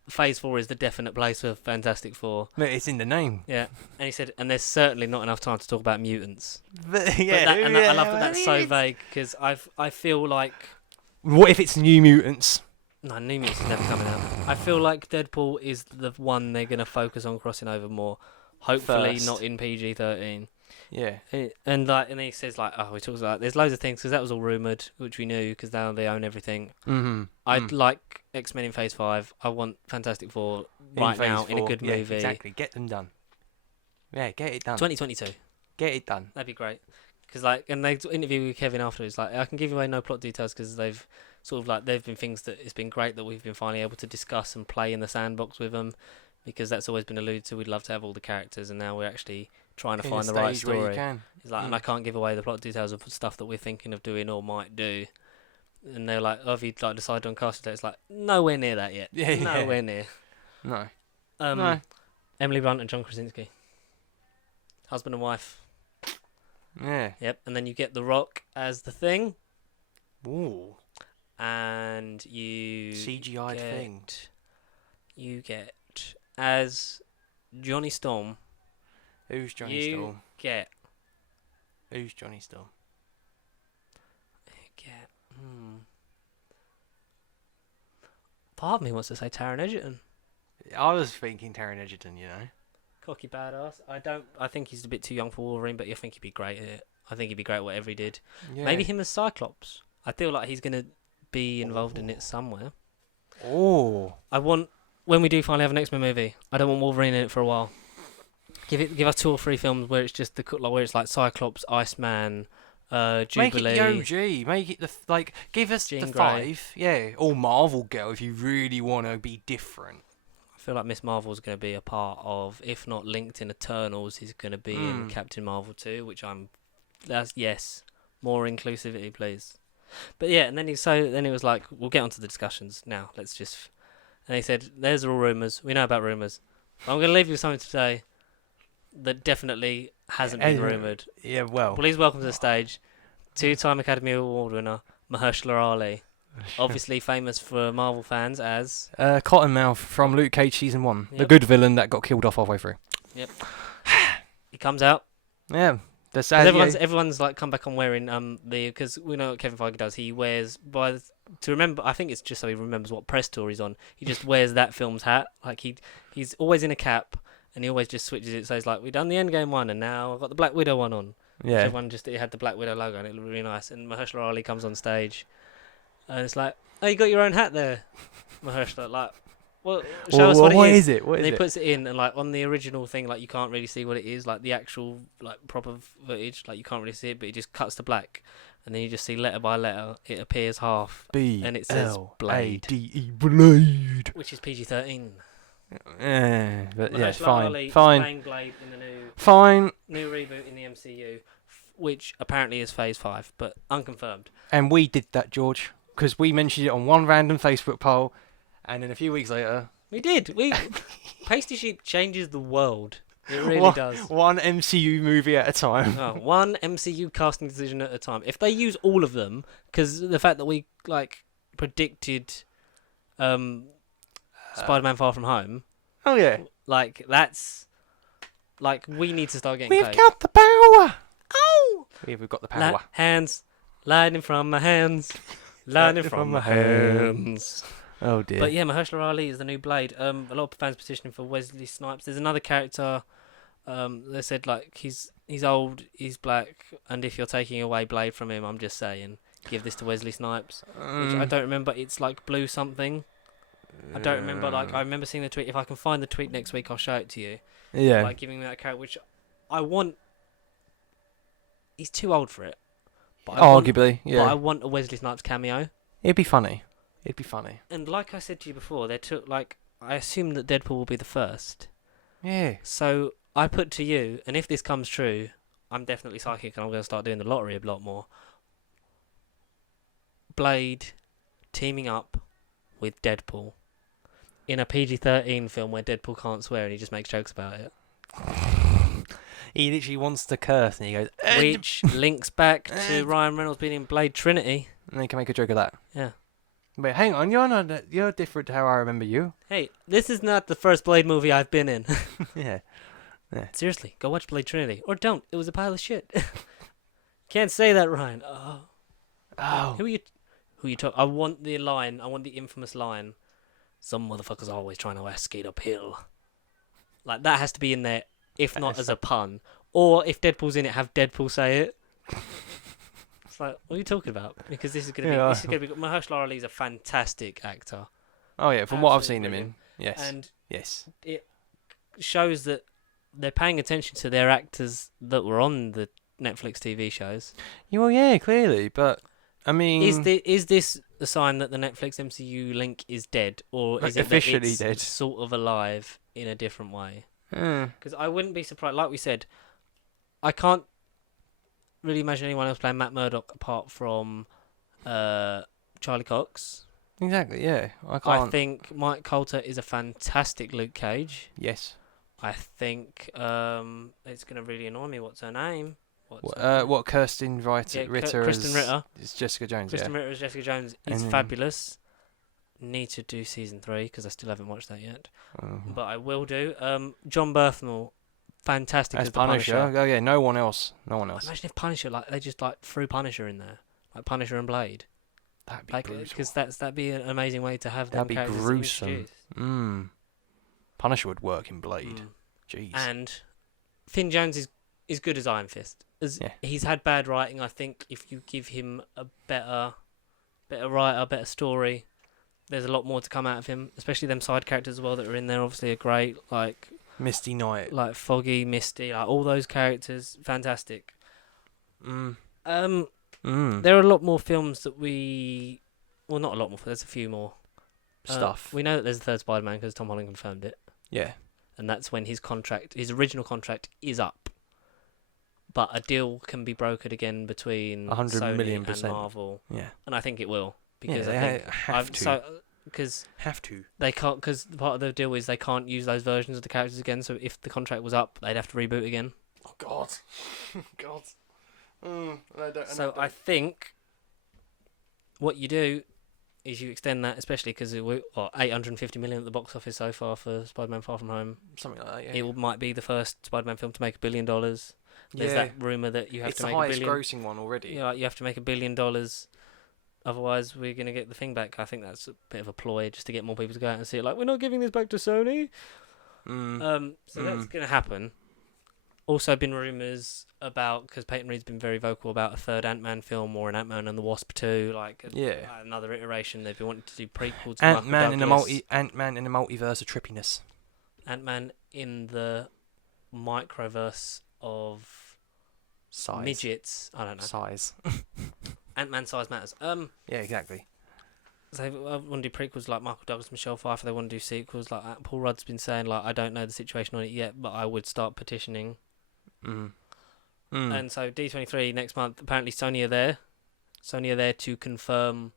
Phase 4 is the definite place for Fantastic Four. Look, it's in the name. Yeah, and he said, and there's certainly not enough time to talk about mutants. I I love that that's so vague, because I feel like What if it's New Mutants? no, New Mutants is never coming out. I feel like Deadpool is the one they're gonna focus on crossing over more. Hopefully First. not in PG-13. Yeah. And he says like, oh, we talked about there's loads of things, because that was all rumoured, which we knew because now they own everything. Mm-hmm. I'd like X-Men in Phase 5. I want Fantastic Four right now in a good movie. Exactly. Get them done. Yeah, get it done. 2022. Get it done. That'd be great. Because and they interview with Kevin afterwards. Like, I can give away no plot details because they've sort of like they've been things that it's been great that we've been finally able to discuss and play in the sandbox with them, because that's always been alluded to. We'd love to have all the characters, and now we're actually trying to find the right story. It's like, and I can't give away the plot details of stuff that we're thinking of doing or might do. And they're like, oh, have you like decided on casting date? It's like nowhere near that yet. Yeah, Nowhere near. No. No. Emily Blunt and John Krasinski. Husband and wife. Yeah. Yep. And then you get The Rock as the Thing. Ooh. And you CGI thing. You get as Johnny Storm. Who's Johnny Storm? Get. Who's Johnny Storm? Get. Part of me wants to say Taron Egerton. I was thinking Taron Egerton, you know. Cocky badass. I think he's a bit too young for Wolverine, but I think he'd be great at it. I think he'd be great at whatever he did. Yeah. Maybe him as Cyclops. I feel like he's gonna be involved in it somewhere. Oh. I want, when we do finally have an X-Men movie, I don't want Wolverine in it for a while. Give us 2 or 3 films where it's just where it's like Cyclops, Iceman, Jubilee. Make it the OG. Make it give us Jean the Grey. 5. Yeah. Or Marvel Girl if you really want to be different. I feel like Miss Marvel's going to be a part of, if not linked in Eternals, he's going to be in Captain Marvel 2, which yes, more inclusivity, please. But yeah, and then he was like, we'll get onto the discussions now. And he said, there's all rumours. We know about rumours. I'm going to leave you with something today that definitely hasn't been rumoured. Yeah, well. Please welcome to the stage 2-time Academy Award winner, Mahershala Ali. Obviously famous for Marvel fans as... Cottonmouth from Luke Cage Season 1. Yep. The good villain that got killed off halfway through. Yep. He comes out. Yeah. Everyone's like come back on wearing because we know what Kevin Feige does. He wears to remember. I think it's just so he remembers what press tour he's on. He just wears that film's hat. Like he's always in a cap, and he always just switches it. So he's like, we've done the Endgame one, and now I've got the Black Widow one on. Yeah. Everyone it had the Black Widow logo, and it looked really nice. And Mahershala Ali comes on stage, and it's like, oh, you got your own hat there, Mahershala. Like, well, show us what it is. What is he it? puts it in, and like on the original thing, like you can't really see what it is. Like the actual like proper footage, like you can't really see it, but it just cuts to black. and then you just see letter by letter, it appears half, B and it says Blade, L-A-D-E, Blade. which is PG-13. But yeah, Mahershala fine, Ali is fine, playing Blade in the fine. new reboot in the MCU, which apparently is Phase 5, but unconfirmed. And we did that, George, because we mentioned it on one random Facebook poll, and then a few weeks later, We did. Pasty Sheep changes the world. It really does. One MCU movie at a time. Oh, one MCU casting decision at a time. If they use all of them, because the fact that we predicted Spider-Man Far From Home, Oh yeah, that's we need to start getting we've paid. got the power. Oh, we've got the power. Hands, lightning from my hands, lightning from my hands. Oh dear. But yeah, Mahershala Ali is the new Blade. A lot of fans petitioning for Wesley Snipes. There's another character. They said he's old, he's black, and if you're taking away Blade from him, I'm just saying, give this to Wesley Snipes. Which I don't remember. It's like blue something. I don't remember. I remember seeing the tweet. If I can find the tweet next week, I'll show it to you. Yeah. Giving me that character, which I want. He's too old for it. But Arguably, yeah. But I want a Wesley Snipes cameo. It'd be funny. And like I said to you before, I assume that Deadpool will be the first. Yeah. So I put to you, and if this comes true, I'm definitely psychic, and I'm going to start doing the lottery a lot more. Blade teaming up with Deadpool in a PG-13 film where Deadpool can't swear and he just makes jokes about it. He literally wants to curse and he goes, which links back to Ryan Reynolds being in Blade Trinity. And they can make a joke of that. Yeah. But hang on, you're different to how I remember you. Hey, this is not the first Blade movie I've been in. Yeah. Seriously, go watch Blade Trinity. Or don't. It was a pile of shit. Can't say that, Ryan. Oh. Who are you talking? I want the infamous line. Some motherfuckers are always trying to skate uphill. That has to be in there, if not as a pun. Or if Deadpool's in it, have Deadpool say it. It's what are you talking about? Because this is gonna be. Mahershala Ali is a fantastic actor. Oh yeah, from what I've seen him in, yes. And yes, it shows that they're paying attention to their actors that were on the Netflix TV shows. Well, yeah, clearly, but I mean, is this a sign that the Netflix MCU link is dead, or is it officially that it's dead, sort of alive in a different way? Because I wouldn't be surprised. Like we said, I can't really imagine anyone else playing Matt Murdock apart from Charlie Cox. Exactly, yeah. I think Mike Coulter is a fantastic Luke Cage. Yes. I think it's going to really annoy me. What's her name? What Kirsten Ritter Kristen Ritter. It's Jessica Jones. Kristen Ritter as Jessica Jones is fabulous. Need to do season 3 because I still haven't watched that yet. But I will do. John Berthnell, fantastic as the Punisher. Oh yeah, no one else. Imagine if Punisher they just threw Punisher in there, like Punisher and Blade. That'd be brutal. Because that'd be an amazing way to have them. That'd be gruesome. Punisher would work in Blade. Jeez. And Finn Jones is good as Iron Fist. He's had bad writing. I think if you give him a better writer, better story, there's a lot more to come out of him. Especially them side characters as well that are in there. Obviously, are great. Like Misty Knight, like Foggy, Misty, like all those characters, fantastic. There are a lot more films that not a lot more. There's a few more stuff. We know that there's a third Spider-Man because Tom Holland confirmed it. Yeah. And that's when his original contract is up. But a deal can be brokered again between 100 Sony million and Marvel. Yeah. And I think it will. Because I think have to. Have to. They can't, because part of the deal is they can't use those versions of the characters again, so if the contract was up, they'd have to reboot again. Oh, God. God. I think what you do is you extend that, especially because we're 850 million at the box office so far for Spider-Man Far From Home. Something like that, yeah. It might be the first Spider-Man film to make $1 billion. There's that rumour that you have to make $1 billion. It's the highest grossing one already. Yeah, you have to make $1 billion, otherwise we're going to get the thing back. I think that's a bit of a ploy just to get more people to go out and see it. We're not giving this back to Sony. So that's going to happen. Also been rumours about, because Peyton Reed's been very vocal about a third Ant-Man film or an Ant-Man and the Wasp 2, another iteration. They've been wanting to do prequels to Ant-Man in the multiverse of trippiness. Ant-Man in the microverse of Size. midgets. I don't know. Size. Ant-Man size matters. Yeah, exactly. They want to do prequels like Michael Douglas, Michelle Pfeiffer. They want to do sequels like that. Paul Rudd's been saying like, I don't know the situation on it yet, but I would start petitioning. And so D23 next month. Apparently Sony are there. Sony are there to confirm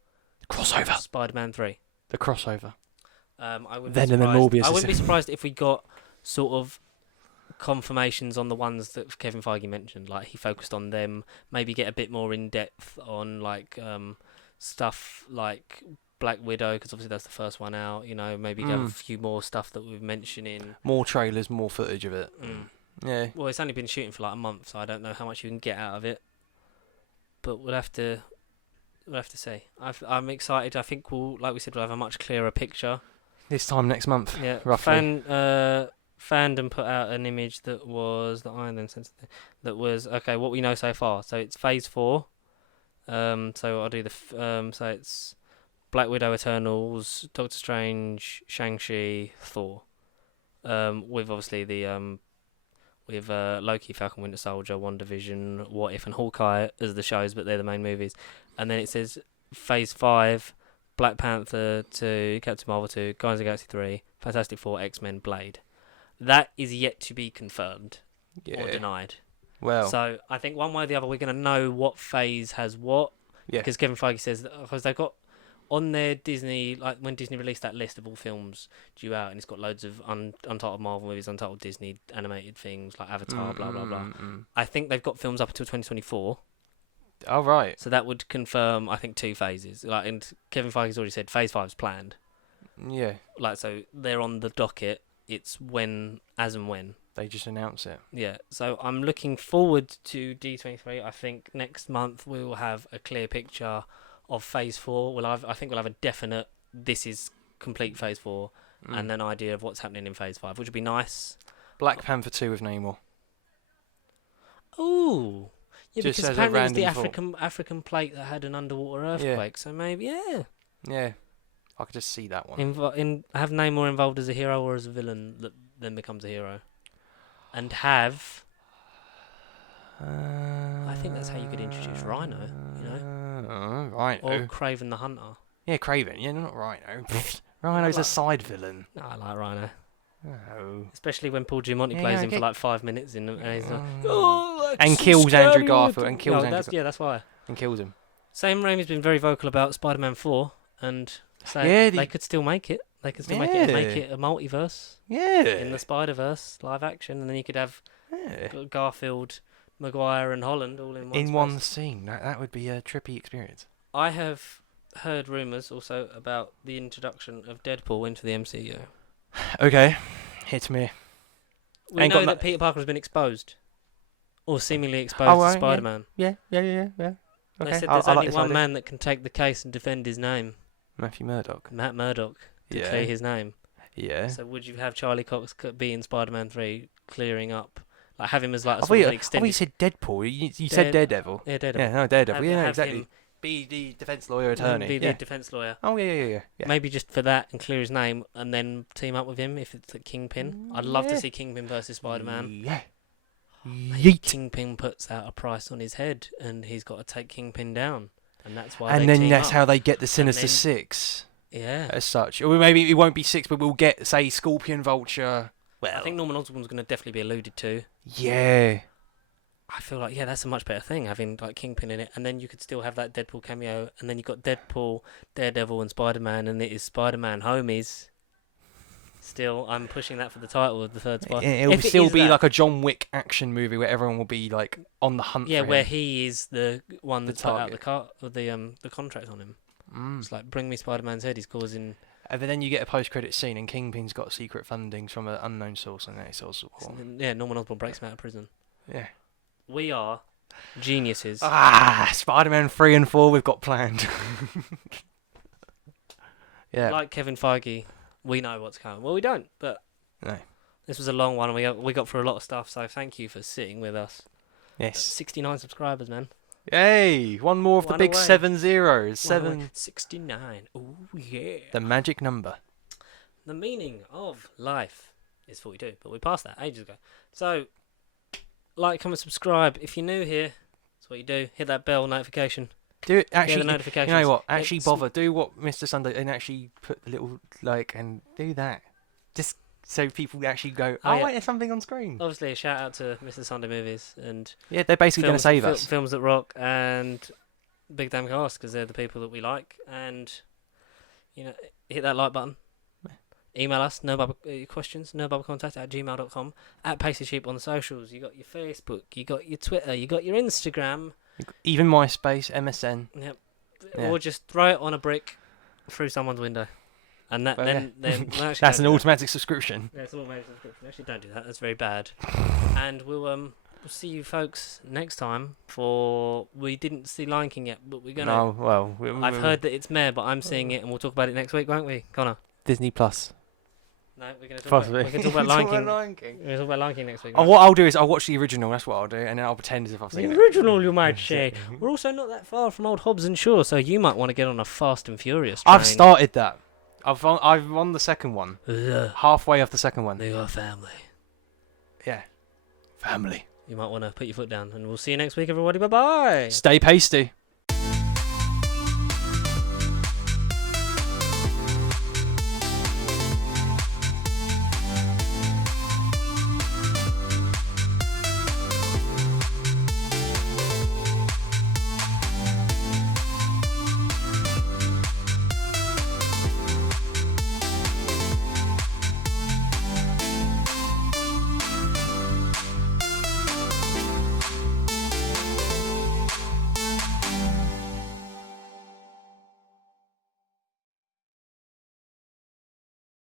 crossover. Spider-Man 3. The crossover. I wouldn't Then be and then surprised. Morbius. I wouldn't be surprised if we got sort of confirmations on the ones that Kevin Feige mentioned. Like he focused on them. Maybe get a bit more in depth on like stuff like Black Widow, because obviously that's the first one out. You know, maybe have a few more stuff that we're mentioning. More trailers, more footage of it. Yeah. Well, it's only been shooting for like a month, so I don't know how much you can get out of it. But we'll have to see. I'm excited. I think like we said, we'll have a much clearer picture. This time next month. Yeah. Roughly. Fandom put out an image that was that was okay. What we know so far. So it's Phase 4. So I'll do so it's Black Widow, Eternals, Doctor Strange, Shang-Chi, Thor. With obviously the with Loki, Falcon Winter Soldier, WandaVision, What If, and Hawkeye as the shows, but they're the main movies. And then it says Phase 5, Black Panther 2, Captain Marvel 2, Guardians of the Galaxy 3, Fantastic Four, X-Men, Blade. That is yet to be confirmed or denied. Well, so I think one way or the other we're going to know what phase has what. Yeah. Because Kevin Feige says because they've got on their Disney, like when Disney released that list of all films due out, and it's got loads of untitled Marvel movies, untitled Disney animated things like Avatar, blah blah blah. I think they've got films up until 2024. Oh right. So that would confirm, I think, 2 phases. Like, and Kevin Feige's already said Phase 5 is planned. Yeah. Like, so they're on the docket. It's as and when. They just announce it. Yeah. So I'm looking forward to D23. I think next month we will have a clear picture of Phase 4. I think we'll have a definite, this is complete Phase 4, and an idea of what's happening in Phase 5, which would be nice. Black Panther 2 with Namor. Ooh. Yeah, Just because as a apparently it was the random African plate that had an underwater earthquake. So maybe, yeah. Yeah. I could just see that one. Have Namor involved as a hero or as a villain that then becomes a hero, and have. I think that's how you could introduce Rhino. You know. Rhino. Or Kraven the Hunter. Yeah, Kraven. Yeah, not Rhino. Rhino's a side villain. No, I like Rhino. No. Especially when Paul Giamatti plays him for like 5 minutes and he's like, and kills Andrew Garfield and kills Andrew. That's why. And kills him. Sam Raimi's been very vocal about Spider-Man 4 and saying they could still make it. They could still make it and make it a multiverse. Yeah. In the Spider-Verse live action, and then you could have Garfield, Maguire, and Holland all in one scene. That would be a trippy experience. I have heard rumours also about the introduction of Deadpool into the MCU. Okay, hit me. We know that Peter Parker has been exposed, or seemingly exposed to Spider-Man. Yeah. Okay. They said there's only one man that can take the case and defend his name. Matt Murdock. To clear his name. Yeah. So would you have Charlie Cox be in Spider-Man 3 clearing up? Like have him as like a sort of extended... you said Deadpool. You said Daredevil. Yeah, Daredevil. Yeah, no, Daredevil. Have exactly. Be the defence lawyer attorney. Be the defence lawyer. Oh, yeah. Maybe just for that and clear his name and then team up with him if it's like Kingpin. I'd love to see Kingpin versus Spider-Man. Yeah. Kingpin puts out a price on his head and he's got to take Kingpin down. And that's why that's how they get the Sinister Six. Yeah. As such. Or maybe it won't be 6, but we'll get, say, Scorpion, Vulture. Well, I think Norman Osborn's going to definitely be alluded to. Yeah. I feel like, that's a much better thing, having like Kingpin in it. And then you could still have that Deadpool cameo. And then you've got Deadpool, Daredevil, and Spider-Man. And it is Spider-Man homies. Still, I'm pushing that for the title of the third Spider-Man. It'll still be like a John Wick action movie where everyone will be like on the hunt for him. where he is the one that's put out the contract on him. It's like, bring me Spider-Man's head, he's causing... And then you get a post-credit scene and Kingpin's got secret fundings from an unknown source and it's also... Norman Osborn breaks him out of prison. Yeah. We are geniuses. Spider-Man 3 and 4 we've got planned. Yeah. Like Kevin Feige, we know what's coming. Well, we don't, but... No. This was a long one and we got through a lot of stuff, so thank you for sitting with us. Yes. 69 subscribers, man. Yay! One more of the big 7 zeros. 69. Oh, yeah. The magic number. The meaning of life is 42, but we passed that ages ago. So, like, comment, subscribe. If you're new here, that's what you do. Hit that bell notification. Do it Get actually. the notifications. You know what? Actually, It's- bother. Do what Mr. Sunday and actually put the little like and do that. Just so people actually go. Oh, Oh, yeah. wait, there's something on screen. Obviously, a shout out to Mr. Sunday Movies and Yeah, they're basically going to save us. Films That Rock and Big Damn Cast, because they're the people that we like. And hit that like button. Email us, questions, nobubblecontact@gmail.com, at Pacey Sheep on the socials. You got your Facebook, you got your Twitter, you got your Instagram. Even MySpace, MSN. Yep. Yeah. Or just throw it on a brick through someone's window. And that, Well, then no, actually That's don't an do that. automatic subscription. Yeah, it's an automated subscription. Actually, don't do that. That's very bad. And we'll see you folks next time for... We didn't see Lion King yet, but we're going to... No, well, I've heard that it's meh, but I'm seeing it, and we'll talk about it next week, won't we, Connor? Disney Plus. No, we're going to talk Possibly. about, we're gonna talk about Lion King. Lion King. We're going to talk about Lion King next week. Oh, Right? what I'll do is I'll watch the original. That's what I'll do, and then I'll pretend as if I've seen The it. original, you might say. We're also not that far from old Hobbs and Shaw, so you might want to get on a Fast and Furious train. I've started that. I'm on the second one. Ugh, Halfway off the second one. they are family. Yeah. Family. You might want to put your foot down, and we'll see you next week, everybody. Bye-bye. Stay pasty.